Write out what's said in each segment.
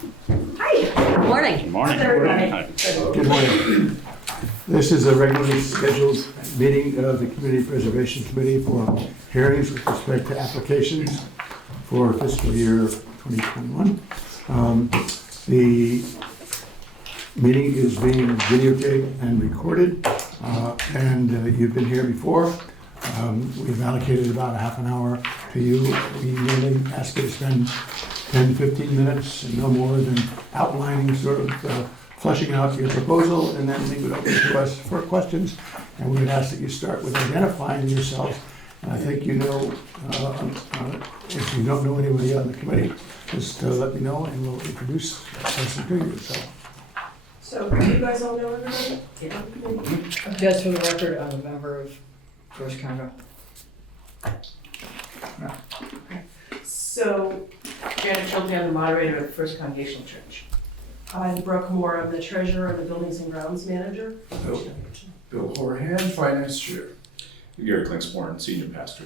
Hi. Good morning. Good morning. Good morning. This is a regularly scheduled meeting of the Community Preservation Committee for hearings with respect to applications for fiscal year 2021. The meeting is being videotaped and recorded, and you've been here before. We've allocated about a half an hour to you. We really ask you to spend 10-15 minutes, no more, than outlining sort of fleshing out your proposal, and then leave it open to us for questions. And we would ask that you start with identifying yourselves. And I think you know, if you don't know anybody on the committee, just let me know and we'll introduce a person to you. So, do you guys all know everybody? Yeah. Just for the record, I'm a member of First Congo. So, Janet Schulte, I'm the moderator of the First Congregational Church. I'm Brooke Moore, I'm the treasurer and the buildings and grounds manager. Bill Horahan, Finance Chair. Gary Klingsborn, Senior Pastor.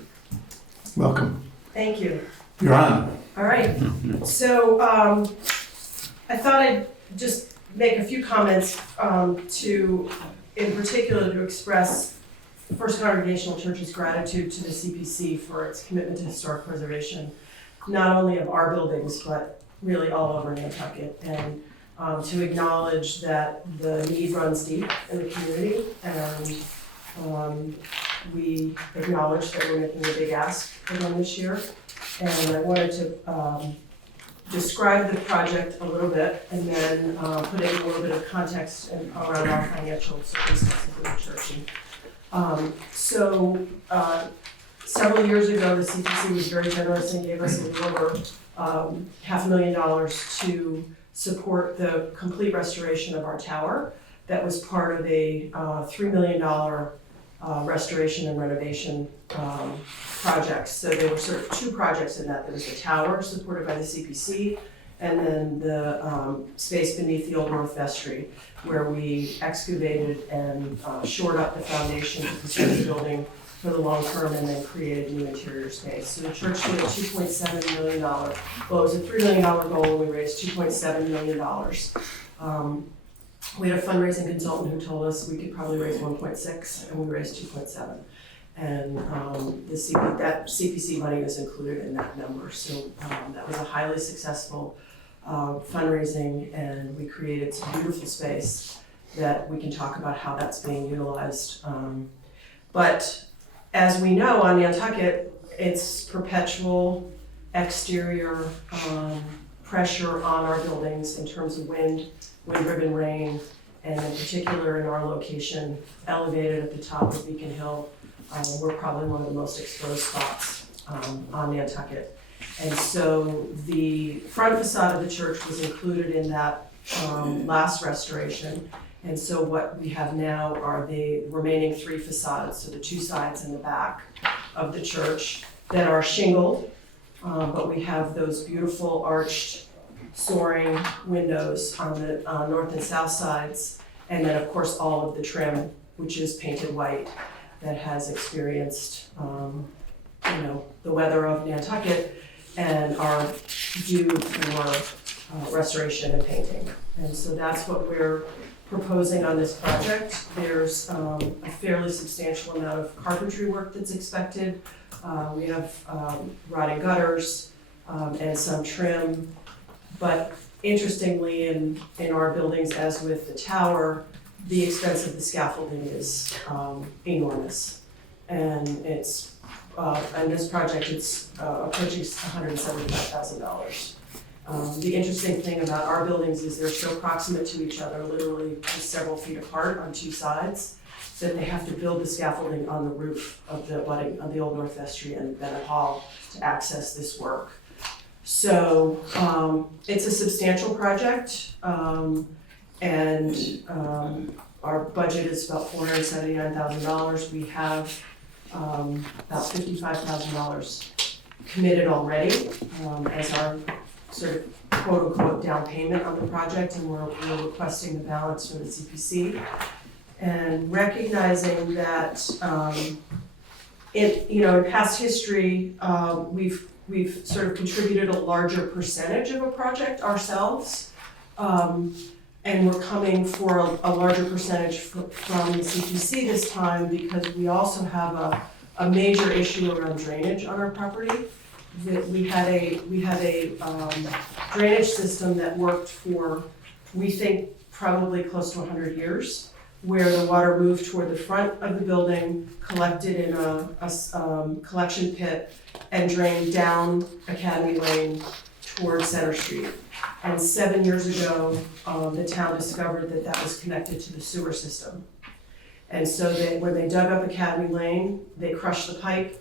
Welcome. Thank you. You're on. All right. So, I thought I'd just make a few comments in particular, to express First Congregational Church's gratitude to the CPC for its commitment to historic preservation, not only of our buildings, but really all over Nantucket. And to acknowledge that the need runs deep in the community, and we acknowledge that we're making a big ask for them this year. And I wanted to describe the project a little bit, and then put in a little bit of context around our financial circumstances in the church. Several years ago, the CPC was very generous and gave us a little over $500,000 to support the complete restoration of our tower. That was part of a $3 million restoration and renovation projects. So there were sort of two projects in that. There was the tower supported by the CPC, and then the space beneath the Old North Vestry, where we excavated and shored up the foundation to construct the building for the long term, and then created new interior space. So the church did a $2.7 million, well, it was a $3 million goal, and we raised $2.7 million. We had a fundraising consultant who told us we could probably raise 1.6, and we raised 2.7. And that CPC money was included in that number. So that was a highly successful fundraising, and we created some beautiful space that we can talk about how that's being utilized. But as we know, on Nantucket, it's perpetual exterior pressure on our buildings in terms of wind-driven rain, and in particular in our location, elevated at the top of Beacon Hill. We're probably one of the most exposed spots on Nantucket. And so the front facade of the church was included in that last restoration. And so what we have now are the remaining three facades, so the two sides and the back of the church that are shingled, but we have those beautiful arched soaring windows on the north and south sides, and then of course all of the trim, which is painted white, that has experienced the weather of Nantucket and are due for restoration and painting. And so that's what we're proposing on this project. There's a fairly substantial amount of carpentry work that's expected. We have rotting gutters and some trim. But interestingly, in our buildings, as with the tower, the expense of the scaffolding is enormous. And it's, on this project, it's approaching $175,000. The interesting thing about our buildings is they're so proximate to each other, literally just several feet apart on two sides, that they have to build the scaffolding on the roof of the Old North Vestry and Bennett Hall to access this work. So it's a substantial project, and our budget is about $479,000. We have about $55,000 committed already as our sort of quote-unquote down payment on the project, and we're requesting the balance from the CPC. And recognizing that in past history, we've we've sort of contributed a larger percentage of a project ourselves. And we're coming for a larger percentage from the CPC this time because we also have a major issue around drainage on our property. That we had a drainage system that worked for, we think, probably close to 100 years, where the water moved toward the front of the building, collected in a collection pit, and drained down Academy Lane toward Center Street. And 7 years ago, the town discovered that that was connected to the sewer system. And so when they dug up Academy Lane, they crushed the pipe,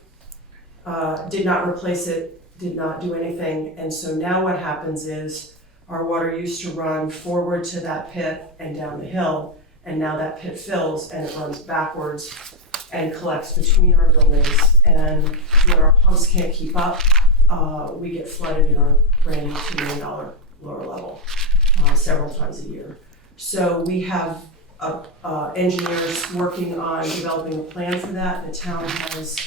did not replace it, did not do anything. And so now what happens is our water used to run forward to that pit and down the hill, and now that pit fills and it runs backwards and collects between our buildings. And when our pumps can't keep up, we get flooded in our brand new $2 million lower level several times a year. So we have engineers working on developing a plan for that. The town has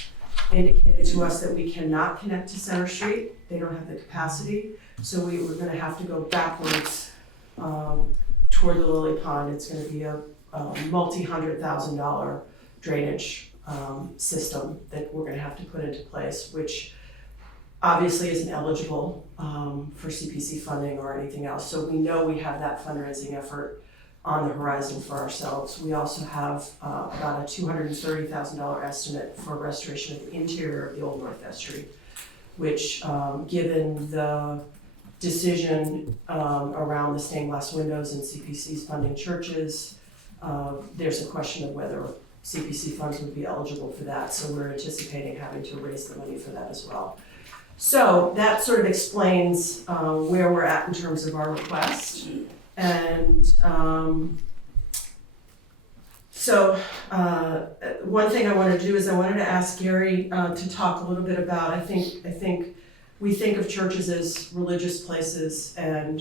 indicated to us that we cannot connect to Center Street. They don't have the capacity. So we were gonna have to go backwards toward the Lily Pond. It's gonna be a multi-$100,000 drainage system that we're gonna have to put into place, which obviously isn't eligible for CPC funding or anything else. So we know we have that fundraising effort on the horizon for ourselves. We also have about a $230,000 estimate for restoration of the interior of the Old North Vestry, which given the decision around the stained glass windows and CPC's funding churches, there's a question of whether CPC funds would be eligible for that. So we're anticipating having to raise the money for that as well. So that sort of explains where we're at in terms of our request. And one thing I wanted to do is I wanted to ask Gary to talk a little bit about, I think we think of churches as religious places, and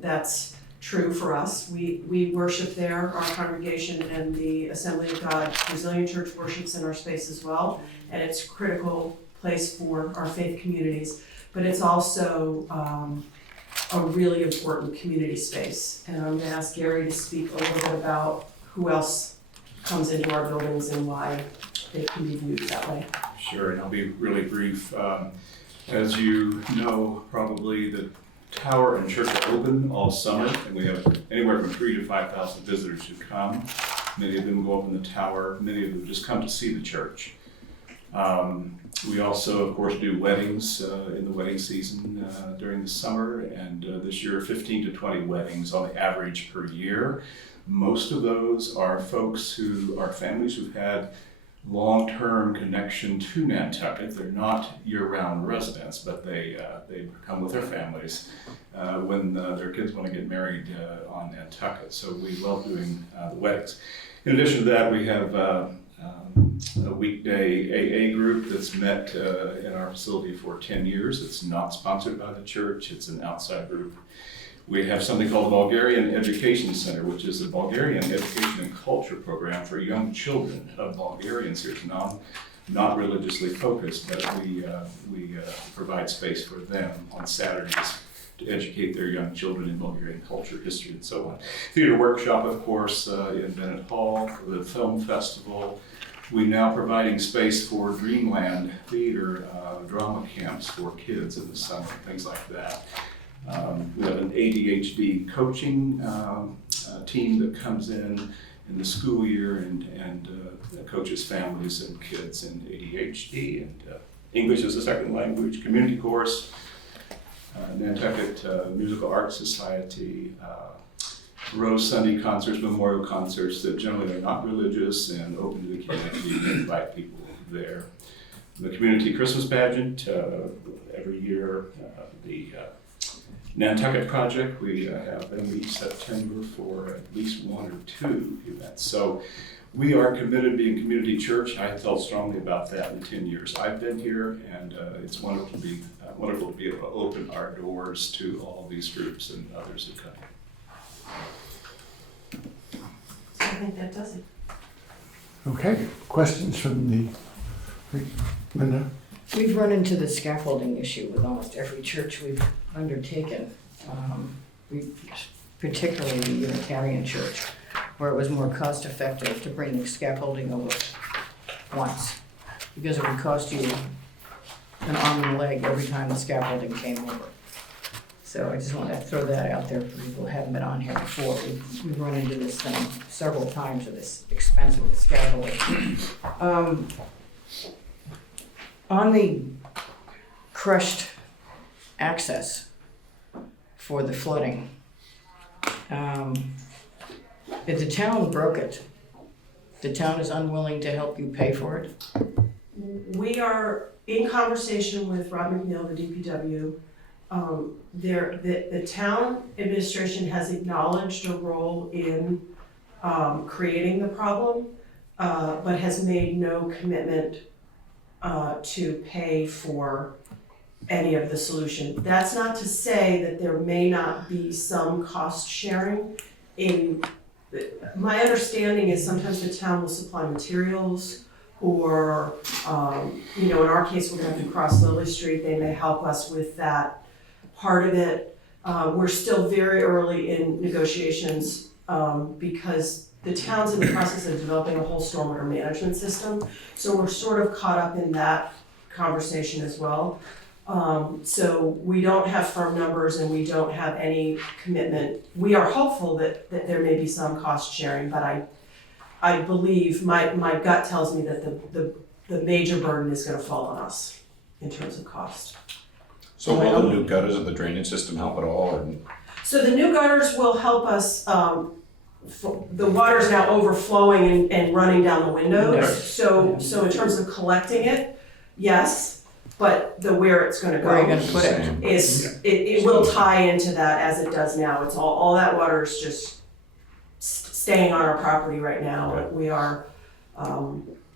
that's true for us. We worship there, our congregation and the Assembly of God Brazilian Church worships in our space as well, and it's a critical place for our faith communities, but it's also a really important community space. And I'm gonna ask Gary to speak a little bit about who else comes into our buildings and why they can be viewed that way. Sure, and I'll be really brief. As you know, probably the tower and church are open all summer, and we have anywhere from 3,000 to 5,000 visitors who come. Many of them go up in the tower, many of them just come to see the church. We also, of course, do weddings in the wedding season during the summer, and this year 15 to 20 weddings on the average per year. Most of those are folks who are families who've had long-term connection to Nantucket. They're not year-round residents, but they come with their families when their kids want to get married on Nantucket. So we love doing the weddings. In addition to that, we have a weekday AA group that's met in our facility for 10 years. It's not sponsored by the church. It's an outside group. We have something called the Bulgarian Education Center, which is a Bulgarian education and culture program for young children of Bulgarians here. It's not religiously focused, but we provide space for them on Saturdays to educate their young children in Bulgarian culture, history, and so on. Theater workshop, of course, in Bennett Hall, the film festival. We're now providing space for Dreamland Theater drama camps for kids in the summer, things like that. We have an ADHD coaching team that comes in the school year and coaches families and kids in ADHD and English as a second language, community course, Nantucket Musical Arts Society, Rose Sunday concerts, memorial concerts that generally are not religious and open to the community and invite people there. The community Christmas pageant every year, the Nantucket Project, we have them each September for at least one or two events. So we are committed to being a community church. I felt strongly about that in the 10 years I've been here, and it's wonderful to be able to open our doors to all of these groups and others who come. So I think that does it. Okay, questions from the, Linda? We've run into the scaffolding issue with almost every church we've undertaken. Particularly the Unitarian Church, where it was more cost effective to bring the scaffolding over once, because it would cost you an arm and a leg every time the scaffolding came over. So I just want to throw that out there for people who haven't been on here before. We've run into this thing several times with this expensive scaffolding. On the crushed access for the flooding, if the town broke it, the town is unwilling to help you pay for it? We are in conversation with Rob McNeil, the DPW. The town administration has acknowledged a role in creating the problem, but has made no commitment to pay for any of the solution. That's not to say that there may not be some cost sharing. My understanding is sometimes the town will supply materials, or in our case, we're gonna have to cross Lily Street. They may help us with that part of it. We're still very early in negotiations because the town's in the process of developing a whole stormwater management system. So we're sort of caught up in that conversation as well. So we don't have firm numbers and we don't have any commitment. We are hopeful that there may be some cost sharing, but I believe, my gut tells me that the major burden is gonna fall on us in terms of cost. So will the new gutters of the drainage system help at all? Or? So the new gutters will help us, the water's now overflowing and running down the windows. Okay. So in terms of collecting it, yes, but where it's gonna Where are you go gonna put it? is, it will tie into that as it does now. It's all that water is just staying on our property right now. Okay. We are,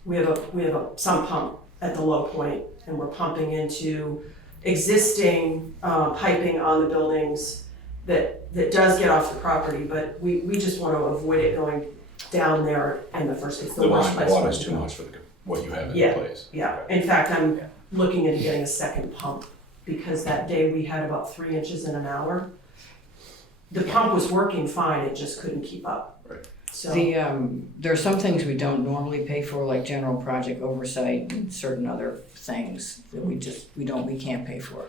we have a sump pump at the low point, and we're pumping into existing piping on the buildings that does get off the property, but we just want to avoid it going down there in the first place. The worst place water for is it to too go. much for what you have in Yeah. place. Yeah, in fact, I'm looking into getting a second pump, because that day we had about 3 inches in an hour. The pump was working fine, it just couldn't keep up. Right. So, There are some things we don't normally pay for, like general project oversight and certain other things that we can't pay for.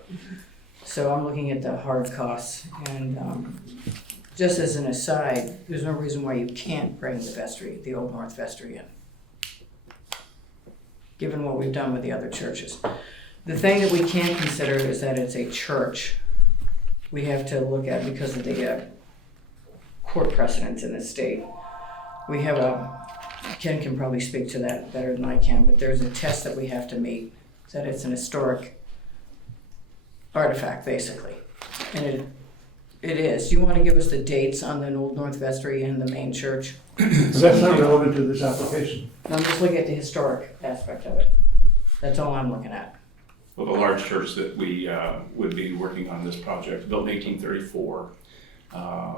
So I'm looking at the hard costs, and just as an aside, there's no reason why you can't bring the vestry, the Old North vestry in, given what we've done with the other churches. The thing that we can't consider is that it's a church. We have to look at, because of the court precedents in the state. We have Ken can probably speak to that better than I can, but there's a test that we have to meet, that it's an historic artifact, basically. And it is. You want to give us the dates on the Old North Vestry and the main church? That's not relevant to this application. I'm just looking at the historic aspect of it. That's all I'm looking at. Well, the large church that we would be working on this project, built in 1834,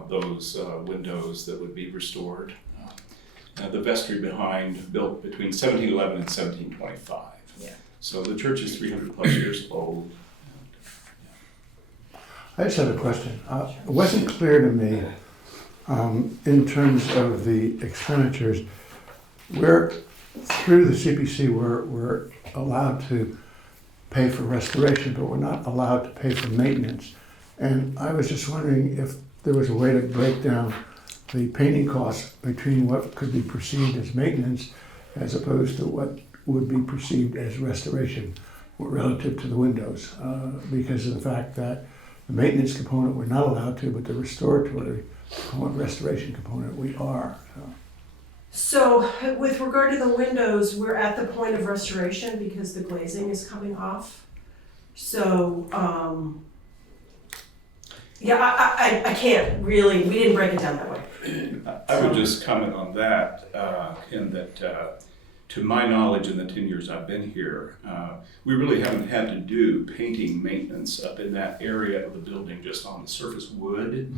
those windows that would be restored. The vestry behind, built between 1711 and 1725. Yeah. So the church is 300 plus years old. I just have a question. It wasn't clear to me, in terms of the expenditures, we're, through the CPC, we're allowed to pay for restoration, but we're not allowed to pay for maintenance. And I was just wondering if there was a way to break down the painting costs between what could be perceived as maintenance as opposed to what would be perceived as restoration relative to the windows, because of the fact that the maintenance component we're not allowed to, but the restoratory component, restoration component, we are. So with regard to the windows, we're at the point of restoration because the glazing is coming off. So, I can't really, we didn't break it down that way. I would just comment on that, Ken, that to my knowledge in the 10 years I've been here, we really haven't had to do painting maintenance up in that area of the building, just on the surface wood.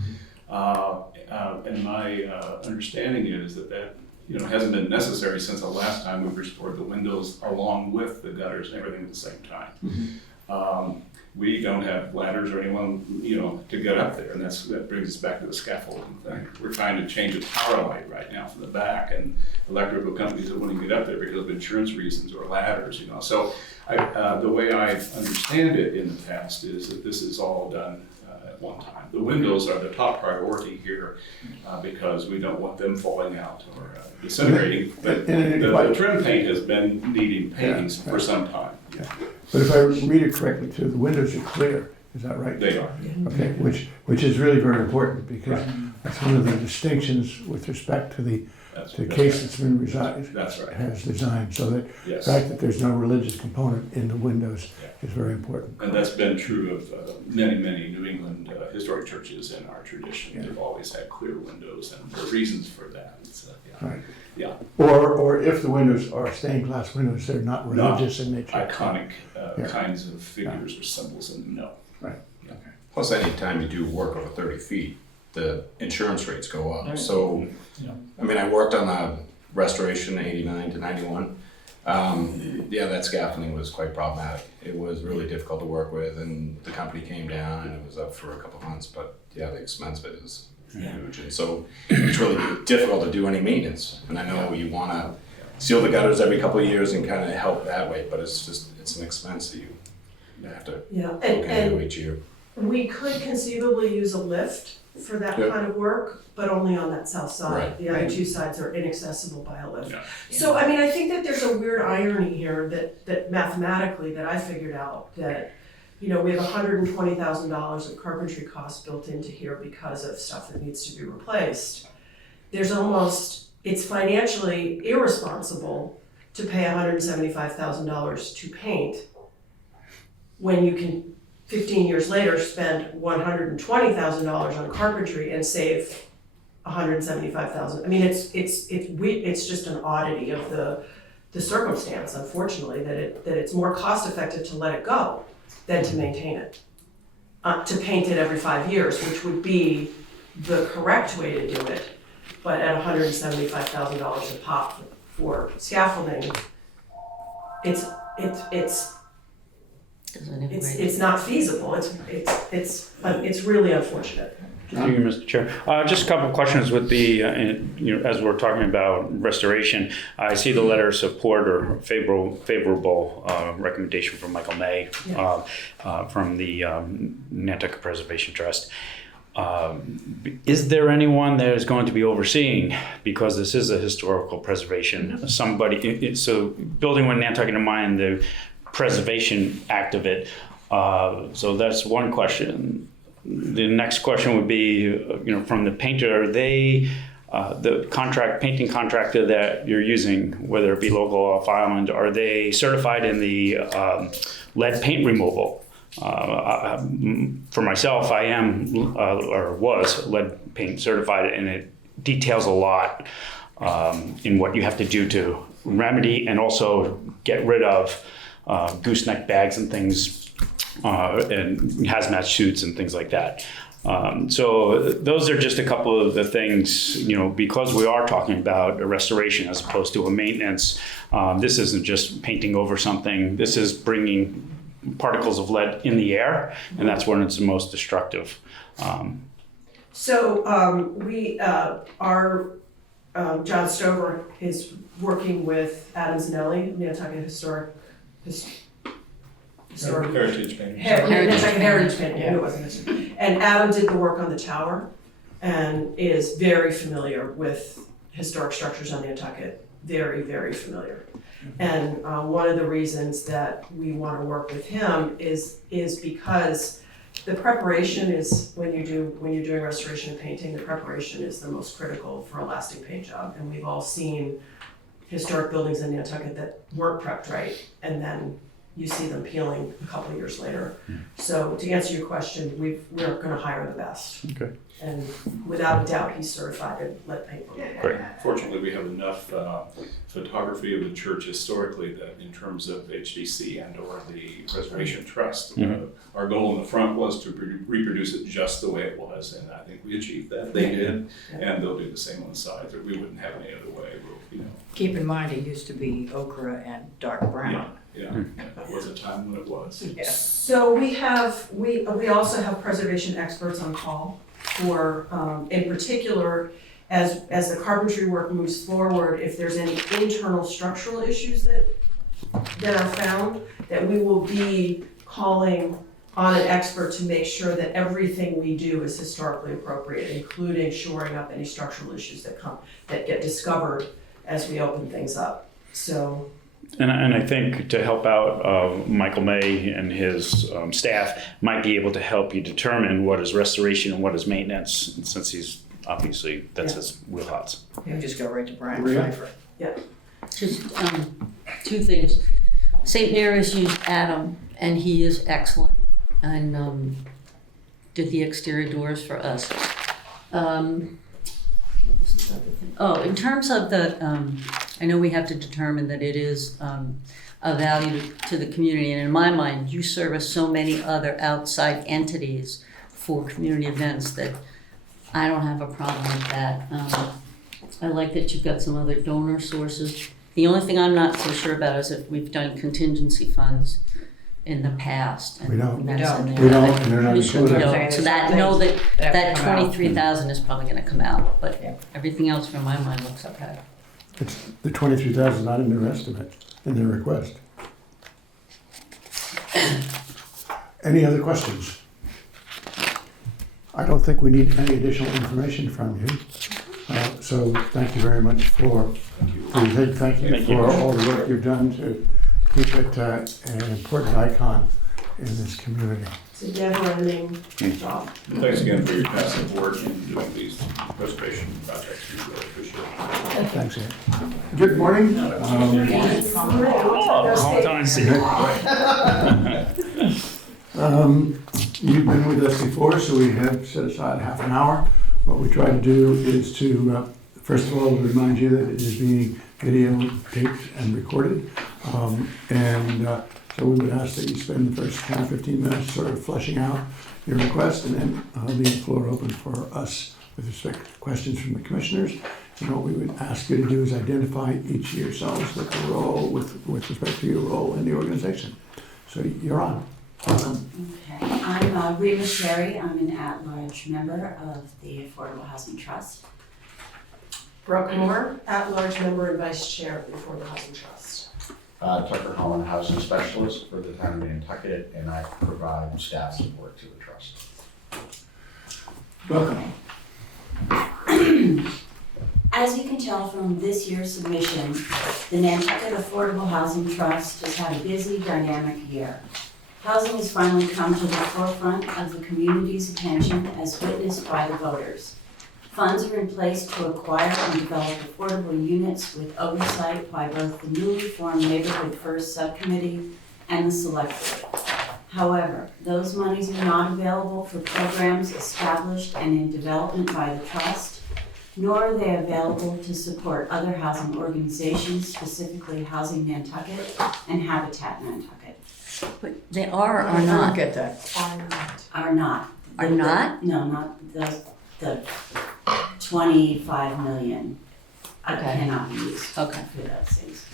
And my understanding is that hasn't been necessary since the last time we restored the windows along with the gutters and everything at the same time. We don't have ladders or anyone, to get up there, and that brings us back to the scaffolding thing. We're trying to change a power light right now from the back, and electrical companies don't want to get up there because of insurance reasons or ladders, So the way I understand it in the past is that this is all done at one time. The windows are the top priority here because we don't want them falling out or disintegrating. But the trim paint has been needing paintings for some time. But if I read it correctly too, the windows are clear, is that right? They are. Okay, which is really very important because that's one of the distinctions with respect to the case that's been has designed, so that the fact that there's no religious component in the windows is very important. And that's been true of many New England historic churches in our tradition. They've always had clear windows, and there are reasons for that. Right. Yeah. Or if the windows are stained glass windows, they're not religious in nature. Iconic kinds of figures or symbols, and no. Right. Yeah. Plus, anytime you do work over 30 feet, the insurance rates go up. So, I mean, I worked on the restoration 89 to 91. That scaffolding was quite problematic. It was really difficult to work with, and the company came down and it was up for a couple months, but the expense of it is huge. And so it's really difficult to do any maintenance. And I know you want to seal the gutters every couple of years and kind of help that way, but it's an expense that you have to look into each year. We could conceivably use a lift for that kind of work, but only on that south side. Right. The other two sides are inaccessible by a lift. Yeah. So, I mean, I think that there's a weird irony here that mathematically that I figured out that, we have $120,000 of carpentry costs built into here because of stuff that needs to be replaced. It's financially irresponsible to pay $175,000 to paint when you can 15 years later spend $120,000 on carpentry and save $175,000. I mean, it's just an oddity of the circumstance, unfortunately, that it's more cost effective to let it go than to maintain it. To paint it every 5 years, which would be the correct way to do it, but at $175,000 a pop for scaffolding, it's not feasible. It's really unfortunate. Thank you, Mr. Chair. Just a couple of questions with the, as we're talking about restoration, I see the letter of support or favorable recommendation from Michael May from the Nantucket Preservation Trust. Is there anyone that is going to be overseeing, because this is a historical preservation, so building with Nantucket in mind, the preservation act of it. So that's one question. The next question would be, from the painter, are they, the painting contractor that you're using, whether it be local or off island, are they certified in the lead paint removal? For myself, I am, or was lead paint certified, and it details a lot in what you have to do to remedy and also get rid of gooseneck bags and things, and hazmat suits and things like that. So those are just a couple of the things, because we are talking about a restoration as opposed to a maintenance. This isn't just painting over something. This is bringing particles of lead in the air, and that's when it's the most destructive. John Stover is working with Adam Zanelli, Nantucket Historic Heritage painters. Nantucket Heritage Painting, I knew it wasn't this. And Adam did the work on the tower and is very familiar with historic structures on Nantucket, very, very familiar. And one of the reasons that we want to work with him is because the preparation is, when you're doing restoration and painting, the preparation is the most critical for a lasting paint job. And we've all seen historic buildings in Nantucket that weren't prepped right, and then you see them peeling a couple of years later. So to answer your question, we're going to hire the best. Okay. And without a doubt, he's certified in lead paint. Great. Fortunately, we have enough photography of the church historically that in terms of HDC and or the Preservation Trust, our goal in the front was to reproduce it just the way it was, and I think we achieved that. They did, and they'll do the same on the sides, or we wouldn't have any other way. you know, Keep in mind, it used to be ochre and dark brown. yeah, that was a time when it was. Yeah. So we also have preservation experts on call for, in particular, as the carpentry work moves forward, if there's any internal structural issues that are found, that we will be calling on an expert to make sure that everything we do is historically appropriate, including shoring up any structural issues that get discovered as we open things up. So, And I think to help out, Michael May and his staff might be able to help you determine what is restoration and what is maintenance, since he's obviously, that's his wheelhouse. You just go right to Brian Maria? Pfeiffer. Just two things. St. Mary's used Adam, and he is excellent, and did the exterior doors for us. What was this other thing? Oh, in terms of the, I know we have to determine that it is a value to the community, and in my mind, you service so many other outside entities for community events that I don't have a problem with that. I like that you've got some other donor sources. The only thing I'm not so sure about is if we've done contingency funds in the past. and We don't. that's in there. We don't, and they're not Pretty sure we included. don't. So that, know that, That that come out. 23,000 is probably gonna come out, but Yeah. everything else from my mind looks okay. It's the 23,000 is not in their estimate, in their request. Any other questions? I don't think we need any additional information from you. So thank you very much for, thank you Thank you. for all the work you've done to keep it an important icon in this community. it's a never-ending job. And thanks again for your passive work in doing these restoration projects. We really appreciate it. Thanks, Ann. Good morning. Long time see. You've been with us before, so we have set aside half an hour. What we try to do is to, first of all, remind you that it is being videotaped and recorded. So we would ask that you spend the first 10 or 15 minutes sort of fleshing out your request, and then leave the floor open for us with respect to questions from the commissioners. And what we would ask you to do is identify each of yourselves with the role, with respect to your role in the organization. So you're on. Okay, I'm Rima Sherry. I'm an at-large member of the Affordable Housing Trust. Brooke Moore, at-large member and vice chair of the Affordable Housing Trust. Tucker Holland, housing specialist for the town of Nantucket, and I provide staff support to the trust. Welcome. As you can tell from this year's submission, the Nantucket Affordable Housing Trust has had a busy, dynamic year. Housing has finally come to the forefront of the community's attention as witnessed by the voters. Funds are in place to acquire and develop affordable units with oversight by both the newly formed Neighborhood First Subcommittee and the Select Board. However, those monies are not available for programs established and in development by the trust, nor are they available to support other housing organizations, specifically Housing Nantucket and Habitat Nantucket. But they are or I don't not? get that. Are not. Are not? No, not the 25 million. Okay. Cannot be used Okay. for those things.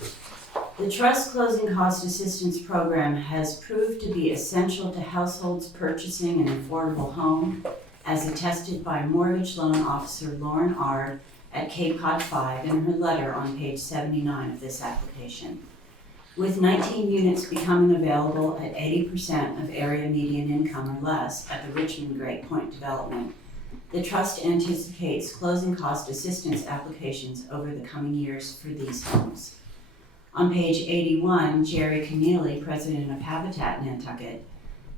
The Trust Closing Cost Assistance Program has proved to be essential to households purchasing an affordable home, as attested by Mortgage Loan Officer Lauren Ard at KCOD 5 in her letter on page 79 of this application. With 19 units becoming available at 80% of area median income or less at the Richmond Great Point development, the Trust anticipates closing cost assistance applications over the coming years for these homes. On page 81, Jerry Keneally, president of Habitat Nantucket,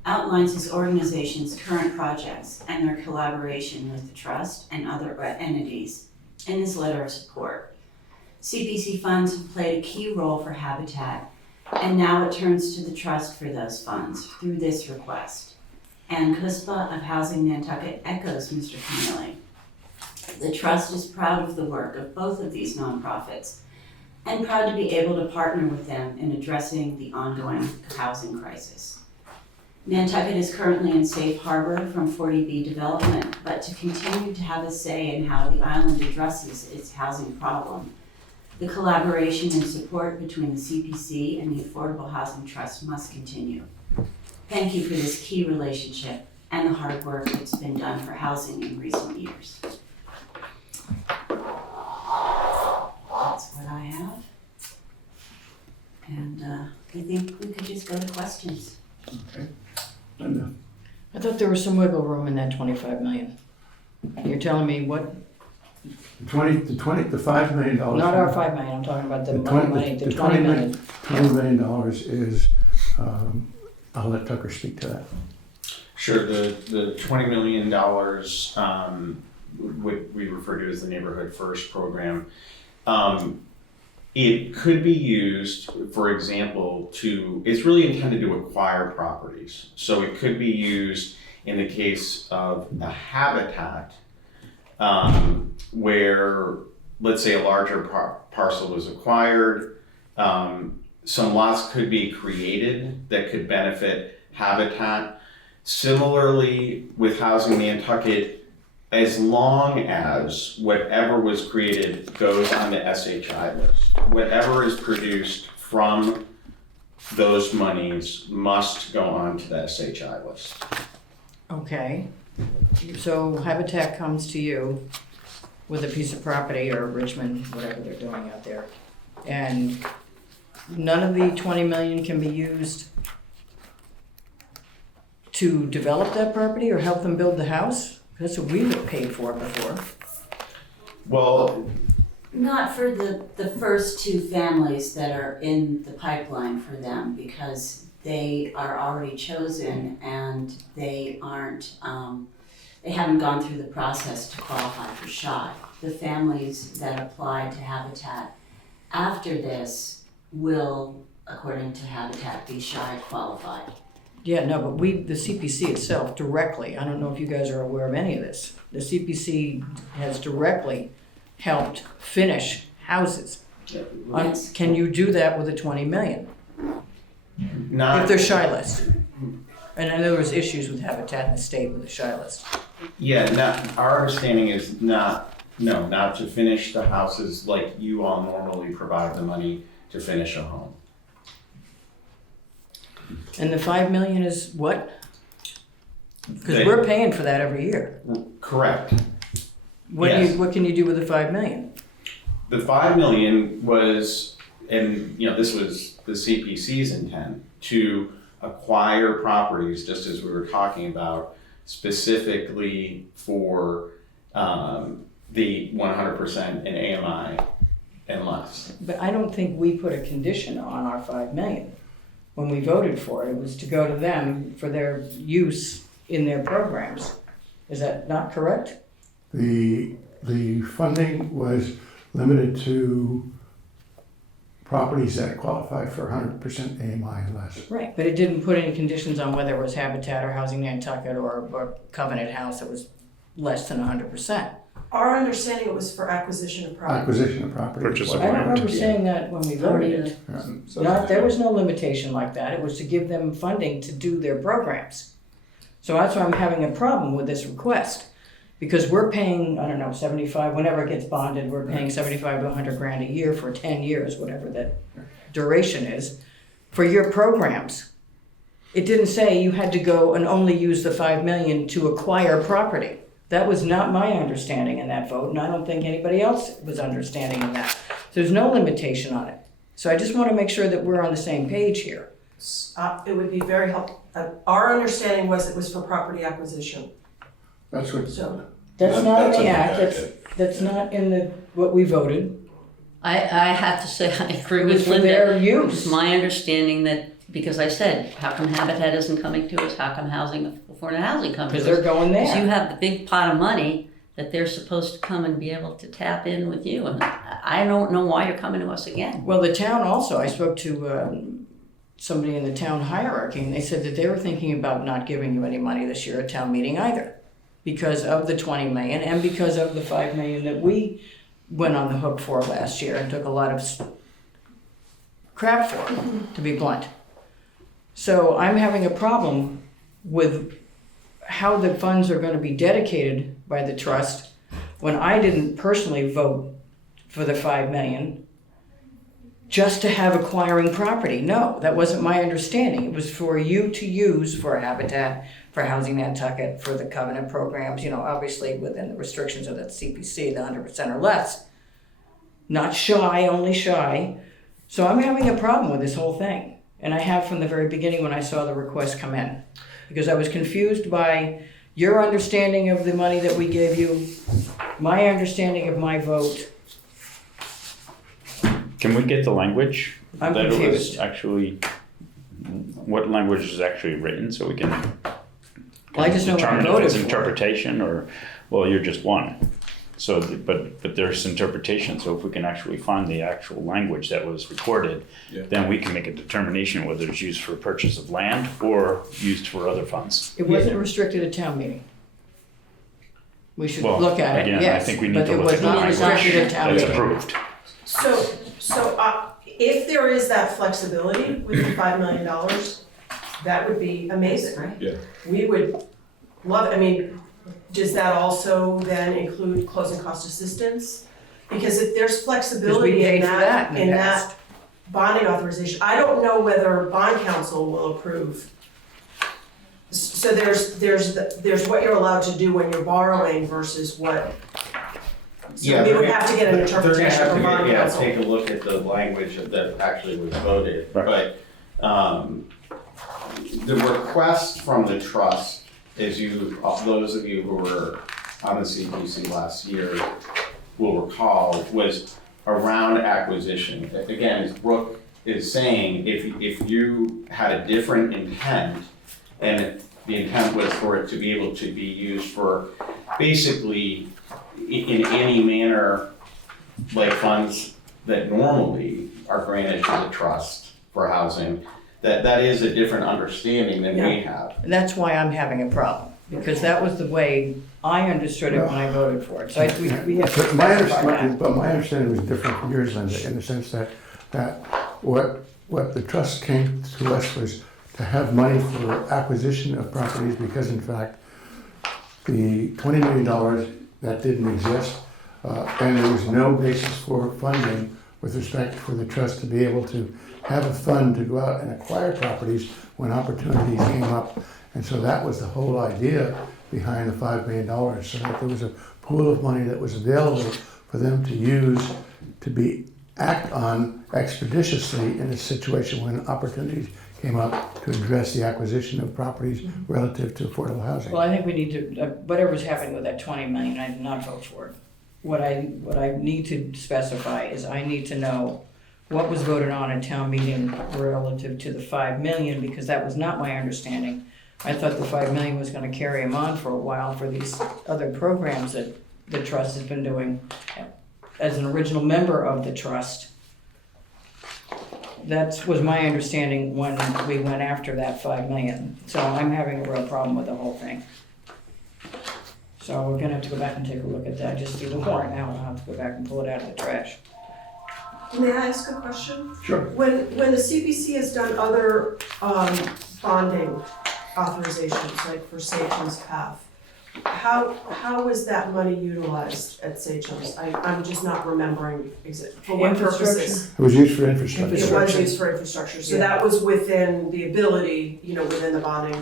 outlines his organization's current projects and their collaboration with the Trust and other entities in his letter of support. CPC funds have played a key role for Habitat, and now it turns to the Trust for those funds through this request. Ann Kuspa of Housing Nantucket echoes Mr. Keneally. The Trust is proud of the work of both of these nonprofits and proud to be able to partner with them in addressing the ongoing housing crisis. Nantucket is currently in safe harbor from 40B development, but to continue to have a say in how the island addresses its housing problem, The collaboration and support between the CPC and the Affordable Housing Trust must continue. Thank you for this key relationship and the hard work that's been done for housing in recent years. That's what I have. And I think we could just go to questions. Linda? I thought there was some wiggle room in that 25 million. You're telling me what? The $5 million. Not our 5 million, I'm talking about the The money, the 20 million. $20 million is, I'll let Tucker speak to that. Sure, the $20 million, what we refer to as the Neighborhood First program, it could be used, for example, it's really intended to acquire properties. So it could be used in the case of a habitat where, let's say, a larger parcel was acquired. Some lots could be created that could benefit habitat. Similarly, with Housing Nantucket, as long as whatever was created goes on the SHI list, whatever is produced from those monies must go on to the SHI list. Okay, so Habitat comes to you with a piece of property, or Richmond, whatever they're doing out there, and none of the 20 million can be used to develop that property or help them build the house? That's what we were paid for before. Well, Not for the first two families that are in the pipeline for them, because they are already chosen and they aren't, they haven't gone through the process to qualify for SHI. The families that apply to Habitat after this will, according to Habitat, be SHI qualified. Yeah, no, but the CPC itself directly, I don't know if you guys are aware of any of this, the CPC has directly helped finish houses. Yes. Can you do that with a 20 million? not. If they're SHI list. And I know there was issues with Habitat in the state with the SHI list. Yeah, our understanding is not to finish the houses like you all normally provide the money to finish a home. And the 5 million is what? Because They- we're paying for that every year. Correct. What Yes. what can you do with the 5 million? The 5 million was, and this was the CPC's intent, to acquire properties, just as we were talking about, specifically for the 100% in AMI and less. But I don't think we put a condition on our 5 million. When we voted for it, it was to go to them for their use in their programs. Is that not correct? The funding was limited to properties that qualify for 100% AMI and less. Right. But it didn't put any conditions on whether it was Habitat or Housing Nantucket or Covenant House that was less than 100%. Our understanding it was for acquisition of property. Acquisition of property. Purchase of I don't land. remember saying that when we voted it. There was no limitation like that. It was to give them funding to do their programs. So that's why I'm having a problem with this request. Because we're paying, I don't know, 75, whenever it gets bonded, we're paying 75 to 100 grand a year for 10 years, whatever that duration is, for your programs. It didn't say you had to go and only use the 5 million to acquire property. That was not my understanding in that vote, and I don't think anybody else was understanding in that. There's no limitation on it. So I just want to make sure that we're on the same page here. It would be very helpful. Our understanding was it was for property acquisition. That's what, So That's not in That's the in the act, packet. that's not in what we voted. I have to say, I agree It was with for Linda. their It's use. my understanding that, because I said, how come Habitat isn't coming to us? How come Affordable Housing comes to Because us? they're going Because you there. have the big pot of money that they're supposed to come and be able to tap in with you. And I don't know why you're coming to us again. Well, the town also, I spoke to somebody in the town hierarchy, and they said that they were thinking about not giving you any money this year at town meeting either, because of the 20 million and because of the 5 million that we went on the hook for last year and took a lot of crap for, to be blunt. So I'm having a problem with how the funds are going to be dedicated by the trust when I didn't personally vote for the 5 million. just to have acquiring property. No, that wasn't my understanding. It was for you to use for Habitat, for Housing Nantucket, for the covenant programs, you know, obviously within the restrictions of that CPC, the 100% or less. Not shy, only shy. So I'm having a problem with this whole thing. And I have from the very beginning when I saw the request come in. Because I was confused by your understanding of the money that we gave you, my understanding of my vote. Can we get the language? I'm that confused. It was actually, what language is actually written so we can Well, I just know what I determine if voted it's for. interpretation or, well, you're just one. So, but there's interpretation, so if we can actually find the actual language that was recorded, Yeah. then we can make a determination whether it's used for purchase of land or used for other funds. It wasn't restricted at town meeting. We should Well, look at it, again, I yes, think we need but to it look was at the not language restricted at town that's meeting. approved. So if there is that flexibility with the $5 million, that would be amazing. Right. Yeah. We would love, I mean, does that also then include closing cost assistance? Because if there's Because we flexibility paid in for that that, in the past. bonding authorization, I don't know whether bond council will approve. So there's what you're allowed to do when you're borrowing versus what. So we would have to get an interpretation from bond council. Take a look at the language that actually was voted, Right. but, the request from the trust, as those of you who were on the CPC last year will recall, was around acquisition. Again, as Brooke is saying, if you had a different intent, and the intent was for it to be able to be used for basically in any manner, like funds that normally are granted to the trust for housing, that is a different understanding than we have. And that's why I'm having a problem, because that was the way I understood it when I voted for it. So we have to But my specify that. my understanding was different from yours, Linda, in the sense that what the trust came to us was to have money for acquisition of properties, because in fact, the $20 million, that didn't exist, and there was no basis for funding with respect for the trust to be able to have a fund to go out and acquire properties when opportunities came up. And so that was the whole idea behind the $5 million, so that there was a pool of money that was available for them to use to act on expeditiously in a situation when opportunities came up to address the acquisition of properties relative to affordable housing. Well, I think we need to, whatever's happening with that 20 million, I did not vote for it. What I need to specify is I need to know what was voted on at town meeting relative to the 5 million, because that was not my understanding. I thought the 5 million was gonna carry them on for a while for these other programs that the trust has been doing. As an original member of the trust, that was my understanding when we went after that 5 million. So I'm having a real problem with the whole thing. So we're gonna have to go back and take a look at that, just do the warrant now, and I'll have to go back and pull it out of the trash. May I ask a question? Sure. When the CPC has done other bonding authorizations, like for Satcham's Path, how was that money utilized at Satcham's? I'm just not remembering for what purposes. It was used for infrastructure. It was used for infrastructure, so that was within the ability, within the bonding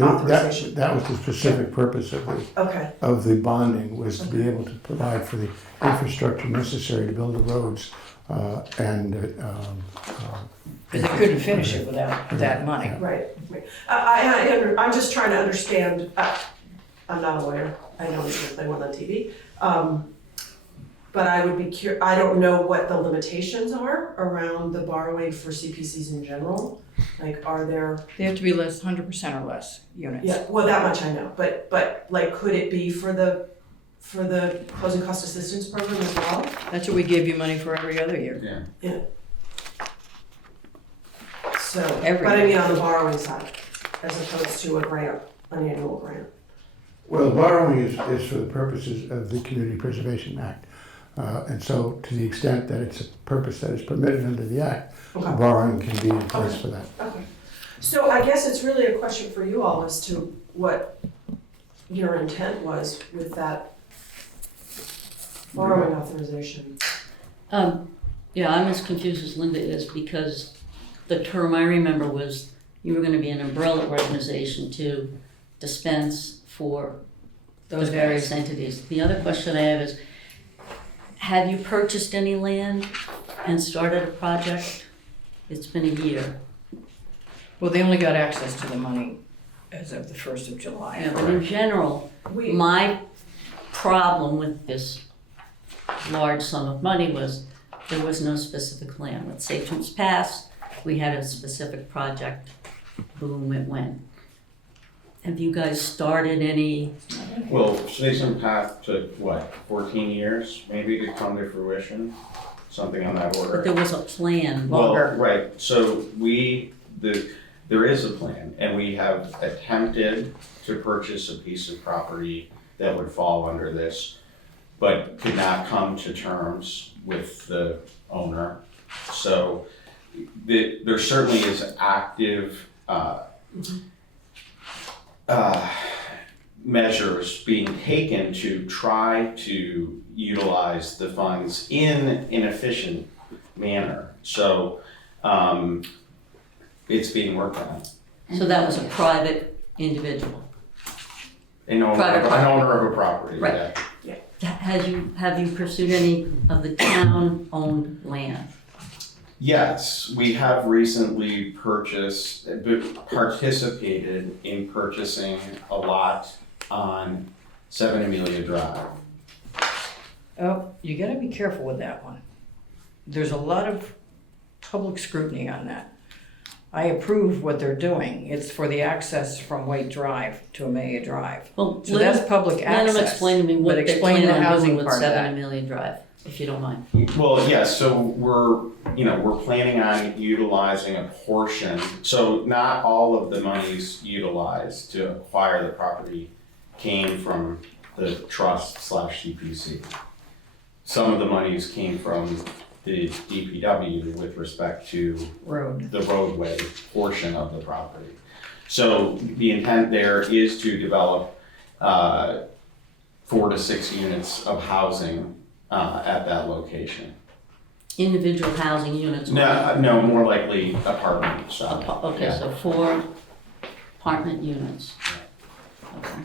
authorization. That was the specific purpose Okay, of the bonding, was to be able to provide for the infrastructure necessary to build the roads Because they couldn't finish it without that money. right. I'm just trying to understand, I'm not a lawyer, I know he's gonna play one on TV. But I would be I don't know what the limitations are around the borrowing for CPCs in general. Like, are there, They have to be 100% or less units. yeah, well, that much I know, but like, could it be for the closing cost assistance program as well? That's what we gave you money for every other year. Yeah. So, Every- but I mean on the borrowing side, as opposed to a grant, an annual grant. Well, borrowing is for the purposes of the Community Preservation Act. And so to the extent that it's a purpose that is permitted under the Act, Okay. borrowing can be in place for that. Okay. So I guess it's really a question for you all as to what your intent was with that borrowing authorization. Yeah, I'm as confused as Linda is because the term I remember was you were gonna be an umbrella organization to dispense for those various entities. The other question I have is, have you purchased any land and started a project? It's been a year. Well, they only got access to the money as of the 1st of July. Yeah, but in general, We, my problem with this large sum of money was there was no specific plan. Let's say terms passed, we had a specific project, boom, it went. Have you guys started any? Well, Citizen Path took, what, 14 years maybe to come to fruition? Something on that order? But there was a plan. Well, right, so there is a plan, and we have attempted to purchase a piece of property that would fall under this, but could not come to terms with the owner. So there certainly is active measures being taken to try to utilize the funds in an efficient manner. So it's being worked on. So that was a private individual. An owner of a property, Right. yeah. Have you pursued any of the town-owned land? Yes, we have recently participated in purchasing a lot on 7 Amelia Drive. Oh, you gotta be careful with that one. There's a lot of public scrutiny on that. I approve what they're doing. It's for the access from White Drive to Amelia Drive. Well, So that's public let access. them explain to me what but they explain plan the on housing doing with part of 7 that. Amelia Drive, if you don't mind. Well, yeah, so we're planning on utilizing a portion. So not all of the monies utilized to acquire the property came from the trust/CPC. Some of the monies came from the DPW with respect to Road. the roadway portion of the property. So the intent there is to develop 4 to 6 units of housing at that location. Individual housing units? No, more likely apartment style. Okay, Yeah. so 4 apartment units. Okay.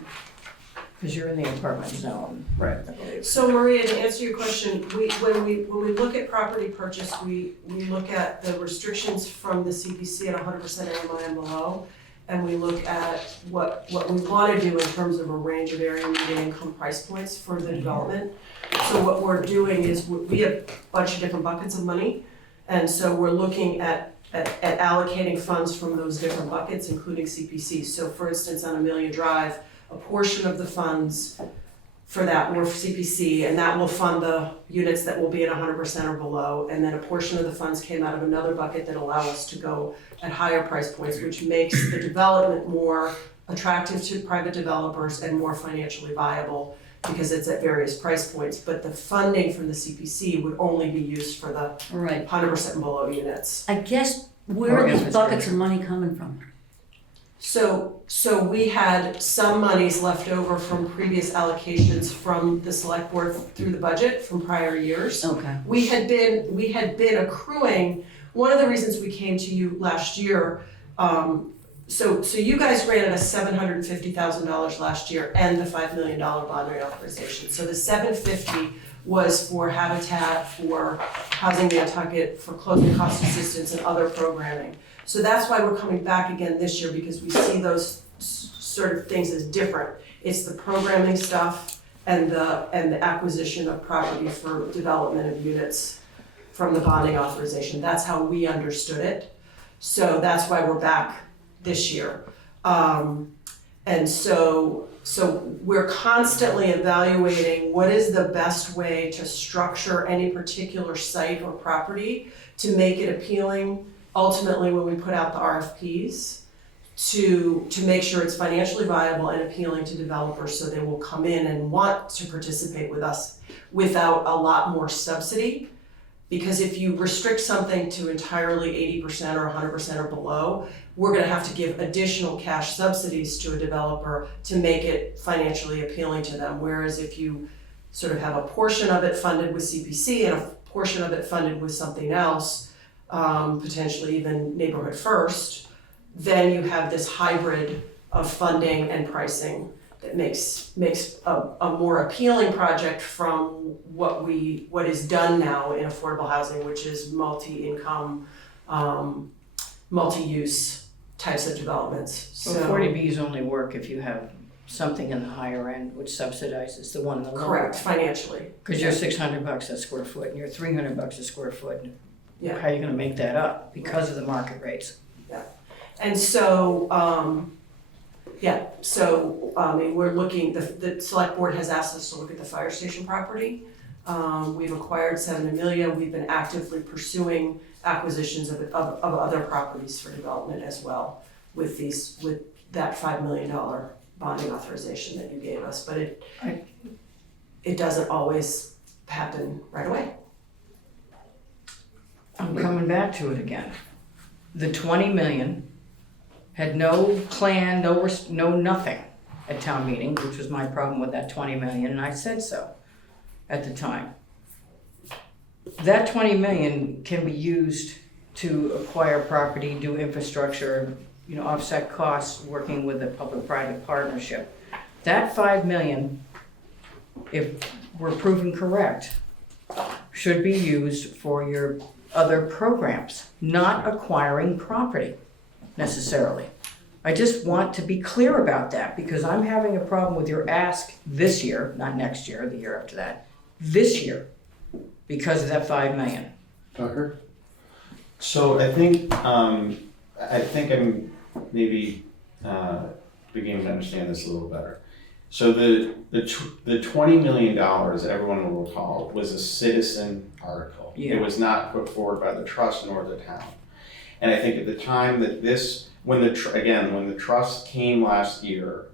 Because you're in the apartment zone. Right. I believe. so Maria, to answer your question, when we look at property purchase, we look at the restrictions from the CPC at 100% AMI and below. And we look at what we wanna do in terms of a range of area median income price points for the development. So what we're doing is, we have a bunch of different buckets of money. And so we're looking at allocating funds from those different buckets, including CPC. So for instance, on Amelia Drive, a portion of the funds for that were CPC, and that will fund the units that will be at 100% or below. And then a portion of the funds came out of another bucket that allow us to go at higher price points, which makes the development more attractive to private developers and more financially viable because it's at various price points. But the funding from the CPC would only be used for the Right. 100% and below units. I guess, where Or are these buckets infrastructure. of money coming from? So we had some monies left over from previous allocations from the select board through the budget from prior years. Okay. We had been accruing, one of the reasons we came to you last year, so you guys ran at a $750,000 last year and the $5 million bond reauthorization. So the $750 was for Habitat, for Housing Nantucket, for closing cost assistance and other programming. So that's why we're coming back again this year, because we see those sort of things as different. It's the programming stuff and the acquisition of property for development of units from the bonding authorization. That's how we understood it. So that's why we're back this year. And so we're constantly evaluating what is the best way to structure any particular site or property to make it appealing ultimately when we put out the RFPs to make sure it's financially viable and appealing to developers so they will come in and want to participate with us without a lot more subsidy. Because if you restrict something to entirely 80% or 100% or below, we're gonna have to give additional cash subsidies to a developer to make it financially appealing to them. Whereas if you sort of have a portion of it funded with CPC and a portion of it funded with something else, potentially even Neighborhood First, then you have this hybrid of funding and pricing that makes a more appealing project from what is done now in affordable housing, which is multi-income, multi-use types of developments. So 40Bs only work if you have something in the higher end which subsidizes the one in the lower. Correct, financially. Because you're $600 a square foot and you're $300 a square foot. Yeah. How are you gonna make that up because of the market rates? And so, we're looking, the select board has asked us to look at the fire station property. We've acquired 7 Amelia. We've been actively pursuing acquisitions of other properties for development as well with that $5 million bonding authorization that you gave us, but it doesn't always happen right away. I'm coming back to it again. The 20 million had no plan, no nothing at town meeting, which was my problem with that 20 million, and I said so at the time. That 20 million can be used to acquire property, do infrastructure, offset costs, working with a public-private partnership. That 5 million, if we're proven correct, should be used for your other programs, not acquiring property necessarily. I just want to be clear about that because I'm having a problem with your ask this year, not next year, the year after that, this year, because of that 5 million. Tucker? So I think I'm maybe beginning to understand this a little better. So the $20 million, everyone will recall, was a citizen article. Yeah. It was not put forward by the trust nor the town. And I think at the time that when the trust came last year,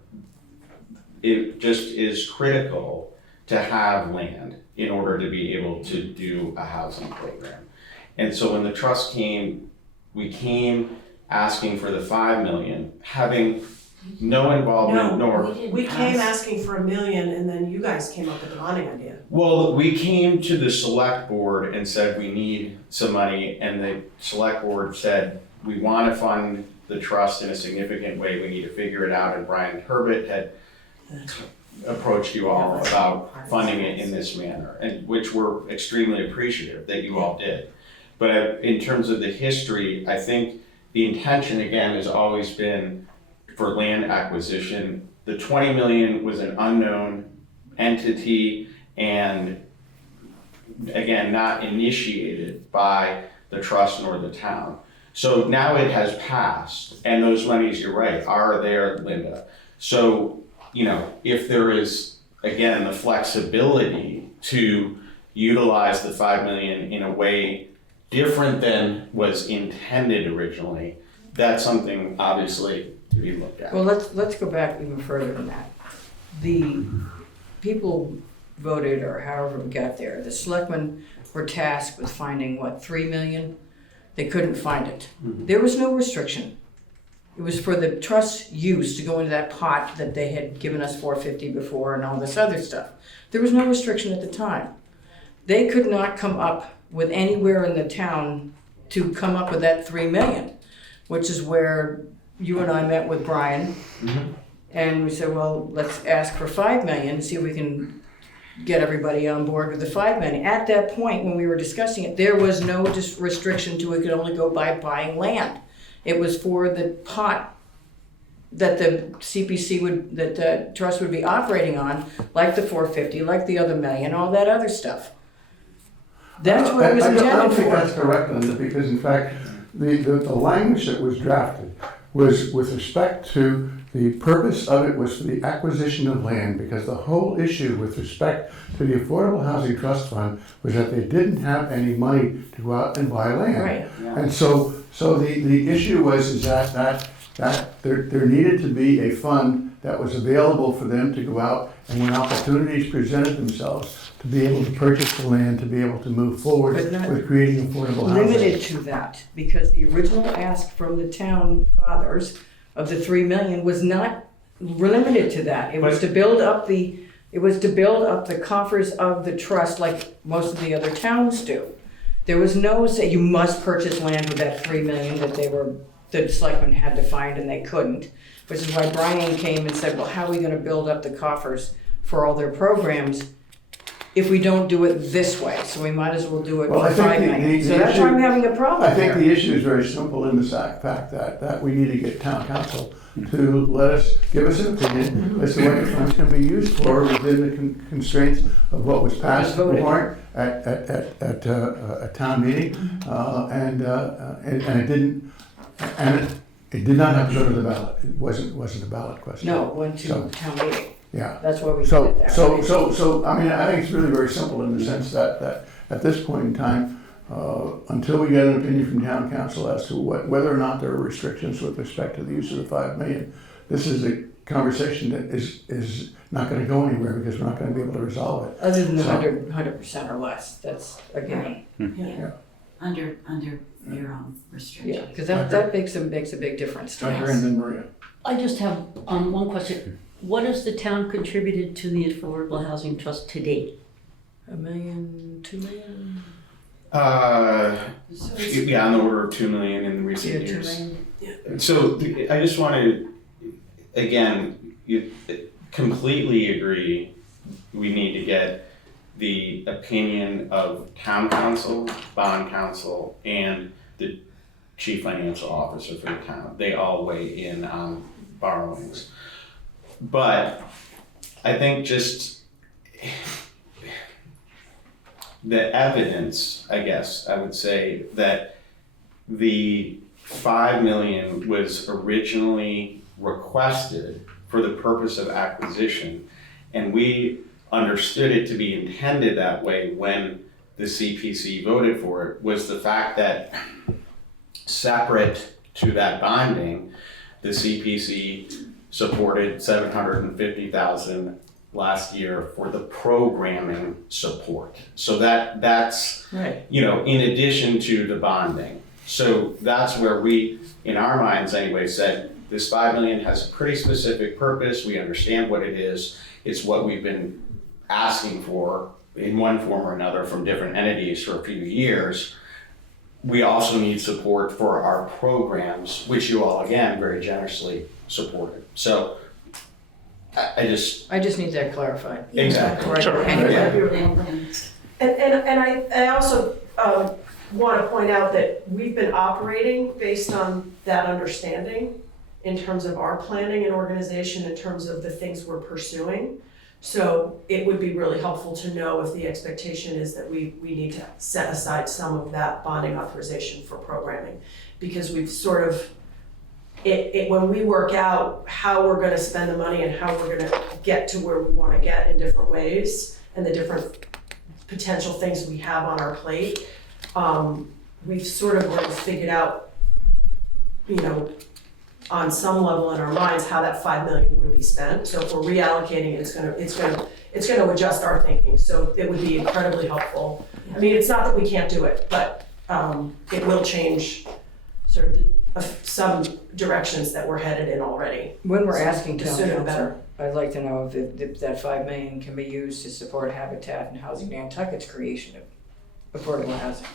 it just is critical to have land in order to be able to do a housing program. And so when the trust came, we came asking for the 5 million, having no involvement nor. We came asking for $1 million and then you guys came up with the bonding idea. Well, we came to the select board and said we need some money, and the select board said we want to fund the trust in a significant way. We need to figure it out, and Brian Herbert had approached you all about funding it in this manner, and which we're extremely appreciative that you all did. But in terms of the history, I think the intention again has always been for land acquisition. The 20 million was an unknown entity and again, not initiated by the trust nor the town. So now it has passed and those monies, you're right, are there, Linda. So, if there is, again, the flexibility to utilize the 5 million in a way different than was intended originally, that's something obviously to be looked at. Well, let's go back even further than that. The people voted, or however we got there, the selectmen were tasked with finding, 3 million? They couldn't find it. Mm-hmm. There was no restriction. It was for the trust use to go into that pot that they had given us 450 before and all this other stuff. There was no restriction at the time. They could not come up with anywhere in the town to come up with that 3 million, which is where you and I met with Brian. Mm-hmm. And we said, well, let's ask for 5 million, see if we can get everybody on board with the 5 million. At that point, when we were discussing it, there was no restriction to it could only go by buying land. It was for the pot that the CPC that the trust would be operating on, like the 450, like the other million, all that other stuff. That's what it was I don't intended think for. that's correct, Linda, because in fact, the language that was drafted was with respect to the purpose of it was for the acquisition of land, because the whole issue with respect to the Affordable Housing Trust Fund was that they didn't have any money to go out and buy land. Right. And so the issue was that there needed to be a fund that was available for them to go out and when opportunities presented themselves to be able to purchase the land, to be able to move forward But not with creating affordable housing. Limited to that, because the original ask from the town fathers of the 3 million was not limited to that. It was to build up the It was to build up the coffers of the trust like most of the other towns do. There was no say you must purchase land with that 3 million that the selectmen had to find and they couldn't, which is why Brian came and said, well, how are we gonna build up the coffers for all their programs if we don't do it this way? So we might as well do it Well, for I think 5 the million. So that's why I'm having a problem I think here. the issue is very simple in the fact that we need to get town council to give us an opinion as to what the funds can be used for within the constraints of what was passed Just voted. warrant at a town meeting. And it didn't, and it did not have to go to the ballot. It wasn't a ballot question. No, it went to So- town meeting. Yeah. That's why we did So, it that so, way. so, I mean, I think it's really very simple in the sense that at this point in time, until we get an opinion from town council as to whether or not there are restrictions with respect to the use of the 5 million, this is a conversation that is not gonna go anywhere because we're not gonna be able to resolve it. Other than the So- 100% or less, that's a given. Yeah. Under your own Yeah, restriction. because that makes a big difference to Hunter us. and then Maria. I just have one question. What has the town contributed to the Affordable Housing Trust to date? $1 million, $2 million? So it's- Yeah, on the order of 2 million in Yeah, recent 2 years. million. So I just want to, again, completely agree, we need to get the opinion of town council, bond council, and the chief financial officer for the town. They all weigh in on borrowings. But I think just the evidence, I guess, I would say that the 5 million was originally requested for the purpose of acquisition, and we understood it to be intended that way when the CPC voted for it, was the fact that separate to that bonding, the CPC supported 750,000 last year for the programming support. So that's, Right. in addition to the bonding. So that's where we, in our minds anyway, said this 5 million has a pretty specific purpose. We understand what it is. It's what we've been asking for in one form or another from different entities for a few years. We also need support for our programs, which you all, again, very generously supported. So I just, I just need that clarified. exactly. Right, Sure. anyway. And I also want to point out that we've been operating based on that understanding in terms of our planning and organization, in terms of the things we're pursuing. So it would be really helpful to know if the expectation is that we need to set aside some of that bonding authorization for programming. Because we've sort of, when we work out how we're gonna spend the money and how we're gonna get to where we wanna get in different ways, and the different potential things we have on our plate, we've sort of already figured out, on some level in our minds, how that 5 million would be spent. So if we're reallocating it, it's gonna adjust our thinking. So it would be incredibly helpful. I mean, it's not that we can't do it, but it will change sort of some directions that we're headed in already. When we're asking The town sooner the council, I'd like to know if that 5 million can be used to support Habitat and Housing Nantucket's creation of affordable housing.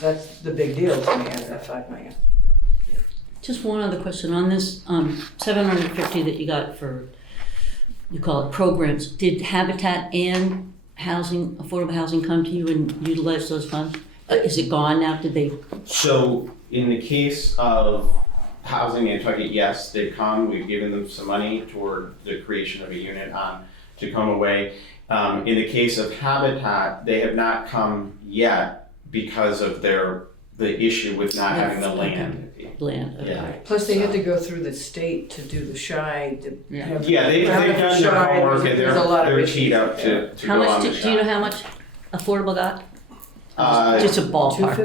That's the big deal to me, out of that 5 million. Just one other question on this, 750 that you got for, you call it programs. Did Habitat and affordable housing come to you and utilize those funds? Is it gone now? Did they? So in the case of Housing Nantucket, yes, they've come. We've given them some money toward the creation of a unit on Tacoma Way. In the case of Habitat, they have not come yet because of the issue with not having the land. Land, okay. Yeah. Plus, they had to go through the state to do the shy, to Yeah. have. Yeah, they've done their Shy, homework and there's a lot of they're issues. teed up to How go much, on the do you know shot. how much affordable got? Uh, Just a ballpark.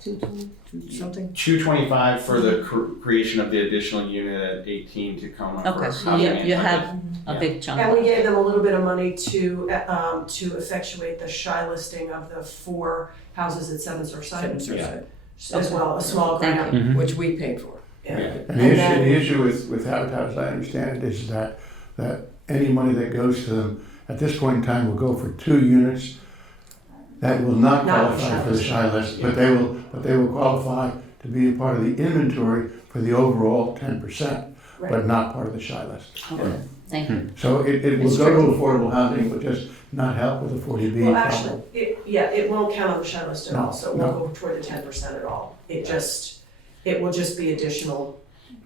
250, something? 225 for the creation of the additional unit at 18 Tacoma. Okay, for so Housing you Nantucket. have a big chunk. And we gave them a little bit of money to effectuate the shy listing of the 4 houses at Seven Surfside as well, a small Thank grant. Mhm. Which we paid for. Yeah. And the issue with Habitat, as I understand it, is that any money that goes to them at this point in time, will go for 2 units that will not Not qualify for the list. shy list, but they will qualify to be a part of the inventory for the overall 10%, but Right. not part of the shy list. Okay, thank you. So it will It's go to tricky. affordable housing, but just not help with the 40B Well, problem. actually, it won't count on the shy list at No, all, so it won't go toward the 10% at all. It will just be additional.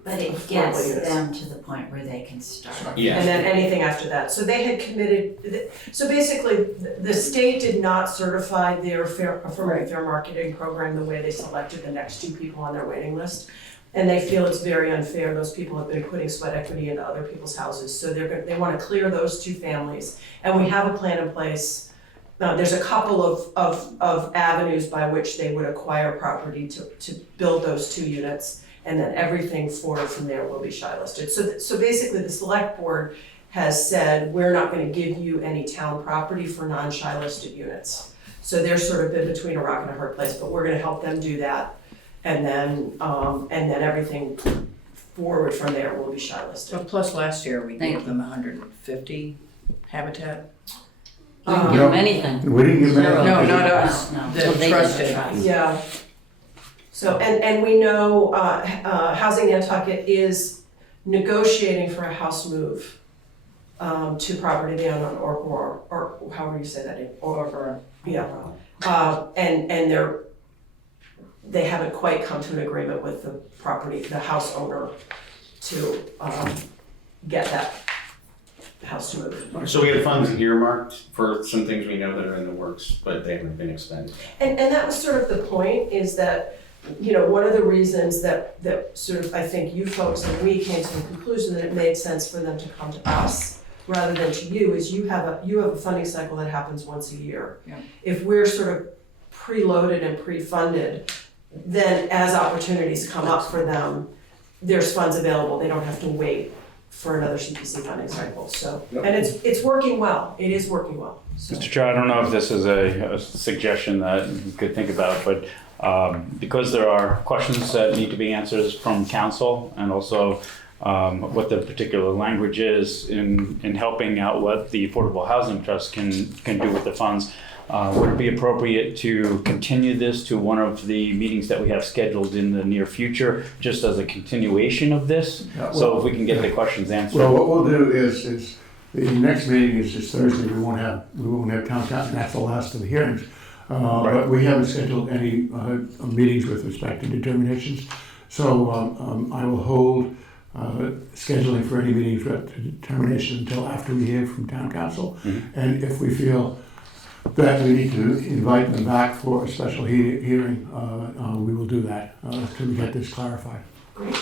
But it affordable gets units. them to the point where they can start. Yes. And then anything after that. So they had committed, so basically, the state did not certify their affirmative fair marketing program the way they selected the next 2 people on their waiting list. And they feel it's very unfair. Those people have been putting sweat equity into other people's houses. So they want to clear those 2 families. And we have a plan in place. There's a couple of avenues by which they would acquire property to build those 2 units. And then everything forward from there will be shy listed. So basically, the select board has said, we're not gonna give you any town property for non-shy listed units. So they're sort of in between a rock and a hard place, but we're gonna help them do that. And then everything forward from there will be shy listed. So plus last year, we Thank gave you. them 150 habitat. We didn't give No. them anything. We didn't give them Zero. any. No, not us. No, The so they did trust the did. trust. Yeah. So, and we know, Housing Nantucket is negotiating for a house move to property they own on or however you say that name, or, yeah. And they haven't quite come to an agreement with the house owner to get that house to move. So we have funds earmarked for some things we know that are in the works, but they haven't been expended. And that was sort of the point, is that, you know, one of the reasons that sort of, I think you folks and we came to the conclusion that it made sense for them to come to us rather than to you, is you have a funding cycle that happens once a year. Yeah. If we're sort of preloaded and pre-funded, then as opportunities come up for them, there's funds available, they don't have to wait for another CPC funding cycle, so. And it's working well, it is working well, so. Mr. Chair, I don't know if this is a suggestion that you could think about, but because there are questions that need to be answered from council, and also what the particular language is in helping out what the Affordable Housing Trust can do with the funds, would it be appropriate to continue this to one of the meetings that we have scheduled in the near future, just as a continuation of this? Yeah, So if we can get the questions answered. Well, what we'll do is the next meeting is this Thursday. We won't have town council. That's the last of the hearings. But we haven't scheduled any meetings with respect to determinations. So I will hold scheduling for any meetings with determination until after we hear from town council. Mm-hmm. And if we feel that we need to invite them back for a special hearing, we will do that to get this clarified.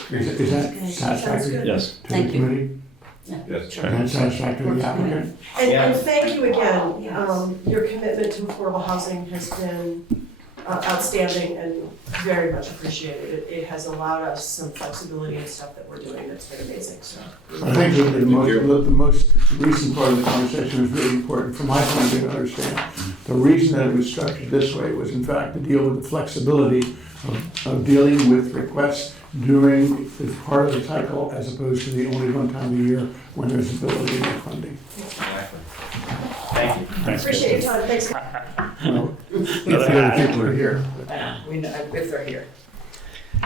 Is that Sounds satisfactory good. Yes. to Thank the you. committee? Yes. Is that satisfactory to the applicant? And thank you again, your commitment to affordable housing has been outstanding and very much appreciated. It has allowed us some flexibility and stuff that we're doing that's been amazing, so. I think that the most recent part of the conversation is really important from my point of view to understand. The reason that it was structured this way was in fact to deal with the flexibility of dealing with requests during the part of the cycle as opposed to the only one time a year when there's ability to funding. Exactly. Thank you. Thanks. Appreciate your time, thanks. Well, if the other people are here. We know if they're here.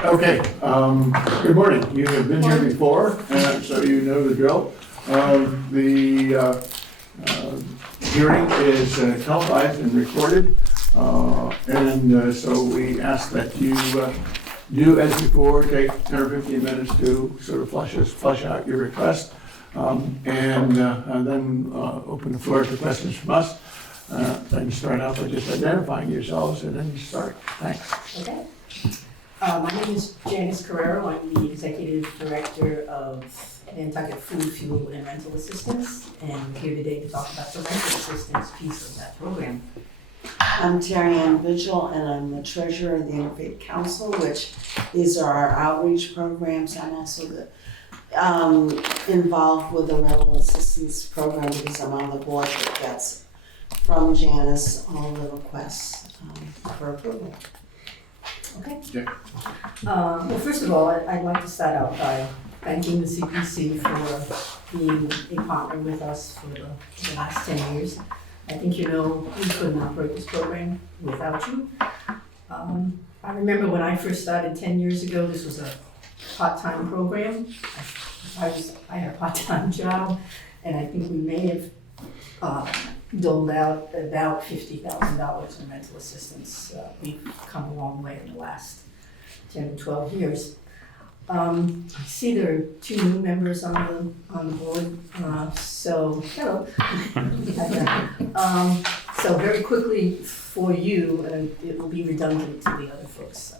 Okay, good morning. You have been here before, so you know the drill. The hearing is televised and recorded, and so we ask that you do as before, take 10 or 15 minutes to sort of flush out your request, and then open the floor to questions from us. Then start out by just identifying yourselves, and then you start. Thanks. Okay. My name is Janice Carrero. I'm the Executive Director of Nantucket Food, Fuel, and Rental Assistance, and we're here today to talk about the rental assistance piece of that program. I'm Terry Ann Vigil, and I'm the treasurer of the Interfaith Council, which is our outreach programs. I'm also involved with the rental assistance program because I'm on the board that gets from Janice all the requests for approval. Okay. Yeah. Well, first of all, I'd like to start out by thanking the CPC for being a partner with us for the last 10 years. I think you know we couldn't operate this program without you. I remember when I first started 10 years ago, this was a part-time program. I had a part-time job, and I think we may have doled out about $50,000 in rental assistance. We've come a long way in the last 10 to 12 years. I see there are 2 new members on the board, so hello. So very quickly for you, and it will be redundant to the other folks.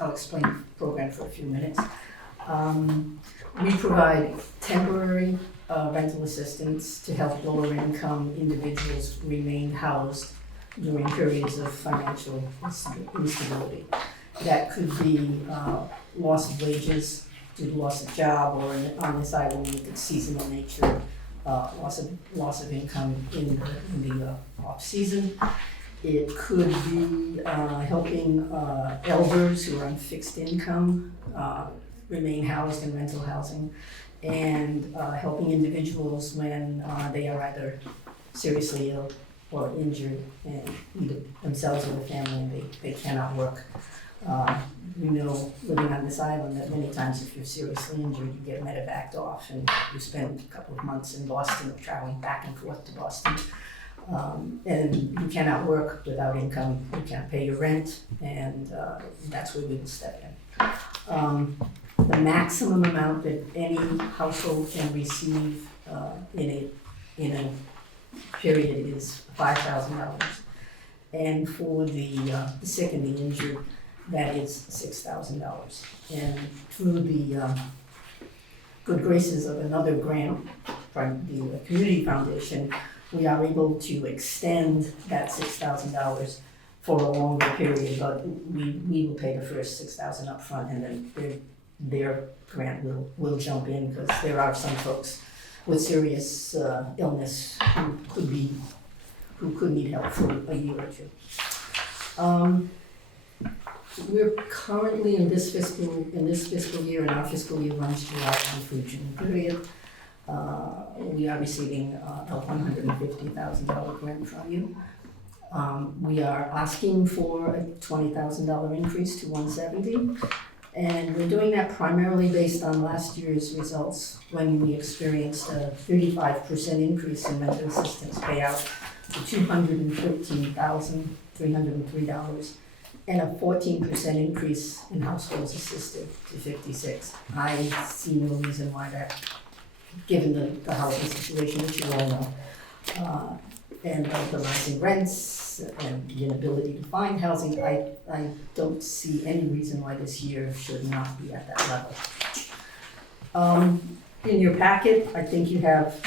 I'll explain the program for a few minutes. We provide temporary rental assistance to help lower income individuals remain housed during periods of financial instability. That could be loss of wages due to loss of job, or on this island, it's seasonal nature, loss of income in the off season. It could be helping elders who are on fixed income remain housed in rental housing, and helping individuals when they are either seriously ill or injured, and either themselves or their family, and they cannot work. You know, living on this island, that many times if you're seriously injured, you get medevaced off, and you spend a couple of months in Boston, traveling back and forth to Boston. And you cannot work without income, you can't pay your rent, and that's where we will step in. The maximum amount that any household can receive in a period is $5,000. And for the sick and the injured, that is $6,000. And through the good graces of another grant from the Community Foundation, we are able to extend that $6,000 for a longer period, but we will pay the first $6,000 up front, and then their grant will jump in, because there are some folks with serious illness who could need help for a year or 2. We're currently in this fiscal year, and our fiscal year runs July through June period. We are receiving a $150,000 grant from you. We are asking for a $20,000 increase to $170,000, and we're doing that primarily based on last year's results, when we experienced a 35% increase in rental assistance payout to $213,303. And a 14% increase in households assisted to 56. I see no reason why that, given the housing situation that you all know, and the rising rents and the inability to find housing, I don't see any reason why this year should not be at that level. In your packet, I think you have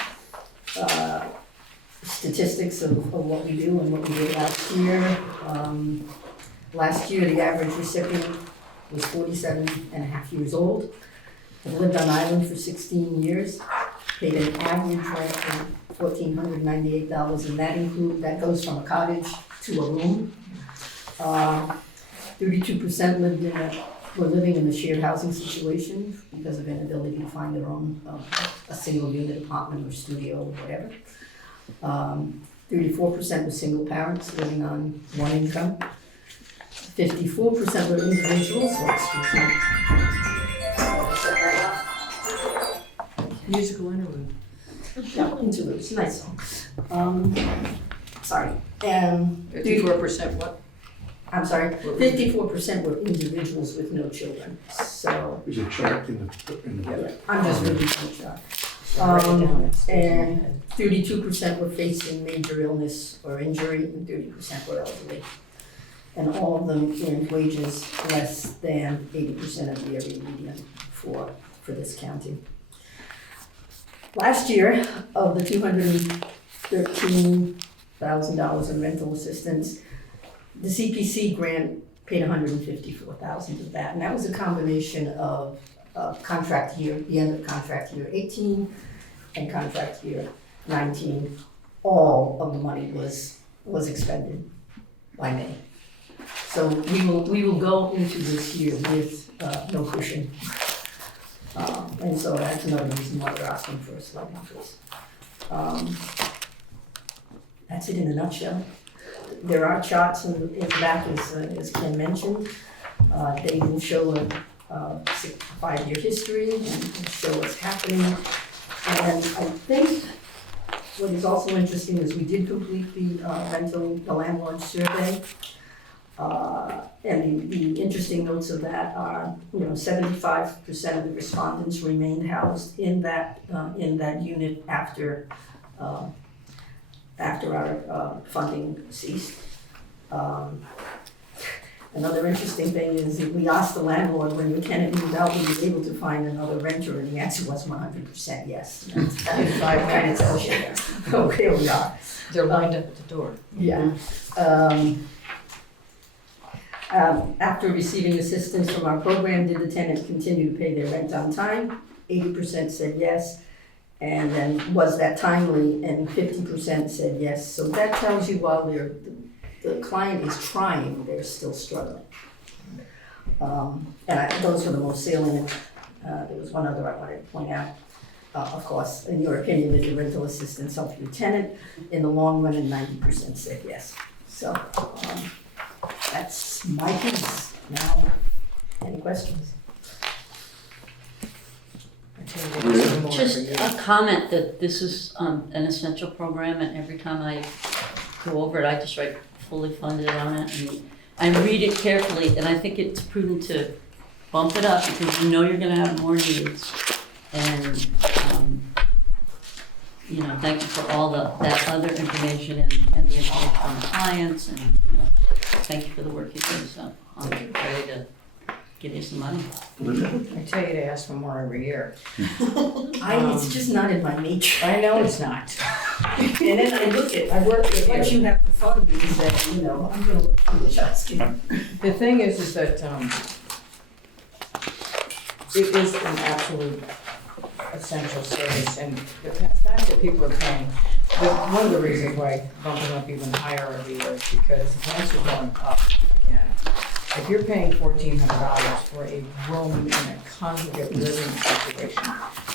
statistics of what we do and what we did last year. Last year, the average recipient was 47 and a half years old, had lived on island for 16 years, paid an average rent of $1,498, and that goes from a cottage to a room. 32% were living in a shared housing situation because of inability to find their own a single unit apartment or studio or whatever. 34% were single parents living on one income. 54% were individuals, Musical interlude. Yeah, interludes, nice song. Sorry, and 54% what? I'm sorry, 54% were individuals with no children, so. There's a chart in the I'm just reading from the chart. And 32% were facing major illness or injury, and 30% were elderly. And all of them earned wages less than 80% of the area median for this county. Last year, of the $213,000 in rental assistance, the CPC grant paid $154,000 of that, and that was a combination of contract year, the end of contract year 18 and contract year 19. All of the money was expended by May. So we will go into this year with no cushion. And so that's another reason why we're asking for a slight increase. That's it in a nutshell. There are charts in the back, as Ken mentioned. They will show a 5-year history and show what's happening. And I think what is also interesting is we did complete the landlord survey. And the interesting notes of that are, 75% of the respondents remained housed in that unit after our funding ceased. Another interesting thing is we asked the landlord, when your tenant moved out, were you able to find another renter? And the answer was 100% yes. In 5 minutes, oh, here we are. They're lined up at the door. Yeah. After receiving assistance from our program, did the tenant continue to pay their rent on time? 80% said yes. And then was that timely? And 50% said yes. So that tells you while the client is trying, they're still struggling. Those were the most salient. There was one other I wanted to point out. Of course, in your opinion, did the rental assistance help your tenant? In the long run, and 90% said yes. So that's my piece. Now, any questions? Just a comment that this is an essential program, and every time I go over it, I just write fully funded on it, and I read it carefully, and I think it's prudent to bump it up because you know you're going to have more needs. And thank you for all that other information and the information on the clients, and thank you for the work you do. So I'm ready to give you some money. I tell you to ask for more every year. It's just not in my nature. I know it's not. And then I work with what you have to fund is that, I'm gonna look foolish asking. The thing is that it is an absolute essential service, and the fact that people are paying, one of the reasons why bumping up even higher every year is because rents are going up again. If you're paying $1,400 for a room in a congregate living situation,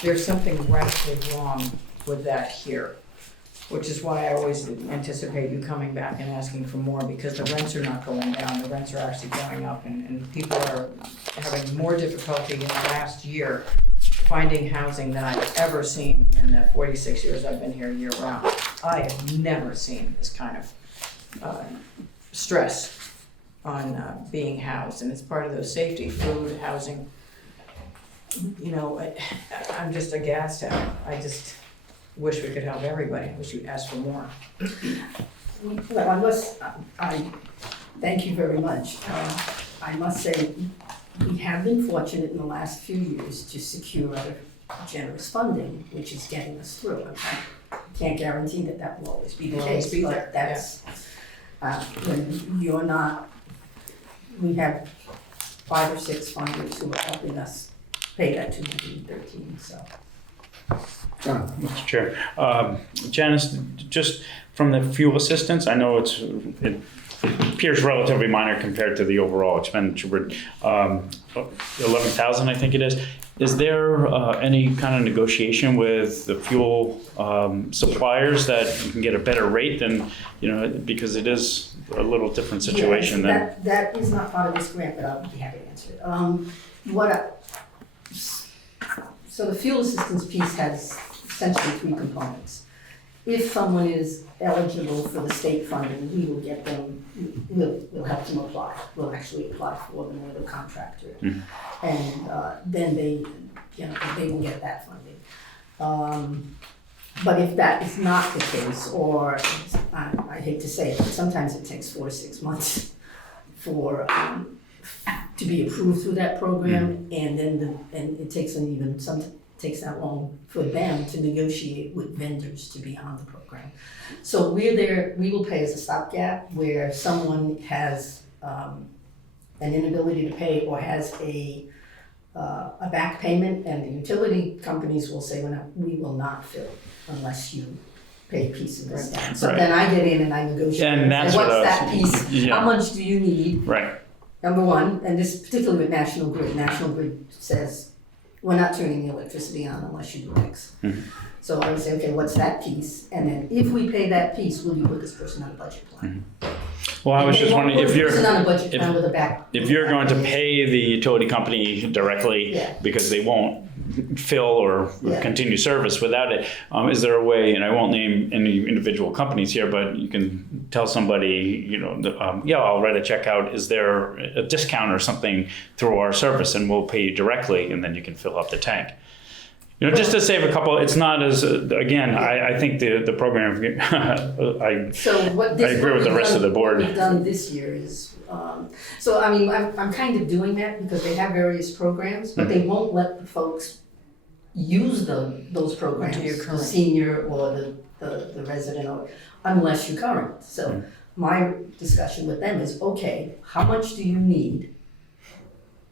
there's something radically wrong with that here. Which is why I always anticipate you coming back and asking for more, because the rents are not going down, the rents are actually going up, and people are having more difficulty in the last year finding housing than I've ever seen in the 46 years I've been here year round. I have never seen this kind of stress on being housed, and it's part of those safety, food, housing. I'm just aghast at it. I just wish we could help everybody. I wish you'd ask for more. Well, I thank you very much. I must say, we have been fortunate in the last few years to secure generous funding, which is getting us through. I can't guarantee that will always be the case, but that's, when you're not, we have 5 or 6 funders who are helping us pay that 213, so. Mr. Chair, Janice, just from the fuel assistance, I know it appears relatively minor compared to the overall expenditure, but 11,000 I think it is. Is there any kind of negotiation with the fuel suppliers that you can get a better rate than, because it is a little different situation than. That is not part of this grant, but I'll be happy to answer it. So the fuel assistance piece has essentially 3 components. If someone is eligible for the state funding, we will get them, we'll help them apply. We'll actually apply for them with a contractor. Mm-hmm. And then they will get that funding. But if that is not the case, or I hate to say it, but sometimes it takes 4 to 6 months for to be approved through that program, and then it takes takes that long for them to negotiate with vendors to be on the program. So we're there. We will pay as a stopgap where someone has an inability to pay or has a back payment, and the utility companies will say, we will not fill unless you pay a piece of this down. So then I get in and I negotiate. And that's what's that piece? Yeah. How much do you need? Right. Number one, and this particularly with National Grid. National Grid says, we're not turning the electricity on unless you do X. So I would say, okay, what's that piece? And then if we pay that piece, will you put this person on a budget plan? Well, I was just wondering if you're, Person on a budget plan with a back. if you're going to pay the utility company directly Yeah. because they won't fill or Yeah. continue service without it, is there a way, and I won't name any individual companies here, but you can tell somebody, yeah, I'll write a check out. Is there a discount or something through our service and we'll pay you directly and then you can fill up the tank? Just to save a couple, it's not as, again, I think the program, So what this, I agree with the rest of the board. What we've done this year is, so I mean, I'm kind of doing that because they have various programs, but they won't let the folks use those programs, Until you're the current. senior or the resident, or unless you're current. So my discussion with them is, okay, how much do you need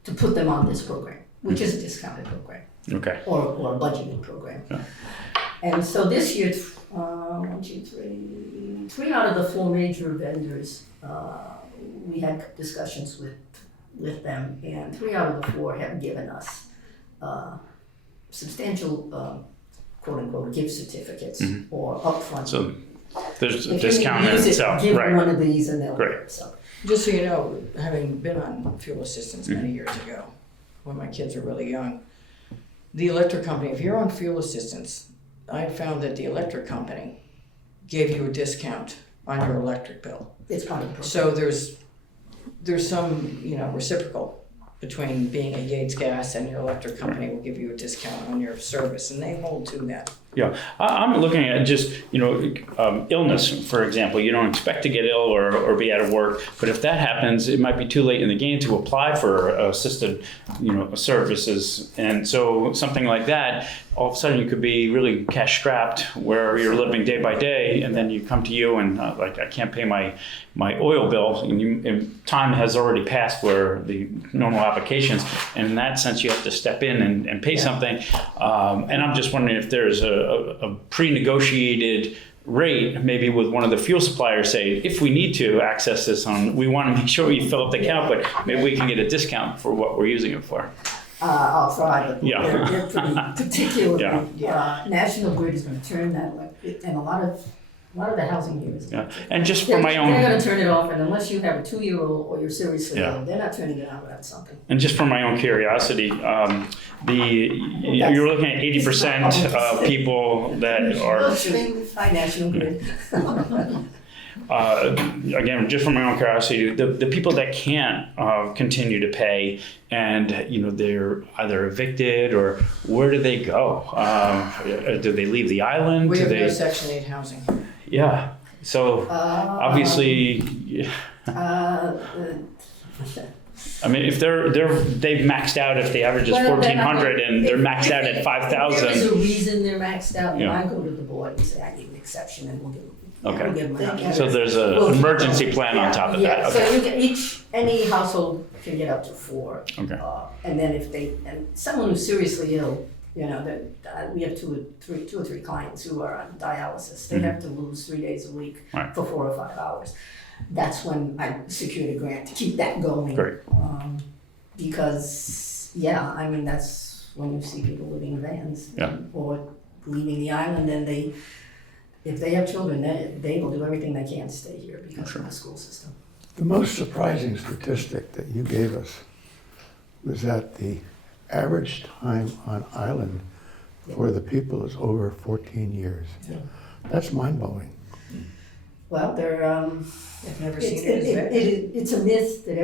to put them on this program, which is a discounted program? Okay. Or a budgeted program. And so this year, three out of the four major vendors, we had discussions with them, and 3 out of the 4 have given us substantial quote unquote gift certificates or upfront. So there's a If discount you in use it, itself, give them right? one of these and they'll. Great. So. Just so you know, having been on fuel assistance many years ago, when my kids were really young, the electric company, if you're on fuel assistance, I found that the electric company gave you a discount on your electric bill. It's part of the program. So there's some, reciprocal between being a Yates Gas and your electric company will give you a discount on your service, and they hold to that. Yeah, I'm looking at just, illness, for example. You don't expect to get ill or be out of work, but if that happens, it might be too late in the game to apply for assisted, services. And so something like that, all of a sudden you could be really cash strapped where you're living day by day, and then you come to you and I can't pay my oil bill, and time has already passed where the normal applications, and in that sense you have to step in and pay something. And I'm just wondering if there's a pre-negotiated rate, maybe with one of the fuel suppliers, say, if we need to access this we want to make sure we fill up the account, but maybe we can get a discount for what we're using it for. I'll try, but Yeah. they're pretty particular. Yeah. National Grid is going to turn that, and a lot of the housing here is. Yeah, and just for my own. They're going to turn it off, and unless you have a 2-year-old or you're seriously Yeah. ill, they're not turning it on without something. And just for my own curiosity, you're looking at 80% of people that are, Hi, National Grid. again, just for my own curiosity, the people that can't continue to pay and, they're either evicted or where do they go? Do they leave the island? We Do have they? no Section 8 housing. Yeah, so obviously, I mean, if they've maxed out, if the average is Well, 1,400 and they're maxed out at There is 5,000. a reason they're maxed out, and Yeah. I go to the board and say, I need an exception, and we'll give them. Okay. We'll give them an So there's an Well, emergency plan on top of Yeah, that. so Okay. you get any household can get up to 4. Okay. And then and someone who's seriously ill, we have two or three clients who are on dialysis. They have to lose 3 days a week Right. for 4 or 5 hours. That's when I secured a grant to keep that going. Great. Because, that's when you see people living in vans. Yeah. Or leaving the island, and if they have children, they will do everything they can to stay here because of the school system. The most surprising statistic that you gave us was that the average time on island for the people is over 14 years. Yeah. That's mind-blowing. Well, I've never seen it as bad. it's a myth that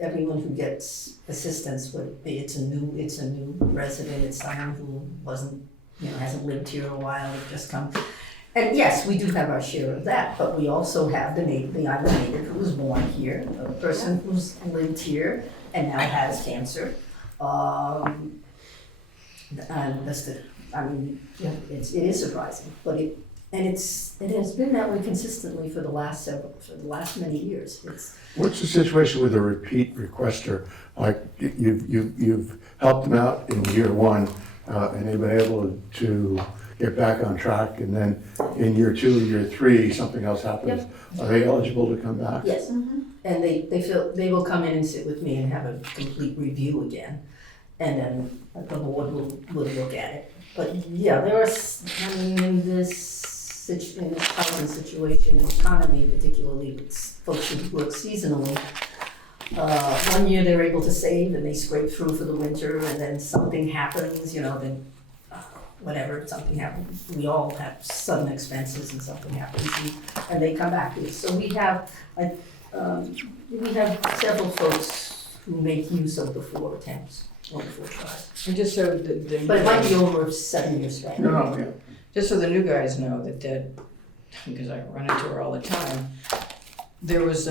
everyone who gets assistance it's a new resident, it's someone who hasn't lived here a while, they've just come. And yes, we do have our share of that, but we also have the island native who was born here, a person who's lived here and now has cancer. And it is surprising, but it has been that way consistently for the last many years. What's the situation with a repeat requester? Like you've helped them out in year 1, and they've been able to get back on track, and then in year 2, year 3, something else happens. Yep. Are they eligible to come back? Yes, and they will come in and sit with me and have a complete review again. and then the board will look at it. But yeah, there are, in this housing situation, economy particularly, with folks who work seasonally, one year they're able to save and they scrape through for the winter, and then something happens, then whatever, something happens. We all have sudden expenses and something happens, and they come back to us. So we have several folks who make use of the 4 attempts or the 4 tries. And just so But it might be over a 7-year span. No, yeah. just so the new guys know that because I run into her all the time, there was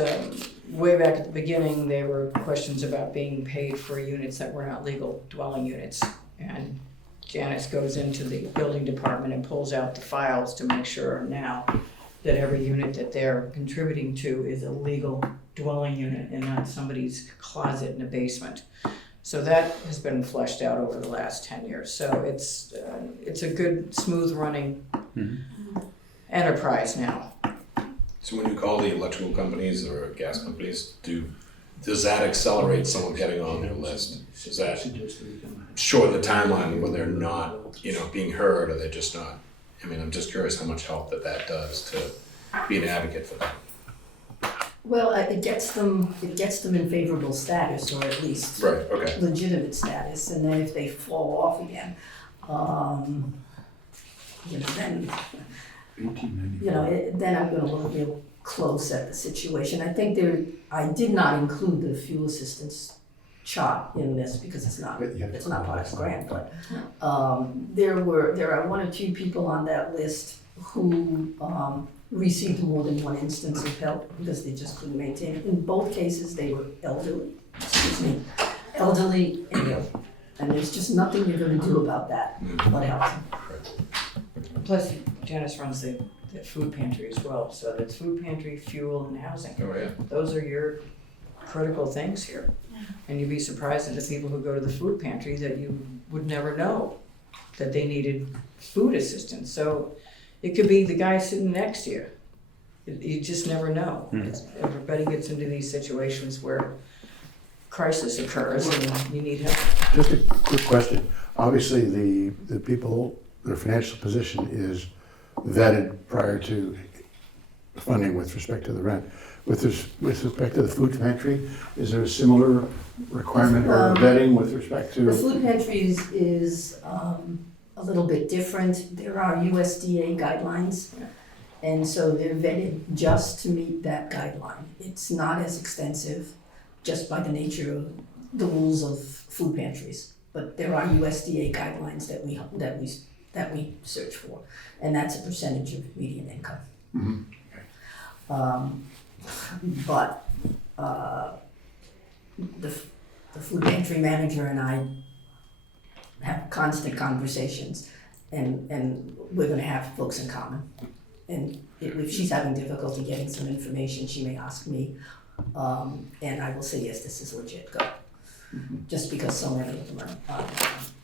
way back at the beginning, there were questions about being paid for units that were not legal dwelling units. And Janice goes into the building department and pulls out the files to make sure now that every unit that they're contributing to is a legal dwelling unit and not somebody's closet in a basement. So that has been fleshed out over the last 10 years. So it's a good, smooth running enterprise now. So when you call the electrical companies or gas companies, does that accelerate someone getting on their list? Does that shorten the timeline when they're not, being heard, or they're just not? I mean, I'm just curious how much help that does to be an advocate for them. Well, it gets them in favorable status, or at least Right. Okay. legitimate status, and then if they fall off again, then then I'm going to look real close at the situation. I think I did not include the fuel assistance chart in this because it's not part of the grant, but there are 1 or 2 people on that list who received more than one instance of help because they just couldn't maintain it. In both cases, they were elderly and ill, and there's just nothing you're going to do about that but help them. Plus, Janice runs the food pantry as well. So that's food pantry, fuel, and housing. Oh yeah. Those are your critical things here. And you'd be surprised at the people who go to the food pantry that you would never know that they needed food assistance. So it could be the guy sitting next to you. You just never know. Everybody gets into these situations where crisis occurs and you need help. Just a quick question. Obviously, the people, their financial position is vetted prior to funding with respect to the rent. With respect to the food pantry, is there a similar requirement or vetting with respect to? The food pantry is a little bit different. There are USDA guidelines, and so they're vetted just to meet that guideline. It's not as extensive, just by the nature of the rules of food pantries. But there are USDA guidelines that we search for, and that's a percentage of median income. Mm-hmm. But the food pantry manager and I have constant conversations, and we're going to have folks in common. And if she's having difficulty getting some information, she may ask me, and I will say, yes, this is legit, go. Just because so many of them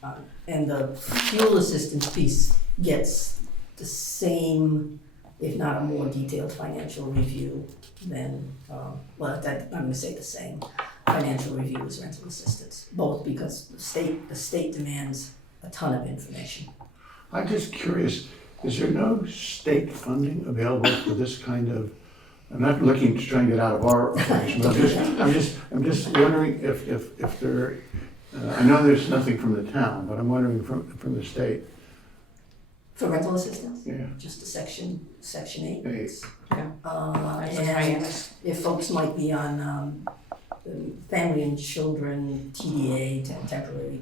are. And the fuel assistance piece gets the same, if not a more detailed financial review than, I'm going to say the same financial review as rental assistance, both because the state demands a ton of information. I'm just curious, is there no state funding available for this kind of, I'm not looking to try and get out of our operation, but I'm just wondering if there, I know there's nothing from the town, but I'm wondering from the state. For rental assistance? Yeah. Just a section 8. Yeah. And if folks might be on family and children, TDA, temporary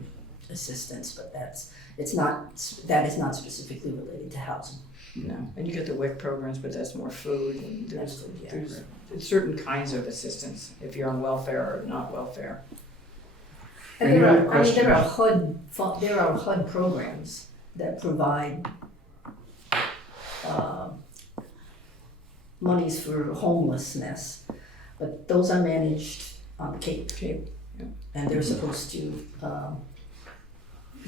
assistance, but that is not specifically related to housing. No, and you get the WIC programs, but that's more food, and there's certain kinds of assistance if you're on welfare or not welfare. And there are HUD programs that provide monies for homelessness, but those are managed on the Cape. And they're supposed to,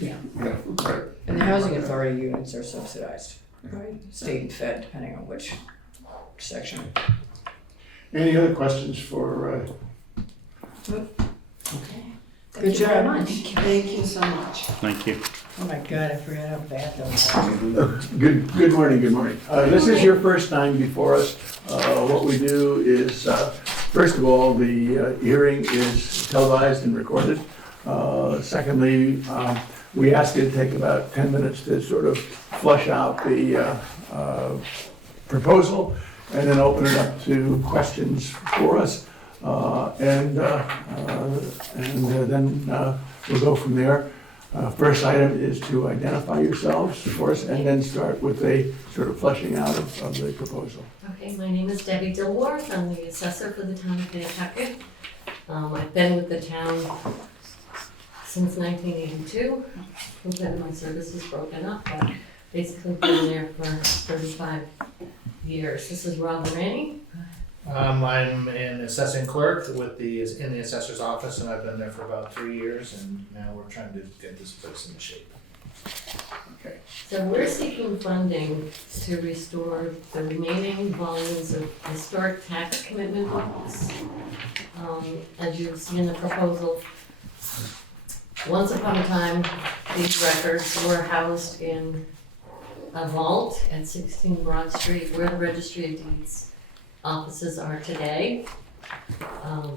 And the housing authority units are subsidized, right? State and fed, depending on which section. Any other questions for? Okay. Good job. Thank you so much. Thank you. Oh my God, I forgot how bad those are. Good morning, good morning. This is your first time before us. What we do is, first of all, the hearing is televised and recorded. Secondly, we ask you to take about 10 minutes to sort of flush out the proposal and then open it up to questions for us. And then we'll go from there. First item is to identify yourselves for us and then start with a sort of fleshing out of the proposal. Okay, my name is Debbie Dilworth. I'm the assessor for the town of Nantucket. I've been with the town since 1982. I've had my services broken up, but basically been there for 35 years. This is Rob Rennie. I'm an assessing clerk in the assessor's office, and I've been there for about 3 years, and now we're trying to get this place in shape. Okay. So we're seeking funding to restore the remaining volumes of historic tax commitment books. As you see in the proposal, once upon a time, these records were housed in a vault at 16 Broad Street, where the Registry of Deeds offices are today. I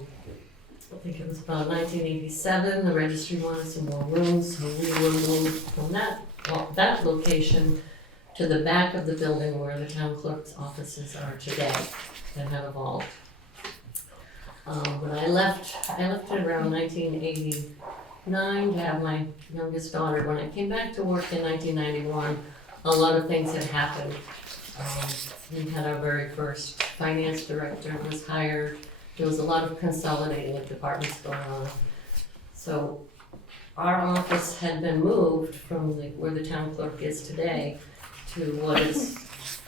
think it was about 1987. The registry wanted some more rooms, so we were moved from that location to the back of the building where the town clerk's offices are today, that had a vault. When I left it around 1989 to have my youngest daughter. When I came back to work in 1991, a lot of things had happened. We had our very first finance director was hired. There was a lot of consolidating of departments going on. So our office had been moved from where the town clerk is today to what is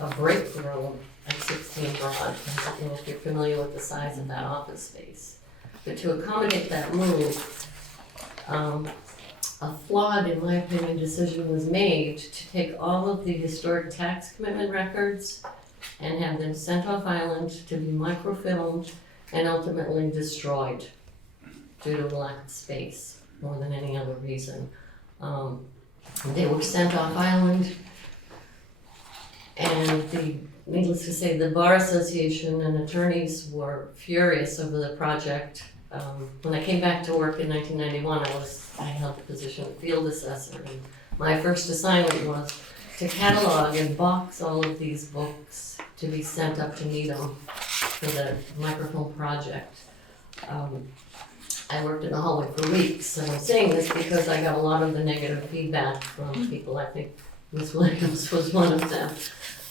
a break room at 16 Broad. I don't know if you're familiar with the size of that office space. But to accommodate that move, a flawed, in my opinion, decision was made to take all of the historic tax commitment records and have them sent off island to be microfilmed and ultimately destroyed due to lack of space more than any other reason. They were sent off island, and needless to say, the Bar Association and attorneys were furious over the project. When I came back to work in 1991, I held the position of field assessor, and my first assignment was to catalog and box all of these books to be sent up to Needham for the microfilm project. I worked in the hallway for weeks, and I'm saying this because I got a lot of the negative feedback from people. I think Ms. Williams was one of them.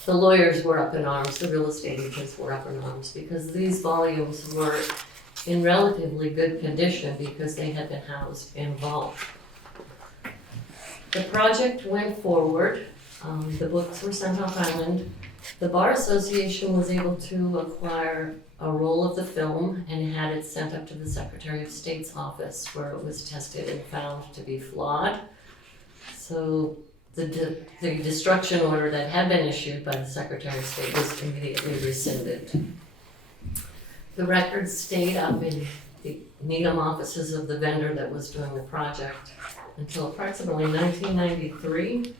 The lawyers were up in arms, the real estate agents were up in arms, because these volumes were in relatively good condition because they had been housed in vault. The project went forward. The books were sent off island. The Bar Association was able to acquire a roll of the film and had it sent up to the Secretary of State's office, where it was tested and found to be flawed. So the destruction order that had been issued by the Secretary of State was immediately rescinded. The records stayed up in the Needham offices of the vendor that was doing the project until approximately 1993.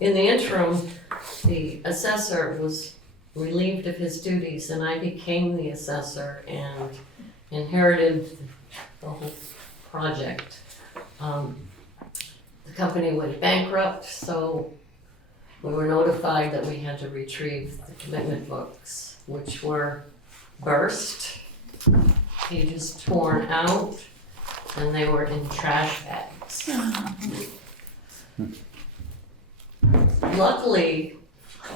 In the interim, the assessor was relieved of his duties, and I became the assessor and inherited the whole project. The company went bankrupt, so we were notified that we had to retrieve the commitment books, which were burst, pages torn out, and they were in trash bags. Luckily,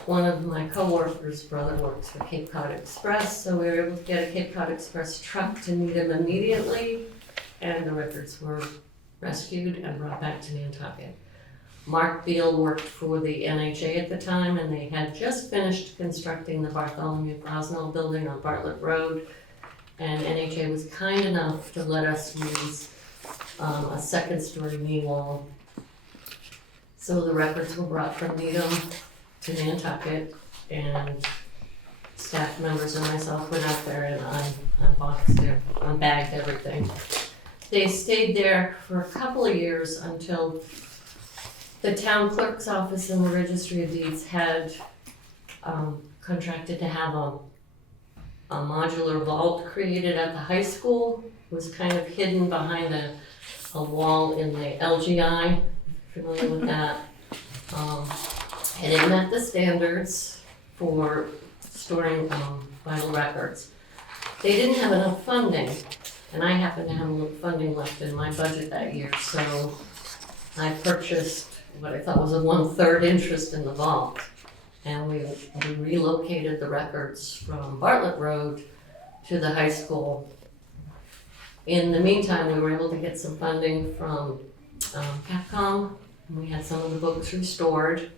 one of my coworkers' brother works for Cape Cod Express, so we were able to get a Cape Cod Express truck to Needham immediately, and the records were rescued and brought back to Nantucket. Mark Beal worked for the NHA at the time, and they had just finished constructing the Bartholomew Brosnell building on Bartlett Road, and NHA was kind enough to let us use a second-story knee wall. So the records were brought from Needham to Nantucket, and staff members and myself went out there and unboxed it, unbagged everything. they stayed there for a couple of years until the town clerk's office and the registry of deeds had contracted to have a modular vault created at the high school. It was kind of hidden behind a wall in the LGI, if you're familiar with that. And it met the standards for storing vital records. They didn't have enough funding, and I happened to have a little funding left in my budget that year, so I purchased what I thought was a 1/3 interest in the vault. And we relocated the records from Bartlett Road to the high school. In the meantime, we were able to get some funding from Capcom. We had some of the books restored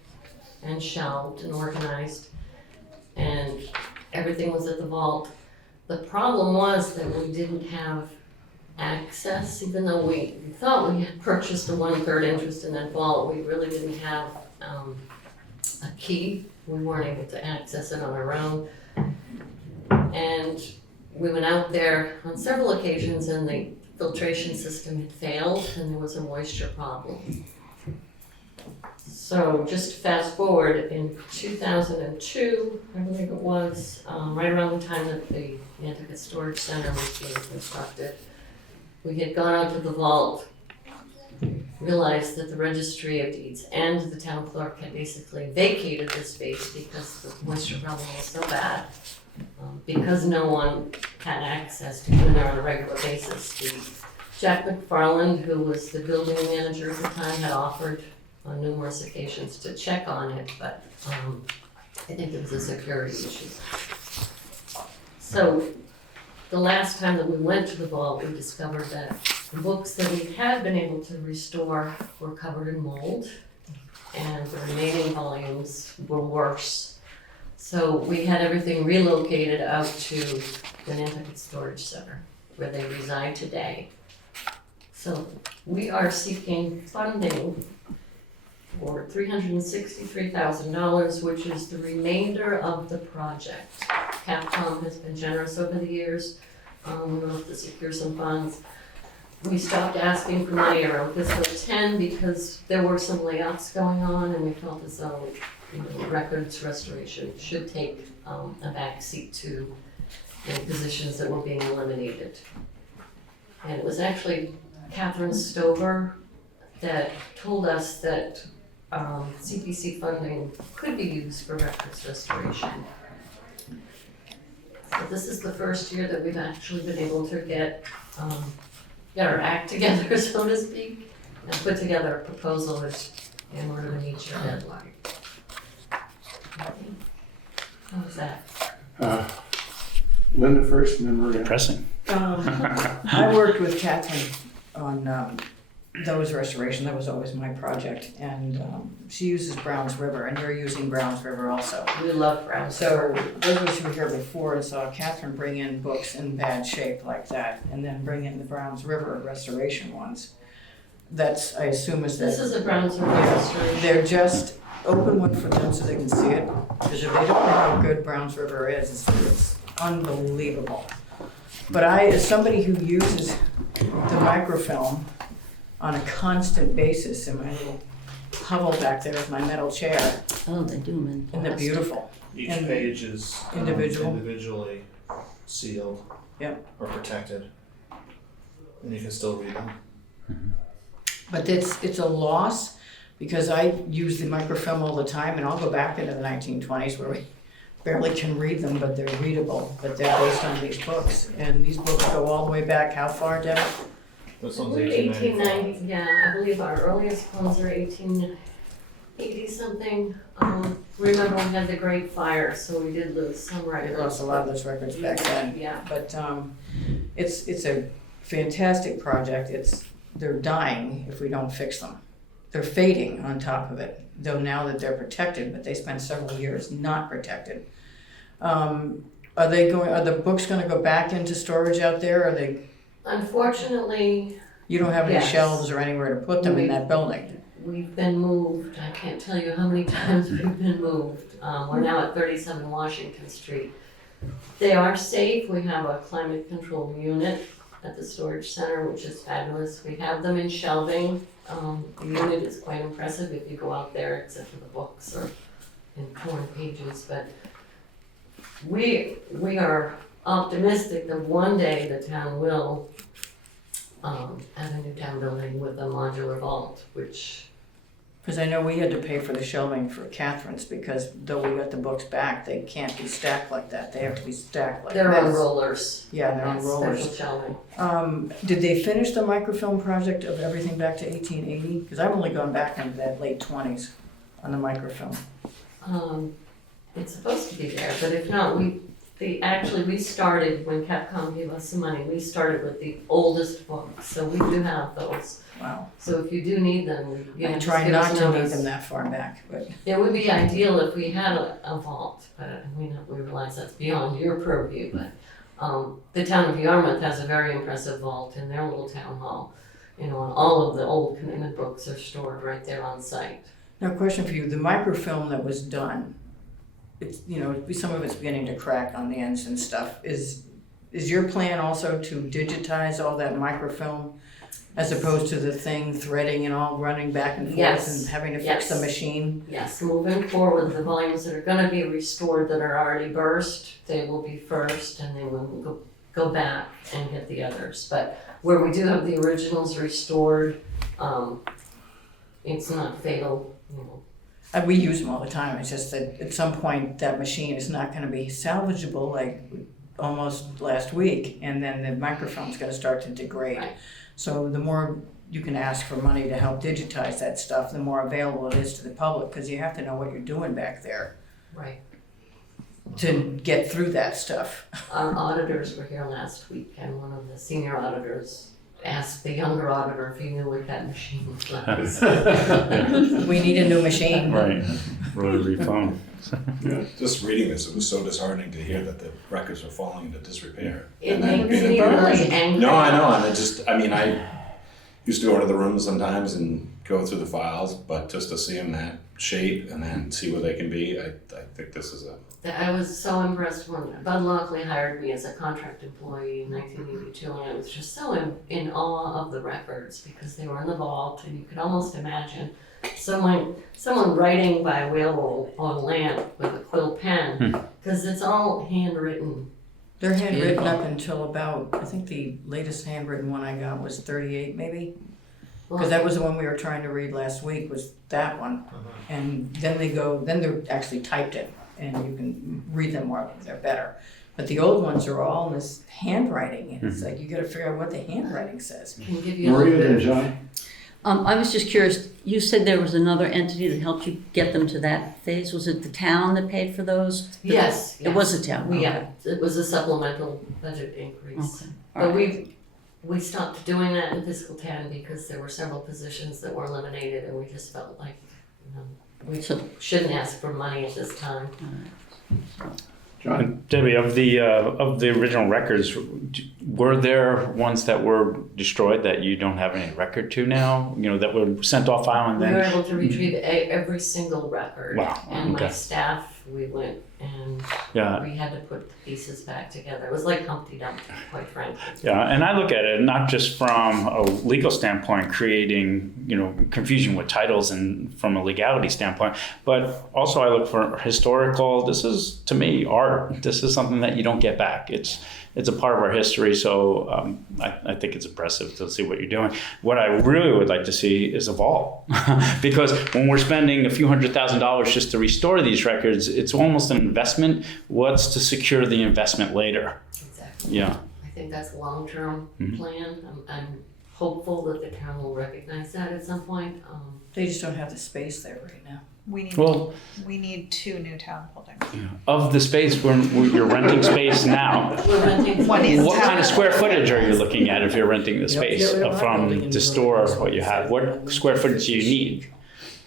and shelved and organized, and everything was at the vault. The problem was that we didn't have access, even though we thought we had purchased a 1/3 interest in that vault, we really didn't have a key. We weren't able to access it on our own. And we went out there on several occasions and the filtration system had failed and there was a moisture problem. So just fast forward, in 2002, I believe it was, right around the time that the Nantucket Storage Center was being constructed, we had gone out to the vault, realized that the registry of deeds and the town clerk had basically vacated the space because the moisture problem was so bad. Because no one had access to go there on a regular basis, Jack McFarland, who was the building manager at the time, had offered on numerous occasions to check on it, but I think it was a security issue. So the last time that we went to the vault, we discovered that the books that we had been able to restore were covered in mold, and the remaining volumes were worse. So we had everything relocated out to the Nantucket Storage Center, where they reside today. So we are seeking funding for $363,000, which is the remainder of the project. Capcom has been generous over the years. We were able to secure some funds. We stopped asking for money around fiscal 10 because there were some layoffs going on, and we felt as though records restoration should take a back seat to positions that were being eliminated. And it was actually Catherine Stover that told us that CPC funding could be used for records restoration. So this is the first year that we've actually been able to get our act together, so to speak, and put together a proposal in order to meet your deadline. How was that? Linda first and then Maria. Pressing. I worked with Catherine on those restoration. That was always my project, and she uses Browns River, and you're using Browns River also. We love Browns River. So those of us who were here before and saw Catherine bring in books in bad shape like that, and then bring in the Browns River restoration ones. That's, I assume, is that This is a Browns River restoration. they're just open one for them so they can see it, because if they don't know how good Browns River is, it's unbelievable. But as somebody who uses the microfilm on a constant basis in my little hovel back there with my metal chair, Oh, they do them in and they're plastic. beautiful. Each And page is individually sealed. Yep. Or protected. And you can still read them. But it's a loss, because I use the microfilm all the time, and I'll go back into the 1920s where we barely can read them, but they're readable, but they're based on these books. And these books go all the way back, how far, Deb? This I one's believe 1890. 1890, yeah, I believe our earliest ones are 1880 something. Remember we had the Great Fire, so we did lose some We records. lost a lot of those records back then. Yeah. But it's a fantastic project. They're dying if we don't fix them. They're fading on top of it, though now that they're protected, but they spent several years not protected. Are the books gonna go back into storage out there? Are they, Unfortunately, you don't have any Yes. shelves or anywhere to put them in that building? we've been moved. I can't tell you how many times we've been moved. We're now at 37 Washington Street. They are safe. We have a climate control unit at the storage center, which is fabulous. We have them in shelving. The unit is quite impressive if you go out there, except for the books or in torn pages. But we are optimistic that one day the town will have a new town building with a modular vault, which Because I know we had to pay for the shelving for Catherine's, because though we got the books back, they can't be stacked like that. They have to be stacked like they're on this. rollers. Yeah, they're on That's rollers. special shelving. Did they finish the microfilm project of everything back to 1880? Because I've only gone back into that late 20s on the microfilm. It's supposed to be there, but if not, we started, when Capcom gave us the money, we started with the oldest books, so we do have those. Wow. So if you do need them, you I know, just try give not us to need notice. them that far back, but It would be ideal if we had a vault, but we realize that's beyond your purview, but the town of Yarmouth has a very impressive vault in their little town hall. You know, and all of the old commitment books are stored right there on site. now, question for you: the microfilm that was done, it's some of it's beginning to crack on the ends and stuff. Is your plan also to digitize all that microfilm, as opposed to the thing threading and all running back and forth Yes. and having to fix the Yes. machine? Yes, moving forward, the volumes that are gonna be restored that are already burst, they will be first, and then we'll go back and get the others. But where we do have the originals restored, it's not fatal, you know. We use them all the time. It's just that at some point that machine is not going to be salvageable, like almost last week, and then the microfilm's going to start to degrade. Right. So the more you can ask for money to help digitize that stuff, the more available it is to the public, because you have to know what you're doing back there Right. to get through that stuff. Our auditors were here last week, and one of the senior auditors asked the younger auditor if he knew what that machine was. We need a new machine. Right, rotary phone. Yeah, just reading this, it was so disheartening to hear that the records were falling into disrepair. It And then makes being me in the really room- angry. No, I know, and I used to go into the rooms sometimes and go through the files, but just to see them that shape and then see where they can be, I think this is I was so impressed when Bud Lockley hired me as a contract employee in 1982, and I was just so in awe of the records because they were in the vault, and you could almost imagine someone writing by wheel on a lamp with a quill pen, because it's all handwritten. They're handwritten up until about, I think the latest handwritten one I got was 38 maybe. Because that was the one we were trying to read last week, was that one. And then they're actually typed in, and you can read them more, they're better. But the old ones are all in this handwriting, and it's like, you gotta figure out what the handwriting says. Can give you a Maria little and bit. John? I was just curious, you said there was another entity that helped you get them to that phase. Was it the town that paid for those? Yes. It was the town, okay. Yeah, it was a supplemental budget increase. Okay. But we stopped doing that in fiscal 10 because there were several positions that were eliminated, and we just felt like, we shouldn't ask for money at this time. John? Debbie, of the original records, were there ones that were destroyed that you don't have any record to now? You know, that were sent off file and We were then? able to retrieve every single record. Wow, And my okay. staff, we went and Yeah. we had to put the pieces back together. It was like Humpty Dumpty, quite frankly. Yeah, and I look at it not just from a legal standpoint, creating, confusion with titles and from a legality standpoint, but also I look for historical. This is, to me, art. This is something that you don't get back. It's a part of our history, so I think it's impressive to see what you're doing. What I really would like to see is a vault, because when we're spending a few $100,000 just to restore these records, it's almost an investment. What's to secure the investment later? Exactly. Yeah. I think that's a long-term Mhm. plan. I'm hopeful that the town will recognize that at some point. They just don't have the space there right now. We need 2 new town buildings. Of the space where you're renting space now, We're renting. One is what kind of square footage are you looking at if you're renting the space get rid of our building from and to do store it. what you have? What square footage do you need?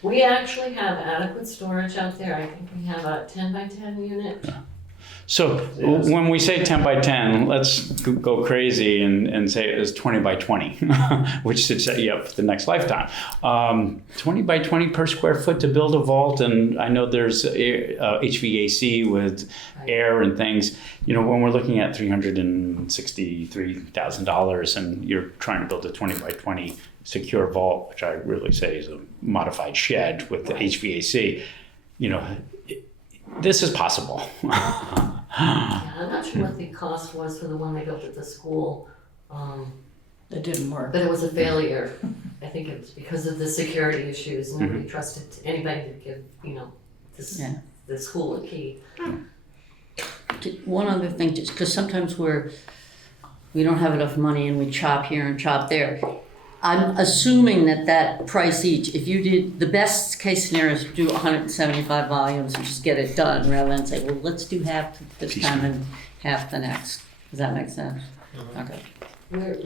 We actually have adequate storage out there. I think we have a 10 by 10 unit. So when we say 10 by 10, let's go crazy and say it is 20 by 20, which should set you up for the next lifetime. 20 by 20 per square foot to build a vault, and I know there's HVAC with air and things. You know, when we're looking at $363,000 and you're trying to build a 20 by 20 secure vault, which I really say is a modified shed with the HVAC, you know, this is possible. Yeah, I'm not sure what the cost was for the one they built at the school. It didn't work. But it was a failure. I think it was because of the security issues. Nobody trusted anybody to give, you know, the school a key. One other thing, just because sometimes we don't have enough money and we chop here and chop there. I'm assuming that price each, if you did, the best case scenario is to do 175 volumes and just get it done, rather than say, well, let's do half this time and half the next. Does that make sense? Okay.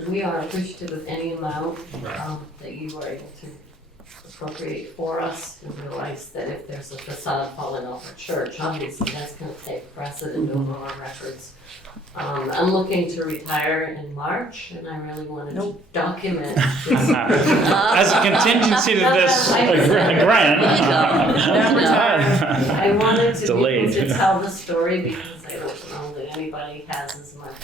We are appreciative of any amount that you are able to appropriate for us, and realize that if there's a facade falling off a church, obviously that's going to take precedent over our records. I'm looking to retire in March, and I really wanted to document this. As a contingency to this grant. I wanted to be Delayed. able to tell the story, because I don't know that anybody has as much,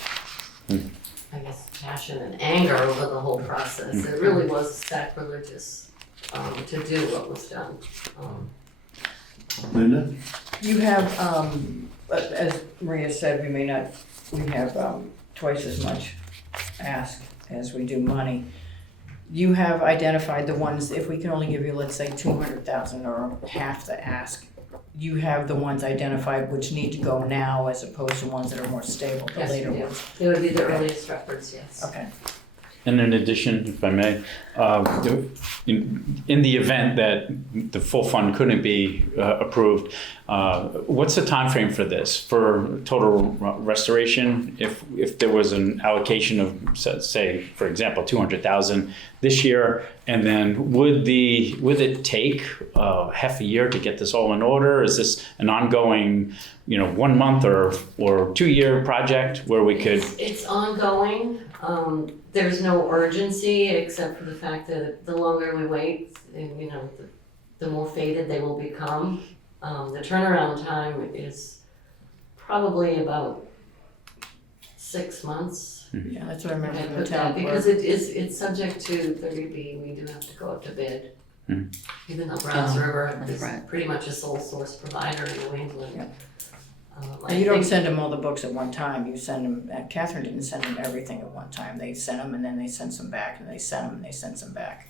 I guess, passion and anger over the whole process. It really was sacrilegious to do what was done. Linda? You have, as Maria said, we have twice as much ask as we do money. You have identified the ones, if we can only give you, let's say, 200,000 or half the ask, you have the ones identified which need to go now as opposed to ones that are more stable, the Yes, later we do. ones. They would be the earliest records, yes. Okay. And in addition, if I may, in the event that the full fund couldn't be approved, what's the time frame for this, for total restoration? If there was an allocation of, say, for example, 200,000 this year, and then would it take half a year to get this all in order? Is this an ongoing, 1 month or 2 year project where we could? It's ongoing. There's no urgency, except for the fact that the longer we wait, the more faded they will become. The turnaround time is probably about 6 months. Yeah, that's what I remember I from the put town that, clerk. because it's subject to 30B. We do have to go up to bid. Even though Browns River is pretty much a sole source provider in New England. Yeah. I And you don't think- send them all the books at one time, you send them, Catherine didn't send them everything at one time, they sent them and then they sent some back, and they sent them and they sent some back.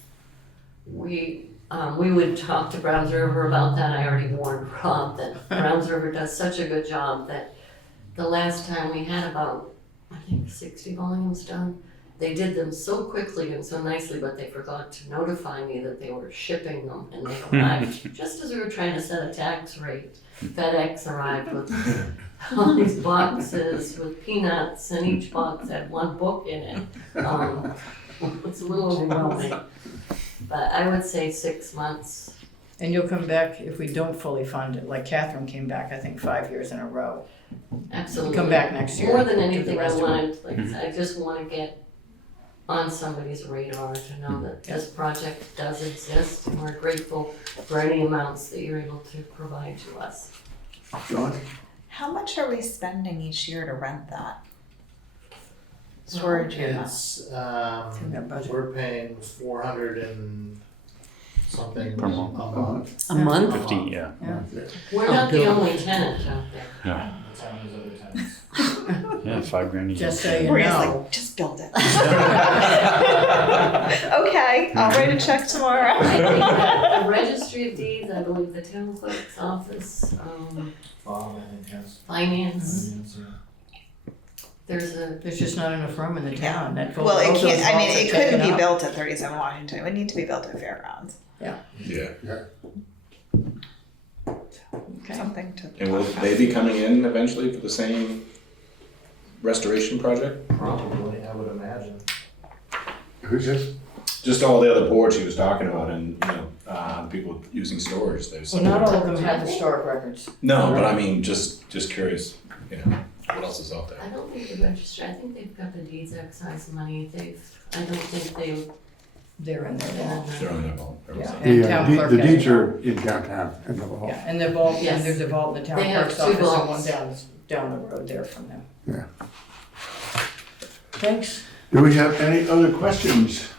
We would talk to Browns River about that. I already warned Rob that Browns River does such a good job that the last time we had about, I think, 60 volumes done. They did them so quickly and so nicely, but they forgot to notify me that they were shipping them, and they arrived just as we were trying to set a tax rate. FedEx arrived with all these boxes with peanuts, and each box had one book in it. It's a little overwhelming, but I would say 6 months. And you'll come back if we don't fully fund it, like Catherine came back, I think, 5 years in a row. Absolutely. Come back next year. More than do the anything, I rest of it. wanted, like I said, I just want to get on somebody's radar to know that this project does exist, and we're grateful for any amounts that you're able to provide to us. John? How much are we spending each year to rent that storage unit? It's, that budget. we're paying 400 and something Per month. a month. A month? 50, yeah. We're not the only tenant out there. Yeah, The town has other tenants. yeah, $5,000 a year. Just so you Maria's know. like, just build it. Okay, I'll write a check tomorrow. I think that the registry of deeds, I believe the town clerk's office, Bob, I think, has. finance, Yeah. There's just not enough room in the town, that Well, it both those can't, I mean, vaults are it couldn't taken be up. built at 37 Washington, it would need to be built at Fairgrounds, Yeah. Okay. something to. And will talk they about. be coming in eventually for the same restoration project? Probably, I would imagine. Who's this? Just all the other boards he was talking about, and people using storage. There's Well, not all of them have historic records. No, but I mean, just curious. what else is out there? I don't think they register, I think they've got the deeds excise money, I don't think They're in there now. They're on their vault. Yeah. And town clerk The has deeds a are in downtown in the vault. Yeah, and the vault, Yes. and there's a vault in the town They have clerk's two office and one vaults. down the road there from them. Yeah. Thanks. Do we have any other questions?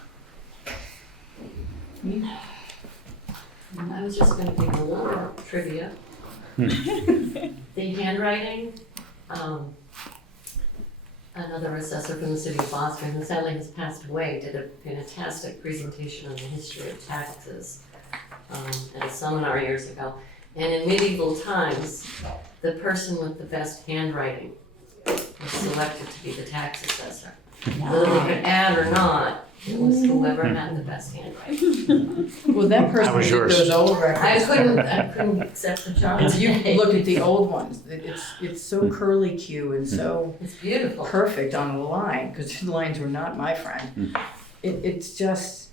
I was just gonna give a little more trivia. The handwriting, another assessor from the city of Boston, who sadly has passed away, did a fantastic presentation on the history of taxes at a seminar years ago. And in medieval times, the person with the best handwriting was selected to be the tax assessor. Whether they could add or not, it was whoever had the best handwriting. Well, that person That was did yours. those old I records. couldn't accept the job. If you look at the old ones, it's so curly Q and so It's beautiful. perfect on the line, because the lines were not my friend. It's just,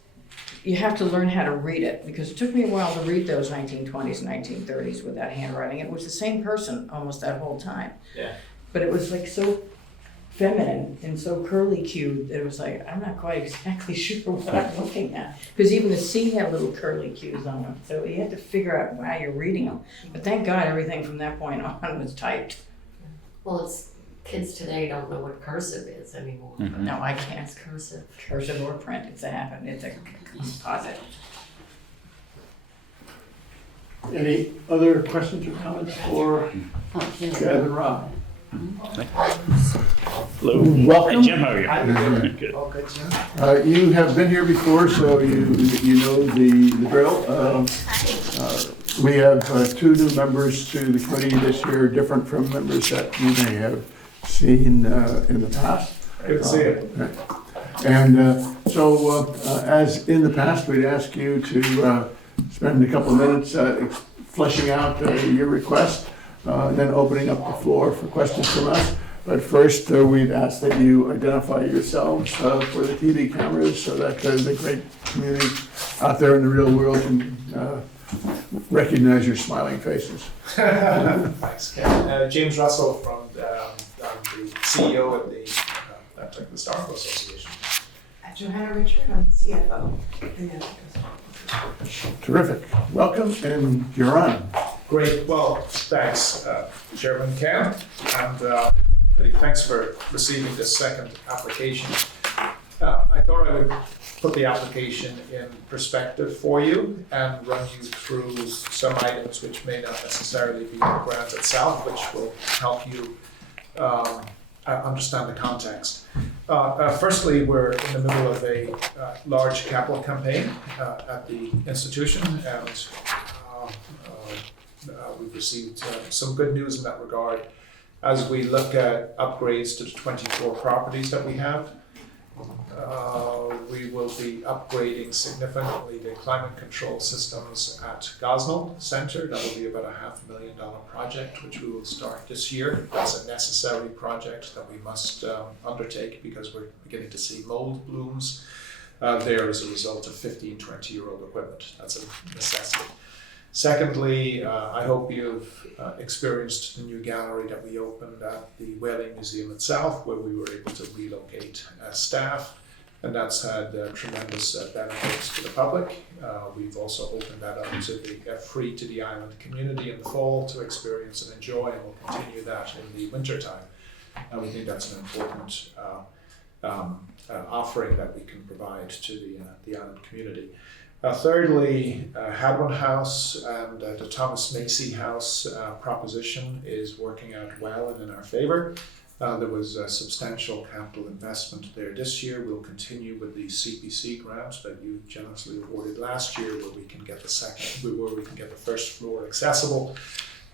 you have to learn how to read it, because it took me a while to read those 1920s, 1930s with that handwriting. It was the same person almost that whole time. Yeah. But it was like so feminine and so curly Q that it was like, I'm not quite exactly sure what I'm looking at. Because even the C had little curly Qs on them, so you had to figure out why you're reading them. But thank God everything from that point on was typed. Well, kids today don't know what cursive is anymore. No, I can't. It's cursive. Cursive or print, it's a composite. Any other questions or comments for Chad and Rob? Hello. Welcome. Hey, Jim, how are you? Good. All good, Jim? You have been here before, so you know the drill. We have two new members to the committee this year, different from members that you may have seen in the past. Good to see you. And so, as in the past, we'd ask you to spend a couple of minutes fleshing out your request, then opening up the floor for questions from us. But first, we'd ask that you identify yourselves for the TV cameras so that the great community out there in the real world can recognize your smiling faces. Thanks, Ken. James Russell from, I'm the CEO of the Nantucket Historical Association. Johanna Richard, I'm CFO. Terrific. Welcome, and you're on. Great, well, thanks, Chairman Ken, and really thanks for receiving this second application. I thought I would put the application in perspective for you and run you through some items which may not necessarily be in the grant itself, which will help you understand the context. Firstly, we're in the middle of a large capital campaign at the institution, and we've received some good news in that regard as we look at upgrades to the 24 properties that we have. We will be upgrading significantly the climate control systems at Gosnell Centre. That will be about a $500,000 project, which we will start this year. That's a necessary project that we must undertake because we're beginning to see mold blooms there as a result of 15, 20-year-old equipment. That's a necessity. Secondly, I hope you've experienced the new gallery that we opened at the Whaling Museum itself, where we were able to relocate staff, and that's had tremendous benefits to the public. We've also opened that up to the free to the island community in the fall to experience and enjoy, and we'll continue that in the wintertime. We think that's an important offering that we can provide to the island community. Thirdly, Hadwin House and the Thomas Macy House proposition is working out well and in our favour. There was a substantial capital investment there this year. We'll continue with the CPC grant that you generously awarded last year, where we can get the first floor accessible.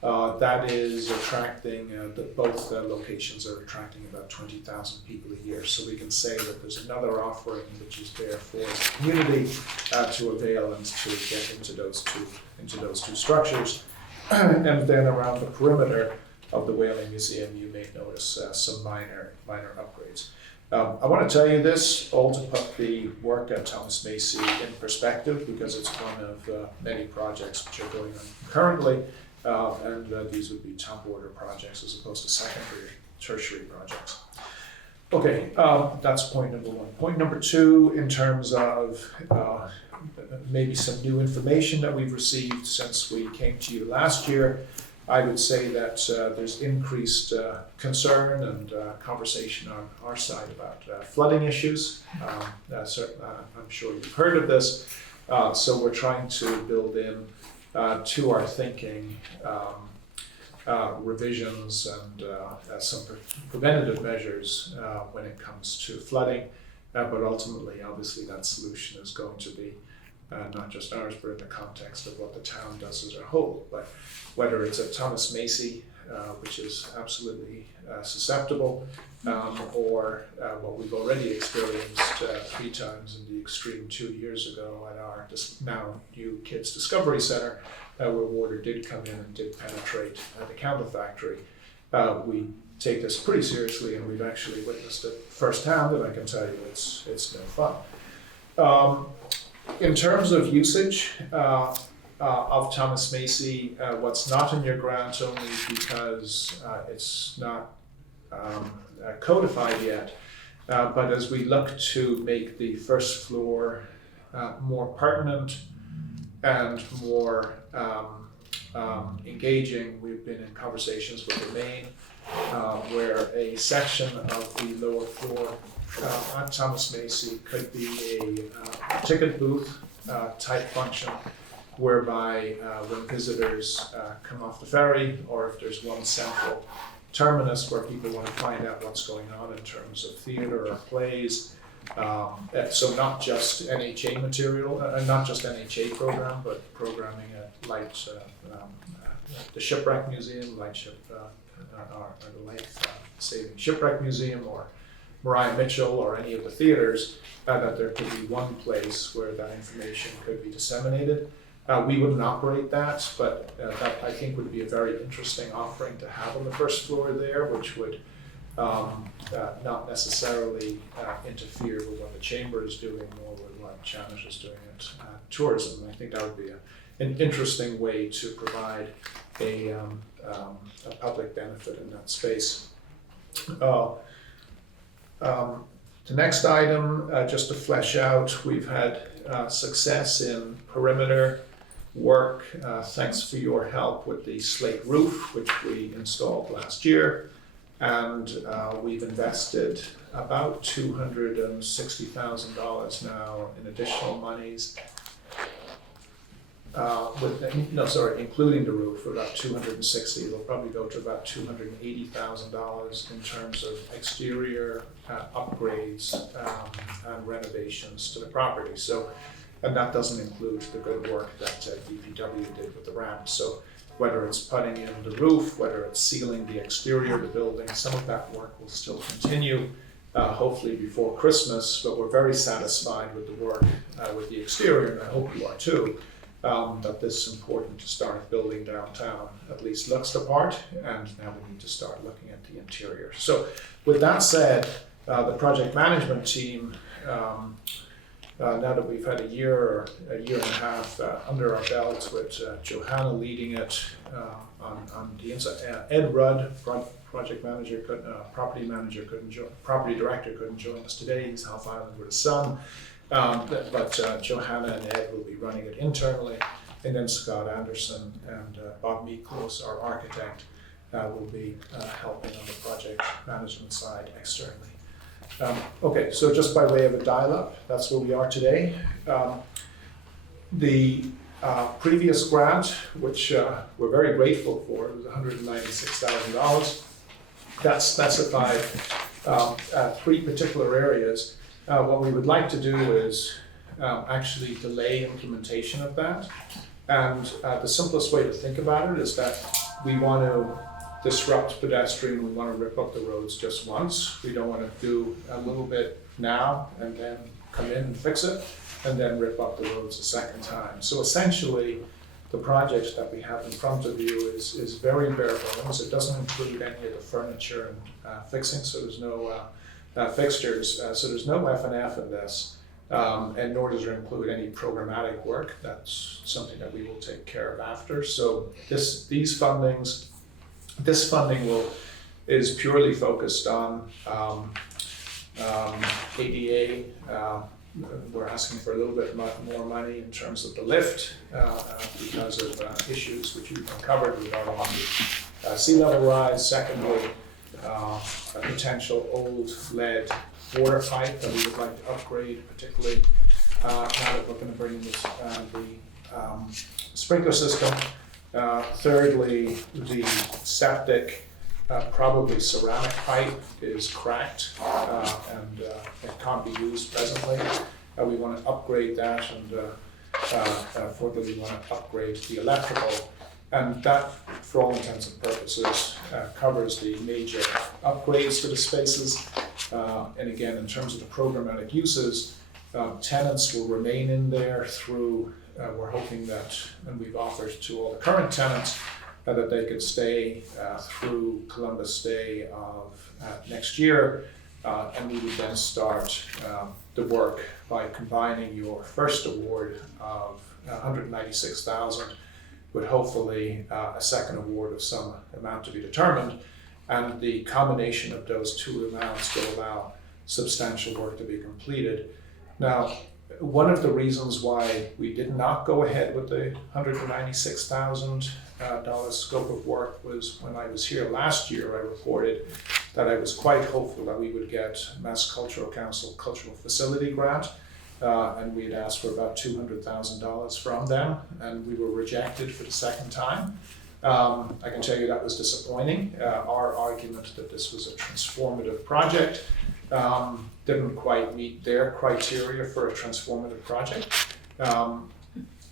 That is attracting, both locations are attracting about 20,000 people a year. So we can say that there's another offering which is there for the community to avail and to get into those two structures. And then around the perimeter of the Whaling Museum, you may notice some minor upgrades. I want to tell you this, all to put the work at Thomas Macy in perspective, because it's one of many projects which are going on currently. These would be top order projects as opposed to secondary, tertiary projects. Okay, that's point number one. Point number two, in terms of maybe some new information that we've received since we came to you last year, I would say that there's increased concern and conversation on our side about flooding issues. I'm sure you've heard of this. So we're trying to build in to our thinking revisions and some preventative measures when it comes to flooding. But ultimately, obviously, that solution is going to be not just ours, but in the context of what the town does as a whole. But whether it's at Thomas Macy, which is absolutely susceptible, or what we've already experienced 3 times in the extreme 2 years ago at our now new Kids Discovery Center, where water did come in and did penetrate the counterfactory. We take this pretty seriously, and we've actually witnessed it firsthand, and I can tell you it's no fun. In terms of usage of Thomas Macy, what's not in your grant only because it's not codified yet, but as we look to make the first floor more pertinent and more engaging, we've been in conversations with the Maine, where a section of the lower floor at Thomas Macy could be a ticket booth type function, whereby when visitors come off the ferry, or if there's one central terminus where people want to find out what's going on in terms of theater or plays, so not just NHA material, not just NHA program, but programming at like the Shipwreck Museum, or the Life Saving Shipwreck Museum, or Mariah Mitchell, or any of the theaters, that there could be one place where that information could be disseminated. We wouldn't operate that, but that I think would be a very interesting offering to have on the first floor there, which would not necessarily interfere with what the chamber is doing or with what Janet is doing at tourism. I think that would be an interesting way to provide a public benefit in that space. The next item, just to flesh out, we've had success in perimeter work. Thanks for your help with the slate roof, which we installed last year. And we've invested about $260,000 now in additional monies. Including the roof, about 260. It'll probably go to about $280,000 in terms of exterior upgrades and renovations to the property. So, and that doesn't include the good work that DPW did with the ramp. So, whether it's putting in the roof, whether it's sealing the exterior of the building, some of that work will still continue, hopefully before Christmas. But we're very satisfied with the work with the exterior, and I hope you are too. That this is important to start building downtown, at least looks the part, and now we need to start looking at the interior. So with that said, the project management team, now that we've had a year and a half under our belts with Johanna leading it on the inside, Ed Rudd, project manager, property director couldn't join us today. He's Half Island with his son. But Johanna and Ed will be running it internally, and then Scott Anderson and Bob Miklos, our architect, will be helping on the project management side externally. Okay, so just by way of a dial-up, that's where we are today. The previous grant, which we're very grateful for, was $196,000. That specified 3 particular areas. What we would like to do is actually delay implementation of that. And the simplest way to think about it is that we want to disrupt pedestrian, we want to rip up the roads just once. We don't want to do a little bit now and then come in and fix it, and then rip up the roads a second time. So essentially, the project that we have in front of you is very bare bones. It doesn't include any of the furniture and fixing, so there's no fixtures, so there's no F&F in this. and nor does it include any programmatic work. That's something that we will take care of after. So this funding is purely focused on ADA. We're asking for a little bit more money in terms of the lift because of issues which you've uncovered regarding the sea level rise. Secondly, a potential old lead water pipe that we would like to upgrade, particularly now that we're going to bring in the sprinkler system. Thirdly, the septic, probably ceramic pipe, is cracked and it can't be used presently. We want to upgrade that, and fourthly, we want to upgrade the electrical. And that, for all intents and purposes, covers the major upgrades to the spaces. And again, in terms of the programmatic uses, tenants will remain in there through, we're hoping that, and we've offered to all the current tenants, that they could stay through Columbus Day of next year. And we would then start the work by combining your first award of $196,000 with hopefully a second award of some amount to be determined. And the combination of those two amounts will allow substantial work to be completed. Now, one of the reasons why we did not go ahead with the $196,000 scope of work was when I was here last year, I reported that I was quite hopeful that we would get Mass Cultural Council Cultural Facility Grant. And we had asked for about $200,000 from them, and we were rejected for the second time. I can tell you that was disappointing. Our argument that this was a transformative project didn't quite meet their criteria for a transformative project.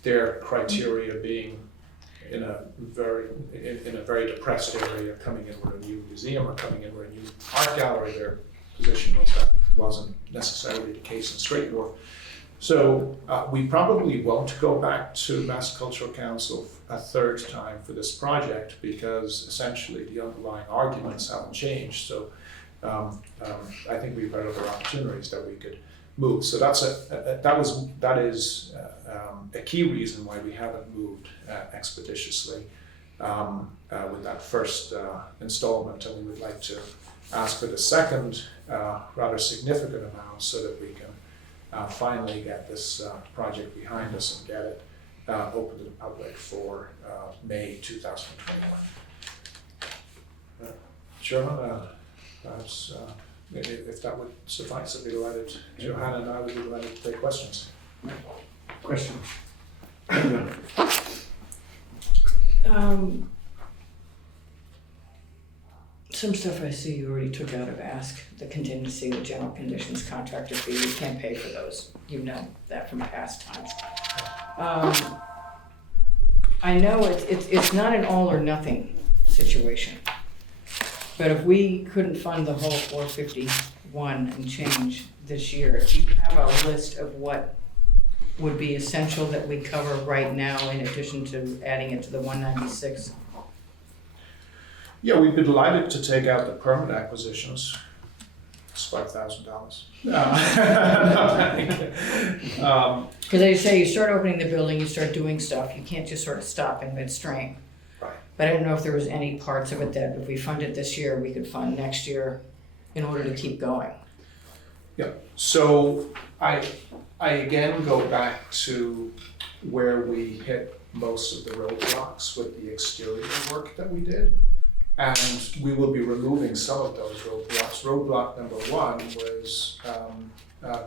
Their criteria being in a very depressed area, coming in with a new museum or coming in with a new art gallery. Their position was that wasn't necessarily the case in Straight Wharf. So we probably won't go back to Mass Cultural Council a third time for this project because essentially the underlying arguments haven't changed. So I think we've had other opportunities that we could move. So that is a key reason why we haven't moved expeditiously with that first installment, and we would like to ask for the second rather significant amount so that we can finally get this project behind us and get it open to the public for May 2021. Chairman, perhaps if that would suffice, I'd be delighted. Johanna and I would be delighted to take questions. Questions? Some stuff I see you already took out of ask, the contingency, the general conditions, contractor fee, you can't pay for those. You know that from past times. I know it's not an all or nothing situation. But if we couldn't fund the whole 451 and change this year, do you have a list of what would be essential that we cover right now in addition to adding it to the 196? Yeah, we'd be delighted to take out the permit acquisitions. It's $5,000. Because they say you start opening the building, you start doing stuff, you can't just sort of stop in midstream. Right. But I don't know if there was any parts of it that if we fund it this year, we could fund next year in order to keep going. Yeah, so I again go back to where we hit most of the roadblocks with the exterior work that we did. And we will be removing some of those roadblocks. Roadblock number one was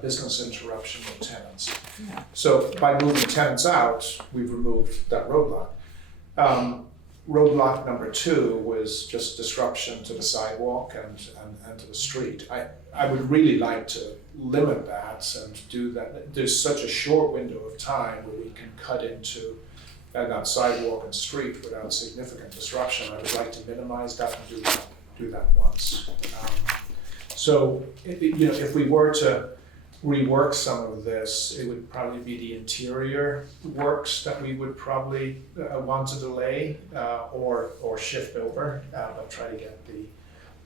business interruption with tenants. Yeah. So by moving tenants out, we've removed that roadblock. Roadblock number two was just disruption to the sidewalk and to the street. I would really like to limit that and do that. There's such a short window of time where we can cut into that sidewalk and street without significant disruption. I would like to minimize that and do that once. So if we were to rework some of this, it would probably be the interior works that we would probably want to delay or shift over, but try to get the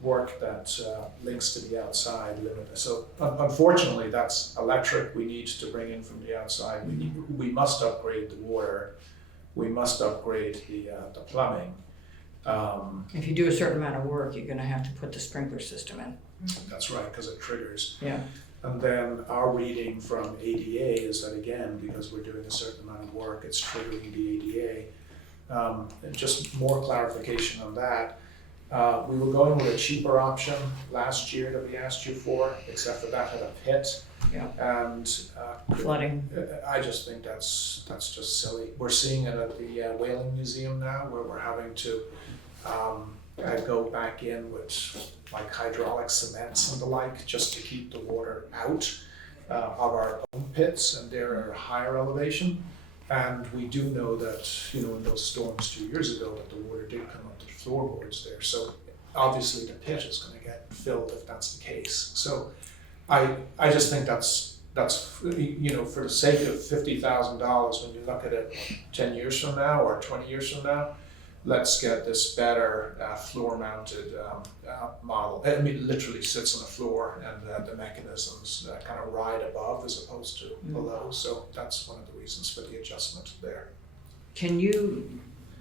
work that links to the outside limit. So unfortunately, that's electric we need to bring in from the outside. We must upgrade the water. We must upgrade the plumbing. If you do a certain amount of work, you're gonna have to put the sprinkler system in. That's right, because it triggers. Yeah. And then our reading from ADA is that, again, because we're doing a certain amount of work, it's triggering the ADA. And just more clarification on that. We were going with a cheaper option last year that we asked you for, except for that had a pit. Yeah. And Flooding. I just think that's just silly. We're seeing it at the Whaling Museum now, where we're having to go back in with like hydraulic cements and the like, just to keep the water out of our own pits, and they're at a higher elevation. And we do know that, in those storms 2 years ago, that the water did come up to the floorboards there. So obviously the pit is going to get filled if that's the case. So I just think that's for the sake of $50,000, when you look at it 10 years from now or 20 years from now, let's get this better floor-mounted model. I mean, it literally sits on the floor, and the mechanisms kind of ride above as opposed to below. So that's one of the reasons for the adjustment there.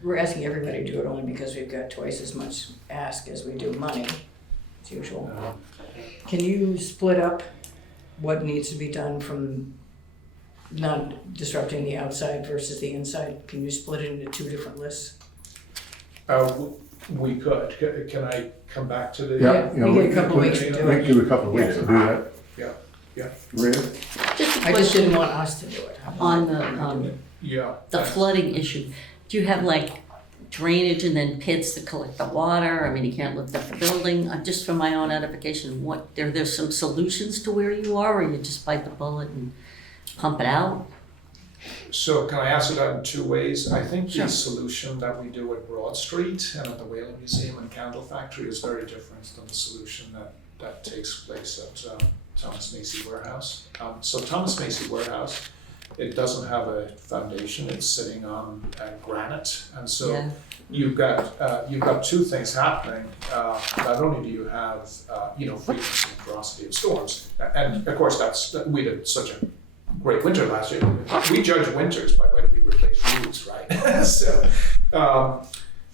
We're asking everybody to do it only because we've got twice as much ask as we do money, as usual. Can you split up what needs to be done from not disrupting the outside versus the inside? Can you split it into two different lists? We could. Can I come back to the? Yeah, We get a couple of weeks to do it. Give a couple of weeks to do that. Yeah. Maria? Just a I just didn't question want us to do it. on the Yeah. flooding issue. Do you have like drainage and then pits to collect the water? I mean, you can't lift up the building. Just for my own edification, there's some solutions to where you are, or you just bite the bullet and pump it out? So can I answer that in two ways? I think Sure. the solution that we do at Broad Street and at the Whaling Museum and Candle Factory is very different than the solution that takes place at Thomas Macy Warehouse. So Thomas Macy Warehouse, it doesn't have a foundation, it's sitting on granite. And so Yeah. you've got two things happening. Not only do you have, frequency and ferocity of storms, and of course we did such a great winter last year. We judge winters by whether we replace roofs, right? So,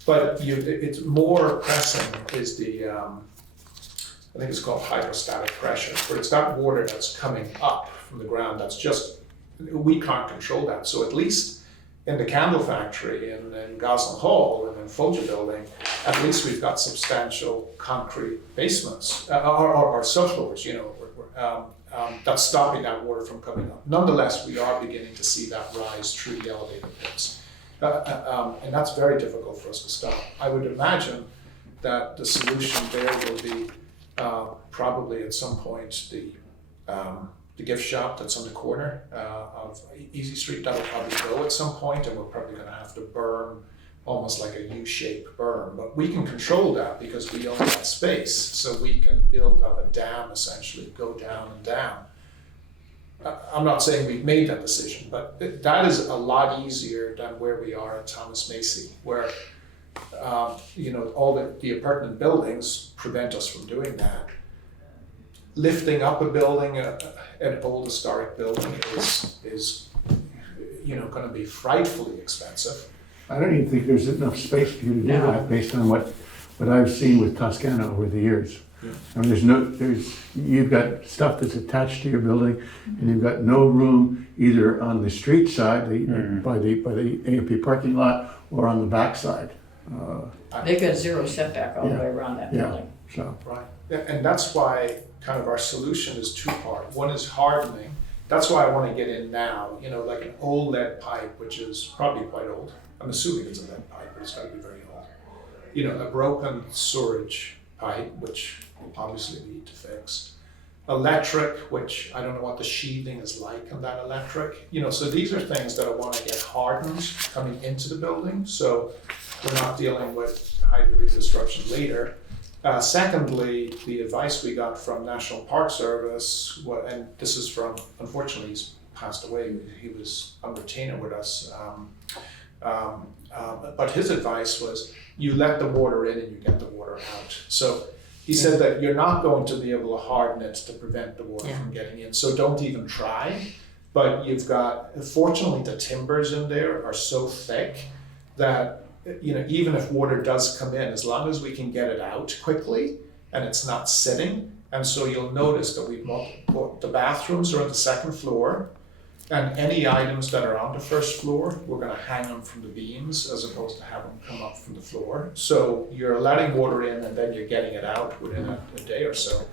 but it's more pressing is the, I think it's called hydrostatic pressure, where it's that water that's coming up from the ground that's just, we can't control that. So at least in the Candle Factory in Gosling Hall and in Folger Building, at least we've got substantial concrete basements or subfloors, that's stopping that water from coming up. Nonetheless, we are beginning to see that rise through the elevator pits. And that's very difficult for us to stop. I would imagine that the solution there will be probably at some point the gift shop that's on the corner of Easy Street. That'll probably go at some point, and we're probably going to have to berm almost like a U-shaped berm. But we can control that because we own that space, so we can build up a dam essentially, go down and down. I'm not saying we've made that decision, but that is a lot easier than where we are at Thomas Macy, where all the appurtenant buildings prevent us from doing that. Lifting up a building, an old historic building, is going to be frightfully expensive. I don't even think there's enough space for you to do that based on what I've seen with Toscana over the years. Yeah. I mean, you've got stuff that's attached to your building, and you've got no room either on the street side, by the A&P parking lot, or on the back side. They've got zero setback all the way around that building. So. Right, and that's why kind of our solution is two-part. One is hardening. That's why I want to get in now, like an old lead pipe, which is probably quite old. I'm assuming it's a lead pipe, but it's got to be very old. A broken sewerage pipe, which will obviously need to fix. Electric, which I don't know what the sheathing is like on that electric. So these are things that I want to get hardened coming into the building, so we're not dealing with high degree of disruption later. Secondly, the advice we got from National Park Service, and this is from, unfortunately he's passed away, he was on retainer with us, but his advice was, you let the water in and you get the water out. So He said that you're not going to be able to harden it to prevent the water Yeah. from getting in, so don't even try. But you've got, fortunately, the timbers in there are so thick that, you know, even if water does come in, as long as we can get it out quickly and it's not sitting. And so you'll notice that the bathrooms are on the second floor, and any items that are on the first floor, we're gonna hang them from the beams as opposed to have them come up from the floor. So you're letting water in and then you're getting it out within a day or so.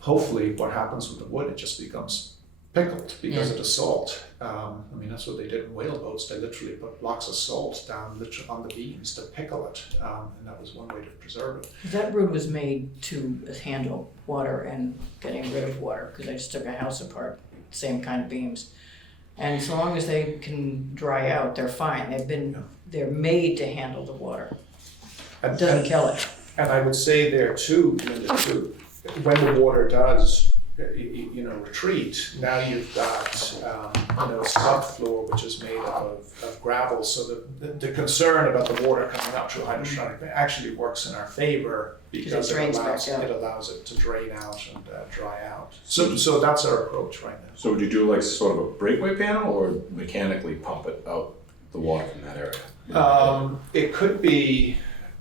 Hopefully, what happens with the wood, it just becomes pickled because of the salt. I mean, that's what they did in whaleboats. They literally put blocks of salt down on the beams to pickle it, and that was one way to preserve it. That road was made to handle water and getting rid of water, because I just took a house apart, same kind of beams. And so long as they can dry out, they're fine. They're made to handle the water. It doesn't kill it. And I would say there too, Linda, too, when the water does, you know, retreat, now you've got, you know, a subfloor which is made up of gravel. So the concern about the water coming up through hydrostatic actually works in our favor because it allows it to drain out and dry out. So that's our approach right now. So would you do like sort of a breakaway panel or mechanically pump it out the water from that area? It could be,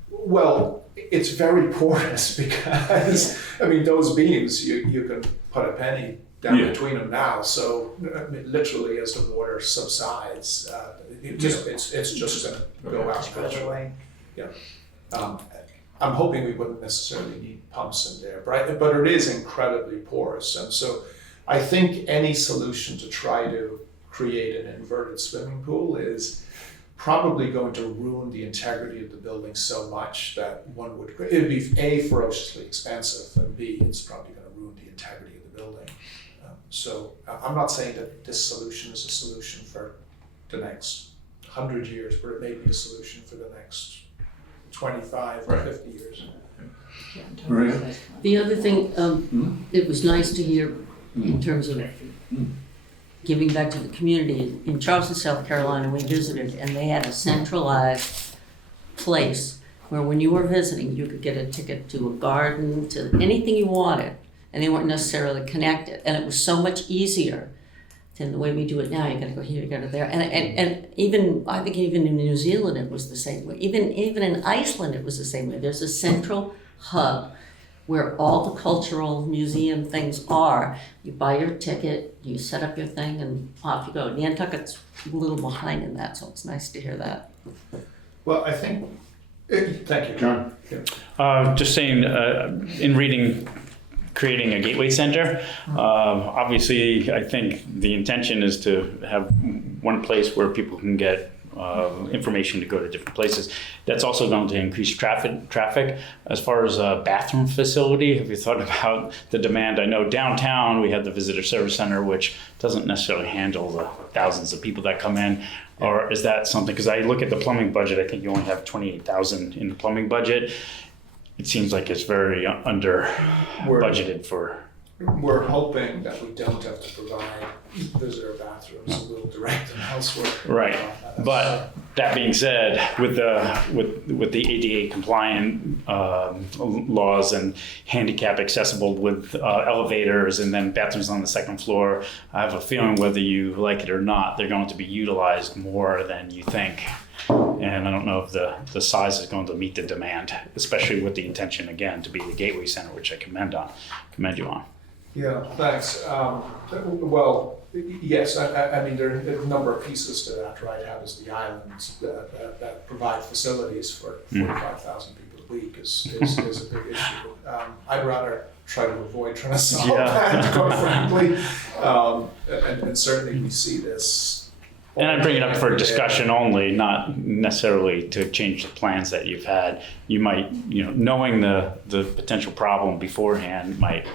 well, it's very porous because, I mean, those beams, you can put a penny down between them now. So I mean, literally as the water subsides, it's just going to go out naturally. Yeah. I'm hoping we wouldn't necessarily need pumps in there, but it is incredibly porous. And so I think any solution to try to create an inverted swimming pool is probably going to ruin the integrity of the building so much that it would be A, ferociously expensive, and B, it's probably going to ruin the integrity of the building. So I'm not saying that this solution is a solution for the next 100 years, but it may be a solution for the next 25 or 50 years. Maria? The other thing, it was nice to hear in terms of giving back to the community. In Charleston, South Carolina, we visited, and they had a centralized place where when you were visiting, you could get a ticket to a garden, to anything you wanted, and they weren't necessarily connected. And it was so much easier than the way we do it now. You gotta go here, you gotta there. And even, I think even in New Zealand, it was the same way. Even in Iceland, it was the same way. There's a central hub where all the cultural museum things are. You buy your ticket, you set up your thing, and off you go. Nantucket's a little behind in that, so it's nice to hear that. Well, I think, thank you, John. Just saying, in reading creating a gateway center, obviously I think the intention is to have one place where people can get information to go to different places. That's also going to increase traffic. As far as a bathroom facility, have you thought about the demand? I know downtown we have the visitor service center, which doesn't necessarily handle the thousands of people that come in. Or is that something, because I look at the plumbing budget, I think you only have 28,000 in the plumbing budget. It seems like it's very under budgeted for. We're hoping that we don't have to provide visitor bathrooms, so we'll direct them elsewhere. Right, but that being said, with the ADA compliant laws and handicap accessible with elevators and then bathrooms on the second floor, I have a feeling whether you like it or not, they're going to be utilized more than you think. And I don't know if the size is going to meet the demand, especially with the intention again to be the gateway center, which I commend you on. Yeah, thanks. Well, yes, I mean, there are a number of pieces to that, right? How does the island that provide facilities for 45,000 people a week is a big issue. I'd rather try to avoid trying to solve that, quite frankly. And certainly we see this. And I bring it up for discussion only, not necessarily to change the plans that you've had. You might, knowing the potential problem beforehand might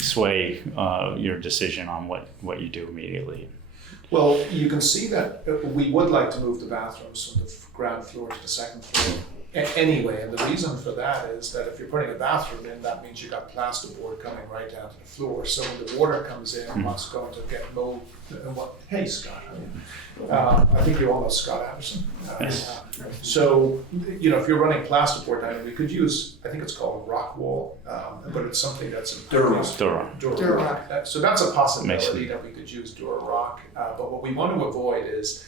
sway your decision on what you do immediately. Well, you can see that we would like to move the bathrooms from the ground floor to the second floor. anyway, and the reason for that is that if you're putting a bathroom in, that means you got plasterboard coming right down to the floor. So when the water comes in, what's going to get mold? Hey, Scott. I think you all know Scott Anderson. So, you know, if you're running plasterboard down, we could use, I think it's called rock wall, but it's something that's Durarock. So that's a possibility that we could use Durarock. But what we want to avoid is,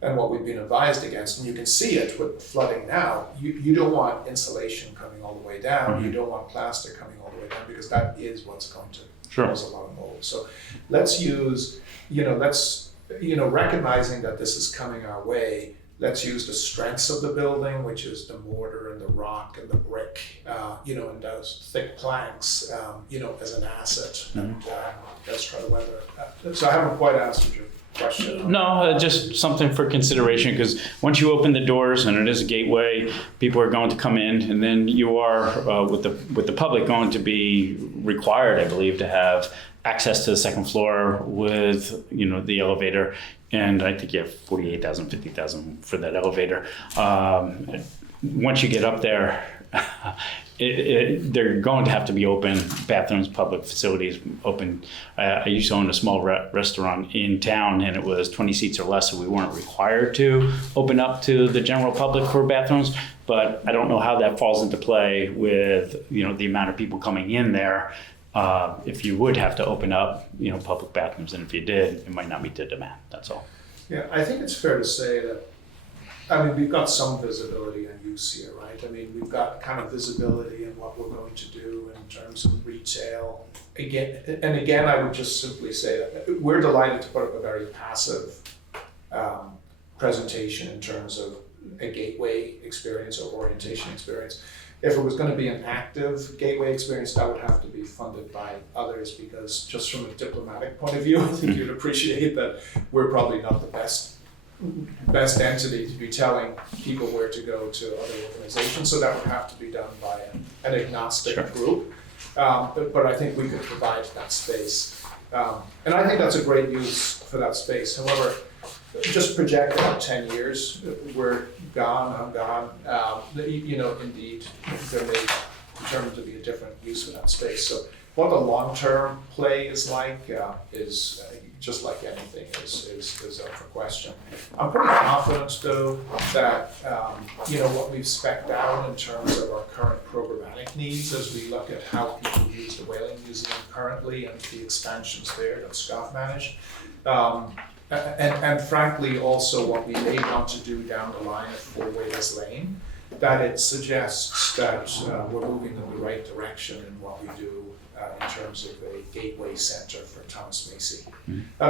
and what we've been advised against, and you can see it with flooding now, you don't want insulation coming all the way down, you don't want plaster coming all the way down, because that is what's going to cause a lot of mold. So let's use, recognizing that this is coming our way, let's use the strengths of the building, which is the mortar and the rock and the brick, and those thick planks, as an asset. And let's try to weather it. So I haven't quite answered your question. No, just something for consideration, because once you open the doors and it is a gateway, people are going to come in, and then you are with the public going to be required, I believe, to have access to the second floor with the elevator, and I think you have $48,000, $50,000 for that elevator. Once you get up there, they're going to have to be open, bathrooms, public facilities open. I used to own a small restaurant in town, and it was 20 seats or less, so we weren't required to open up to the general public for bathrooms. But I don't know how that falls into play with the amount of people coming in there. If you would have to open up public bathrooms, and if you did, it might not meet the demand. That's all. Yeah, I think it's fair to say that, we've got some visibility and use here, right? We've got kind of visibility in what we're going to do in terms of retail. Again, I would just simply say that we're delighted to put up a very passive presentation in terms of a gateway experience or orientation experience. If it was going to be an active gateway experience, that would have to be funded by others, because just from a diplomatic point of view, I think you'd appreciate that we're probably not the best entity to be telling people where to go to other organizations. So that would have to be done by an agnostic group. But I think we could provide that space. And I think that's a great use for that space. However, just project out 10 years, we're gone, I'm gone. Indeed, there may determine to be a different use for that space. So what the long-term play is like is just like anything is up for question. I'm pretty confident, though, that what we've spec'd out in terms of our current programmatic needs, as we look at how people use the Whaling Museum currently and the expansions there that Scott managed. And frankly, also what we may want to do down the line at Four Ways Lane, that it suggests that we're moving in the right direction in what we do in terms of a gateway center for Thomas Macy.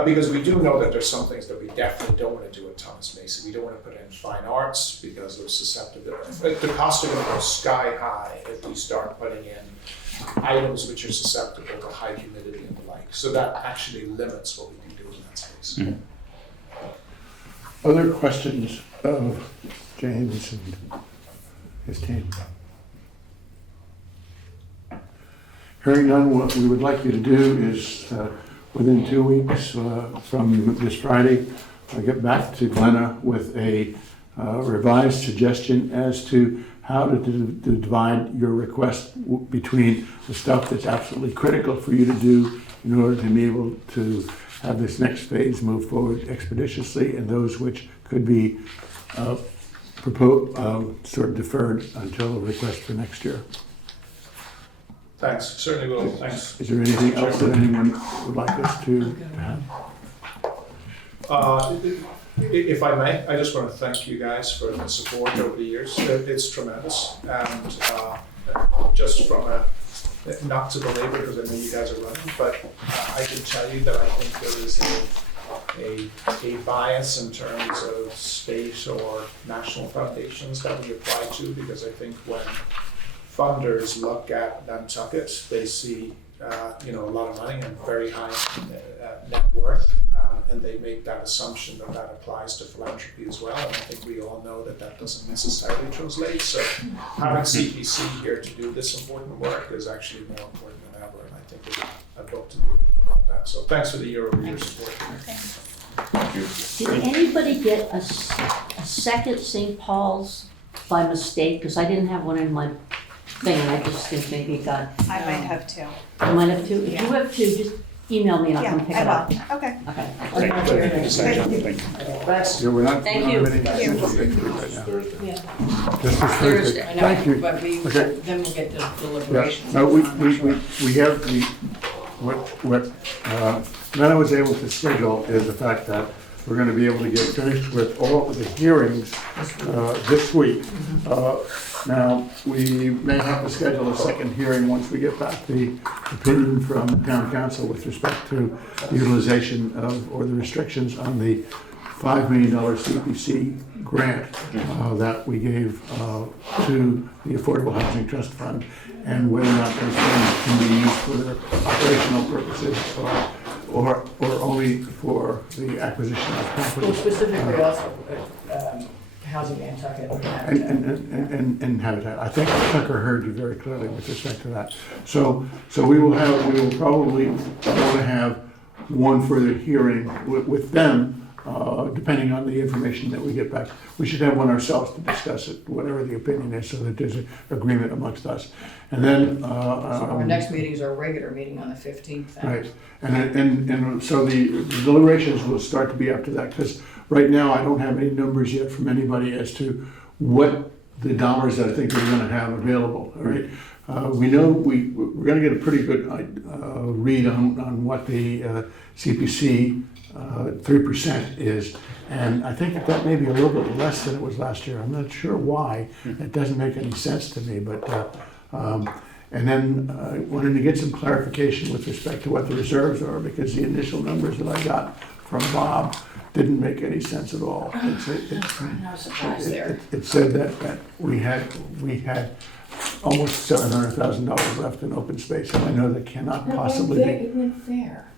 Because we do know that there's some things that we definitely don't want to do at Thomas Macy. We don't want to put in fine arts because of susceptibility. The costs are going to go sky high if we start putting in items which are susceptible to high humidity and the like. So that actually limits what we can do in that space. Other questions of James and his team? Hearing none, what we would like you to do is, within 2 weeks from this Friday, get back to Glenna with a revised suggestion as to how to divide your request between the stuff that's absolutely critical for you to do in order to be able to have this next phase move forward expeditiously, and those which could be sort of deferred until a request for next year. Thanks, certainly will. Thanks. Is there anything else that anyone would like us to have? If I may, I just want to thank you guys for the support over the years. It's tremendous. And just from not to belabor, because I know you guys are running, but I can tell you that I think there is a bias in terms of state or national foundations that we apply to, because I think when funders look at Nantucket, they see a lot of money and very high net worth, and they make that assumption that that applies to philanthropy as well. And I think we all know that that doesn't necessarily translate. So having CPC here to do this important work is actually more important than ever. And I think I'd love to do about that. So thanks for the year-over-year support. Did anybody get a second St. Paul's by mistake? Because I didn't have one in my thing, and I just think maybe it got, I might have two. I might have two. If you Yeah. have two, just email me and I'll Yeah, come pick it up. I will. Okay. Okay. Yeah, we're not. Thank we're you. not having any Thank you. scheduled right now. Yeah. Just this Thursday. I know, Thank you. but we, Okay. then we'll get the Yeah, deliberations. no, we have, what Nana was able to schedule is the fact that we're gonna be able to get finished with all of the hearings this week. Now, we may have to schedule a second hearing once we get back the opinion from town council with respect to the utilization of, or the restrictions on the $5 million CPC grant that we gave to the Affordable Housing Trust Fund, and whether or not those funds can be used for their operational purposes or only for the acquisition of property. Well, specifically also, housing Nantucket. And Habitat. I think Tucker heard you very clearly with respect to that. So we will probably want to have one further hearing with them, depending on the information that we get back. We should have one ourselves to discuss it, whatever the opinion is, so that there's an agreement amongst us. And then. So our next meeting is our regular meeting on the 15th. then. Right, and so the deliberations will start to be after that, because right now I don't have any numbers yet from anybody as to what the dollars that I think we're gonna have available, all right? We know we're gonna get a pretty good read on what the CPC 3% is, and I think that may be a little bit less than it was last year. I'm not sure why, it doesn't make any sense to me, but and then I wanted to get some clarification with respect to what the reserves are, because the initial numbers that I got from Bob didn't make any sense at all. No surprise there. It said that we had almost $700,000 left in open space, and I know that cannot possibly be. It went there.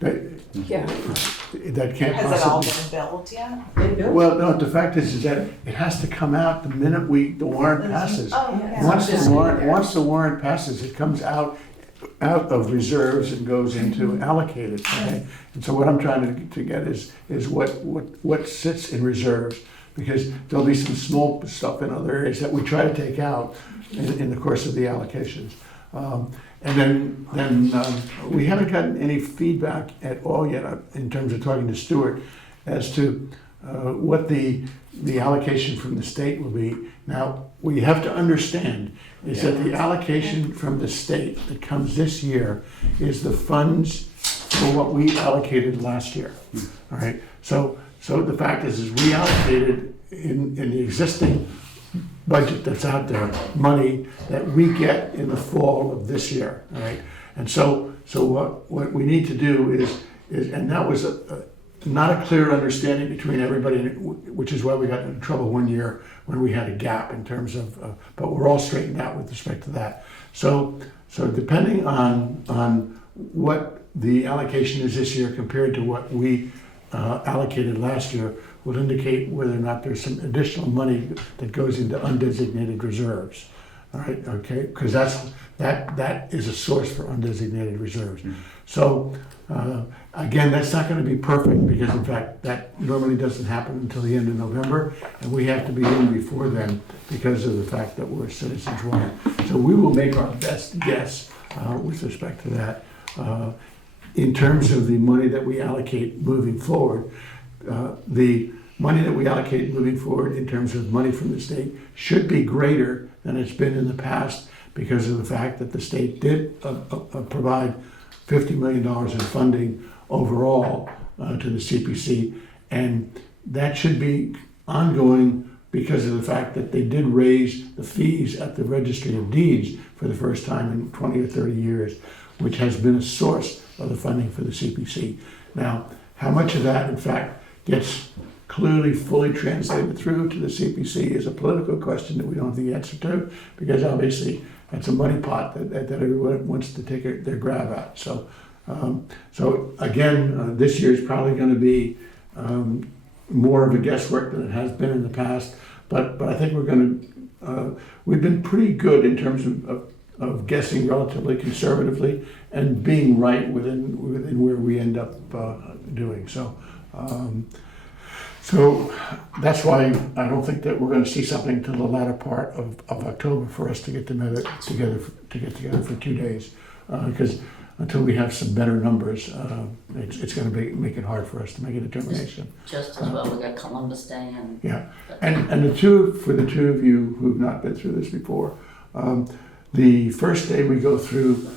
Yeah. That can't Has it all possibly. been built yet? Well, no, the fact is that it has to come out the minute the warrant passes. Oh, yeah. Once the warrant passes, it comes out of reserves and goes into allocated, okay? And so what I'm trying to get is what sits in reserves, because there'll be some small stuff in other areas that we try to take out in the course of the allocations. And then we haven't gotten any feedback at all yet in terms of talking to Stuart as to what the allocation from the state will be. Now, what you have to understand is that the allocation from the state that comes this year is the funds for what we allocated last year. All right, so the fact is we allocated in the existing budget that's out there, money that we get in the fall of this year, all right? And so what we need to do is and that was not a clear understanding between everybody, which is why we got into trouble one year when we had a gap in terms of, but we're all straightened out with respect to that. So depending on what the allocation is this year compared to what we allocated last year, will indicate whether or not there's some additional money that goes into undesignated reserves. All right, okay, because that is a source for undesignated reserves. So again, that's not going to be perfect, because in fact that normally doesn't happen until the end of November, and we have to be in before then because of the fact that we're citizens warrant. So we will make our best guess with respect to that. In terms of the money that we allocate moving forward, the money that we allocate moving forward in terms of money from the state should be greater than it's been in the past, because of the fact that the state did provide $50 million in funding overall to the CPC, and that should be ongoing because of the fact that they did raise the fees at the Registry of Deeds for the first time in 20 or 30 years, which has been a source of the funding for the CPC. Now, how much of that, in fact, gets clearly fully translated through to the CPC is a political question that we don't have the answer to, because obviously that's a money pot that everyone wants to take their grab at. So again, this year is probably going to be more of a guesswork than it has been in the past, but I think we've been pretty good in terms of guessing relatively conservatively and being right within where we end up doing. So So that's why I don't think that we're gonna see something till the latter part of October for us to get together for 2 days. Because until we have some better numbers, it's gonna make it hard for us to make a determination. Just as well, we got Columbus Day and. Yeah, and for the two of you who've not been through this before, the first day we go through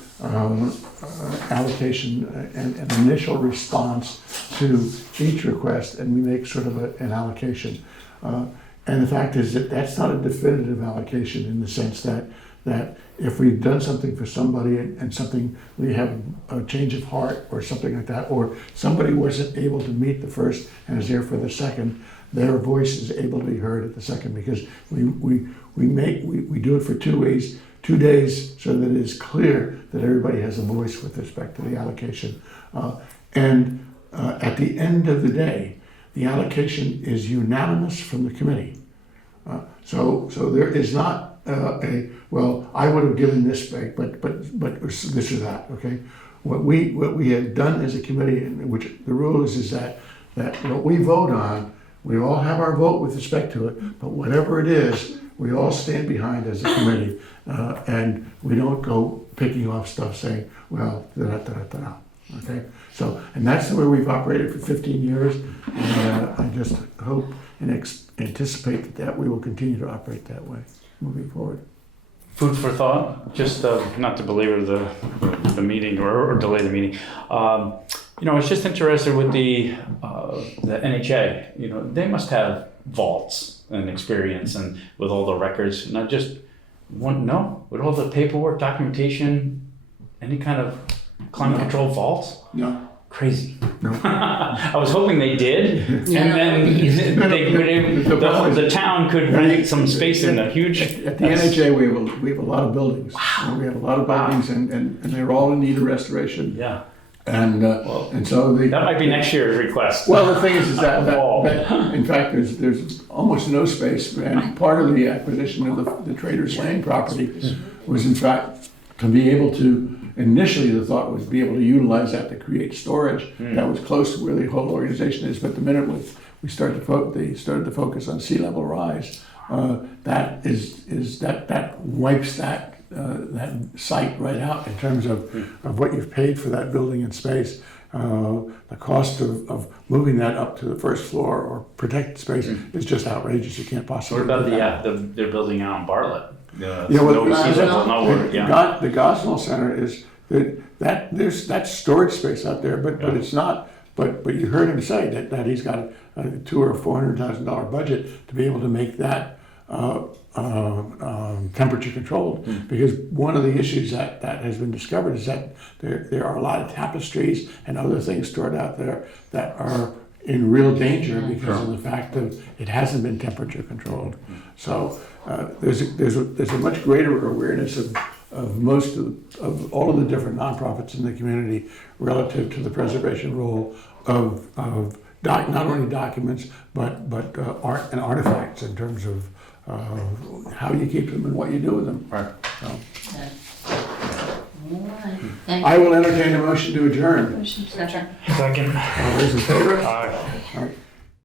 allocation and an initial response to each request, and we make sort of an allocation. And the fact is that that's not a definitive allocation in the sense that if we've done something for somebody and something, we have a change of heart or something like that, or somebody wasn't able to meet the first and is there for the second, their voice is able to be heard at the second, because we do it for 2 ways, 2 days, so that it is clear that everybody has a voice with respect to the allocation. At the end of the day, the allocation is unanimous from the committee. So there is not well, I would have given this back, but this or that, okay? What we have done as a committee, which the rule is that what we vote on, we all have our vote with respect to it, but whatever it is, we all stand behind as a committee, and we don't go picking off stuff saying, well, da-da-da-da-da, okay? So, and that's the way we've operated for 15 years, and I just hope and anticipate that we will continue to operate that way moving forward. Food for thought, just not to belabor the meeting or delay the meeting. I was just interested with the NHA. They must have vaults and experience and with all the records, and I just want to know, with all the paperwork, documentation, any kind of climate control vaults? No. Crazy. No. I was hoping they did, and then the town could rent some space in a huge. At the NHA, we have a lot of buildings. Wow. We have a lot of buildings, and they're all in need of restoration. Yeah. And so that might be next year's request. Well, the thing is that in fact there's almost no space, and part of the acquisition of the Trader's Lane property was in fact to be able to. Initially, the thought was to be able to utilize that to create storage that was close to where the whole organization is. But the minute we started to focus on sea level rise, that wipes that site right out in terms of what you've paid for that building and space. The cost of moving that up to the first floor or protected space is just outrageous. You can't possibly. What about they're building out in Bartlett? The Gosnell Center is that's storage space out there, but it's not. But you heard him say that he's got a $200,000 or $400,000 budget to be able to make that temperature controlled. Because one of the issues that has been discovered is that there are a lot of tapestries and other things stored out there that are in real danger because of the fact that it hasn't been temperature controlled. So there's a much greater awareness of most of all of the different nonprofits in the community relative to the preservation role of not only documents but art and artifacts in terms of how you keep them and what you do with them. Right. I will entertain a motion to adjourn. Second. Second. All those in favor? Aye. All right.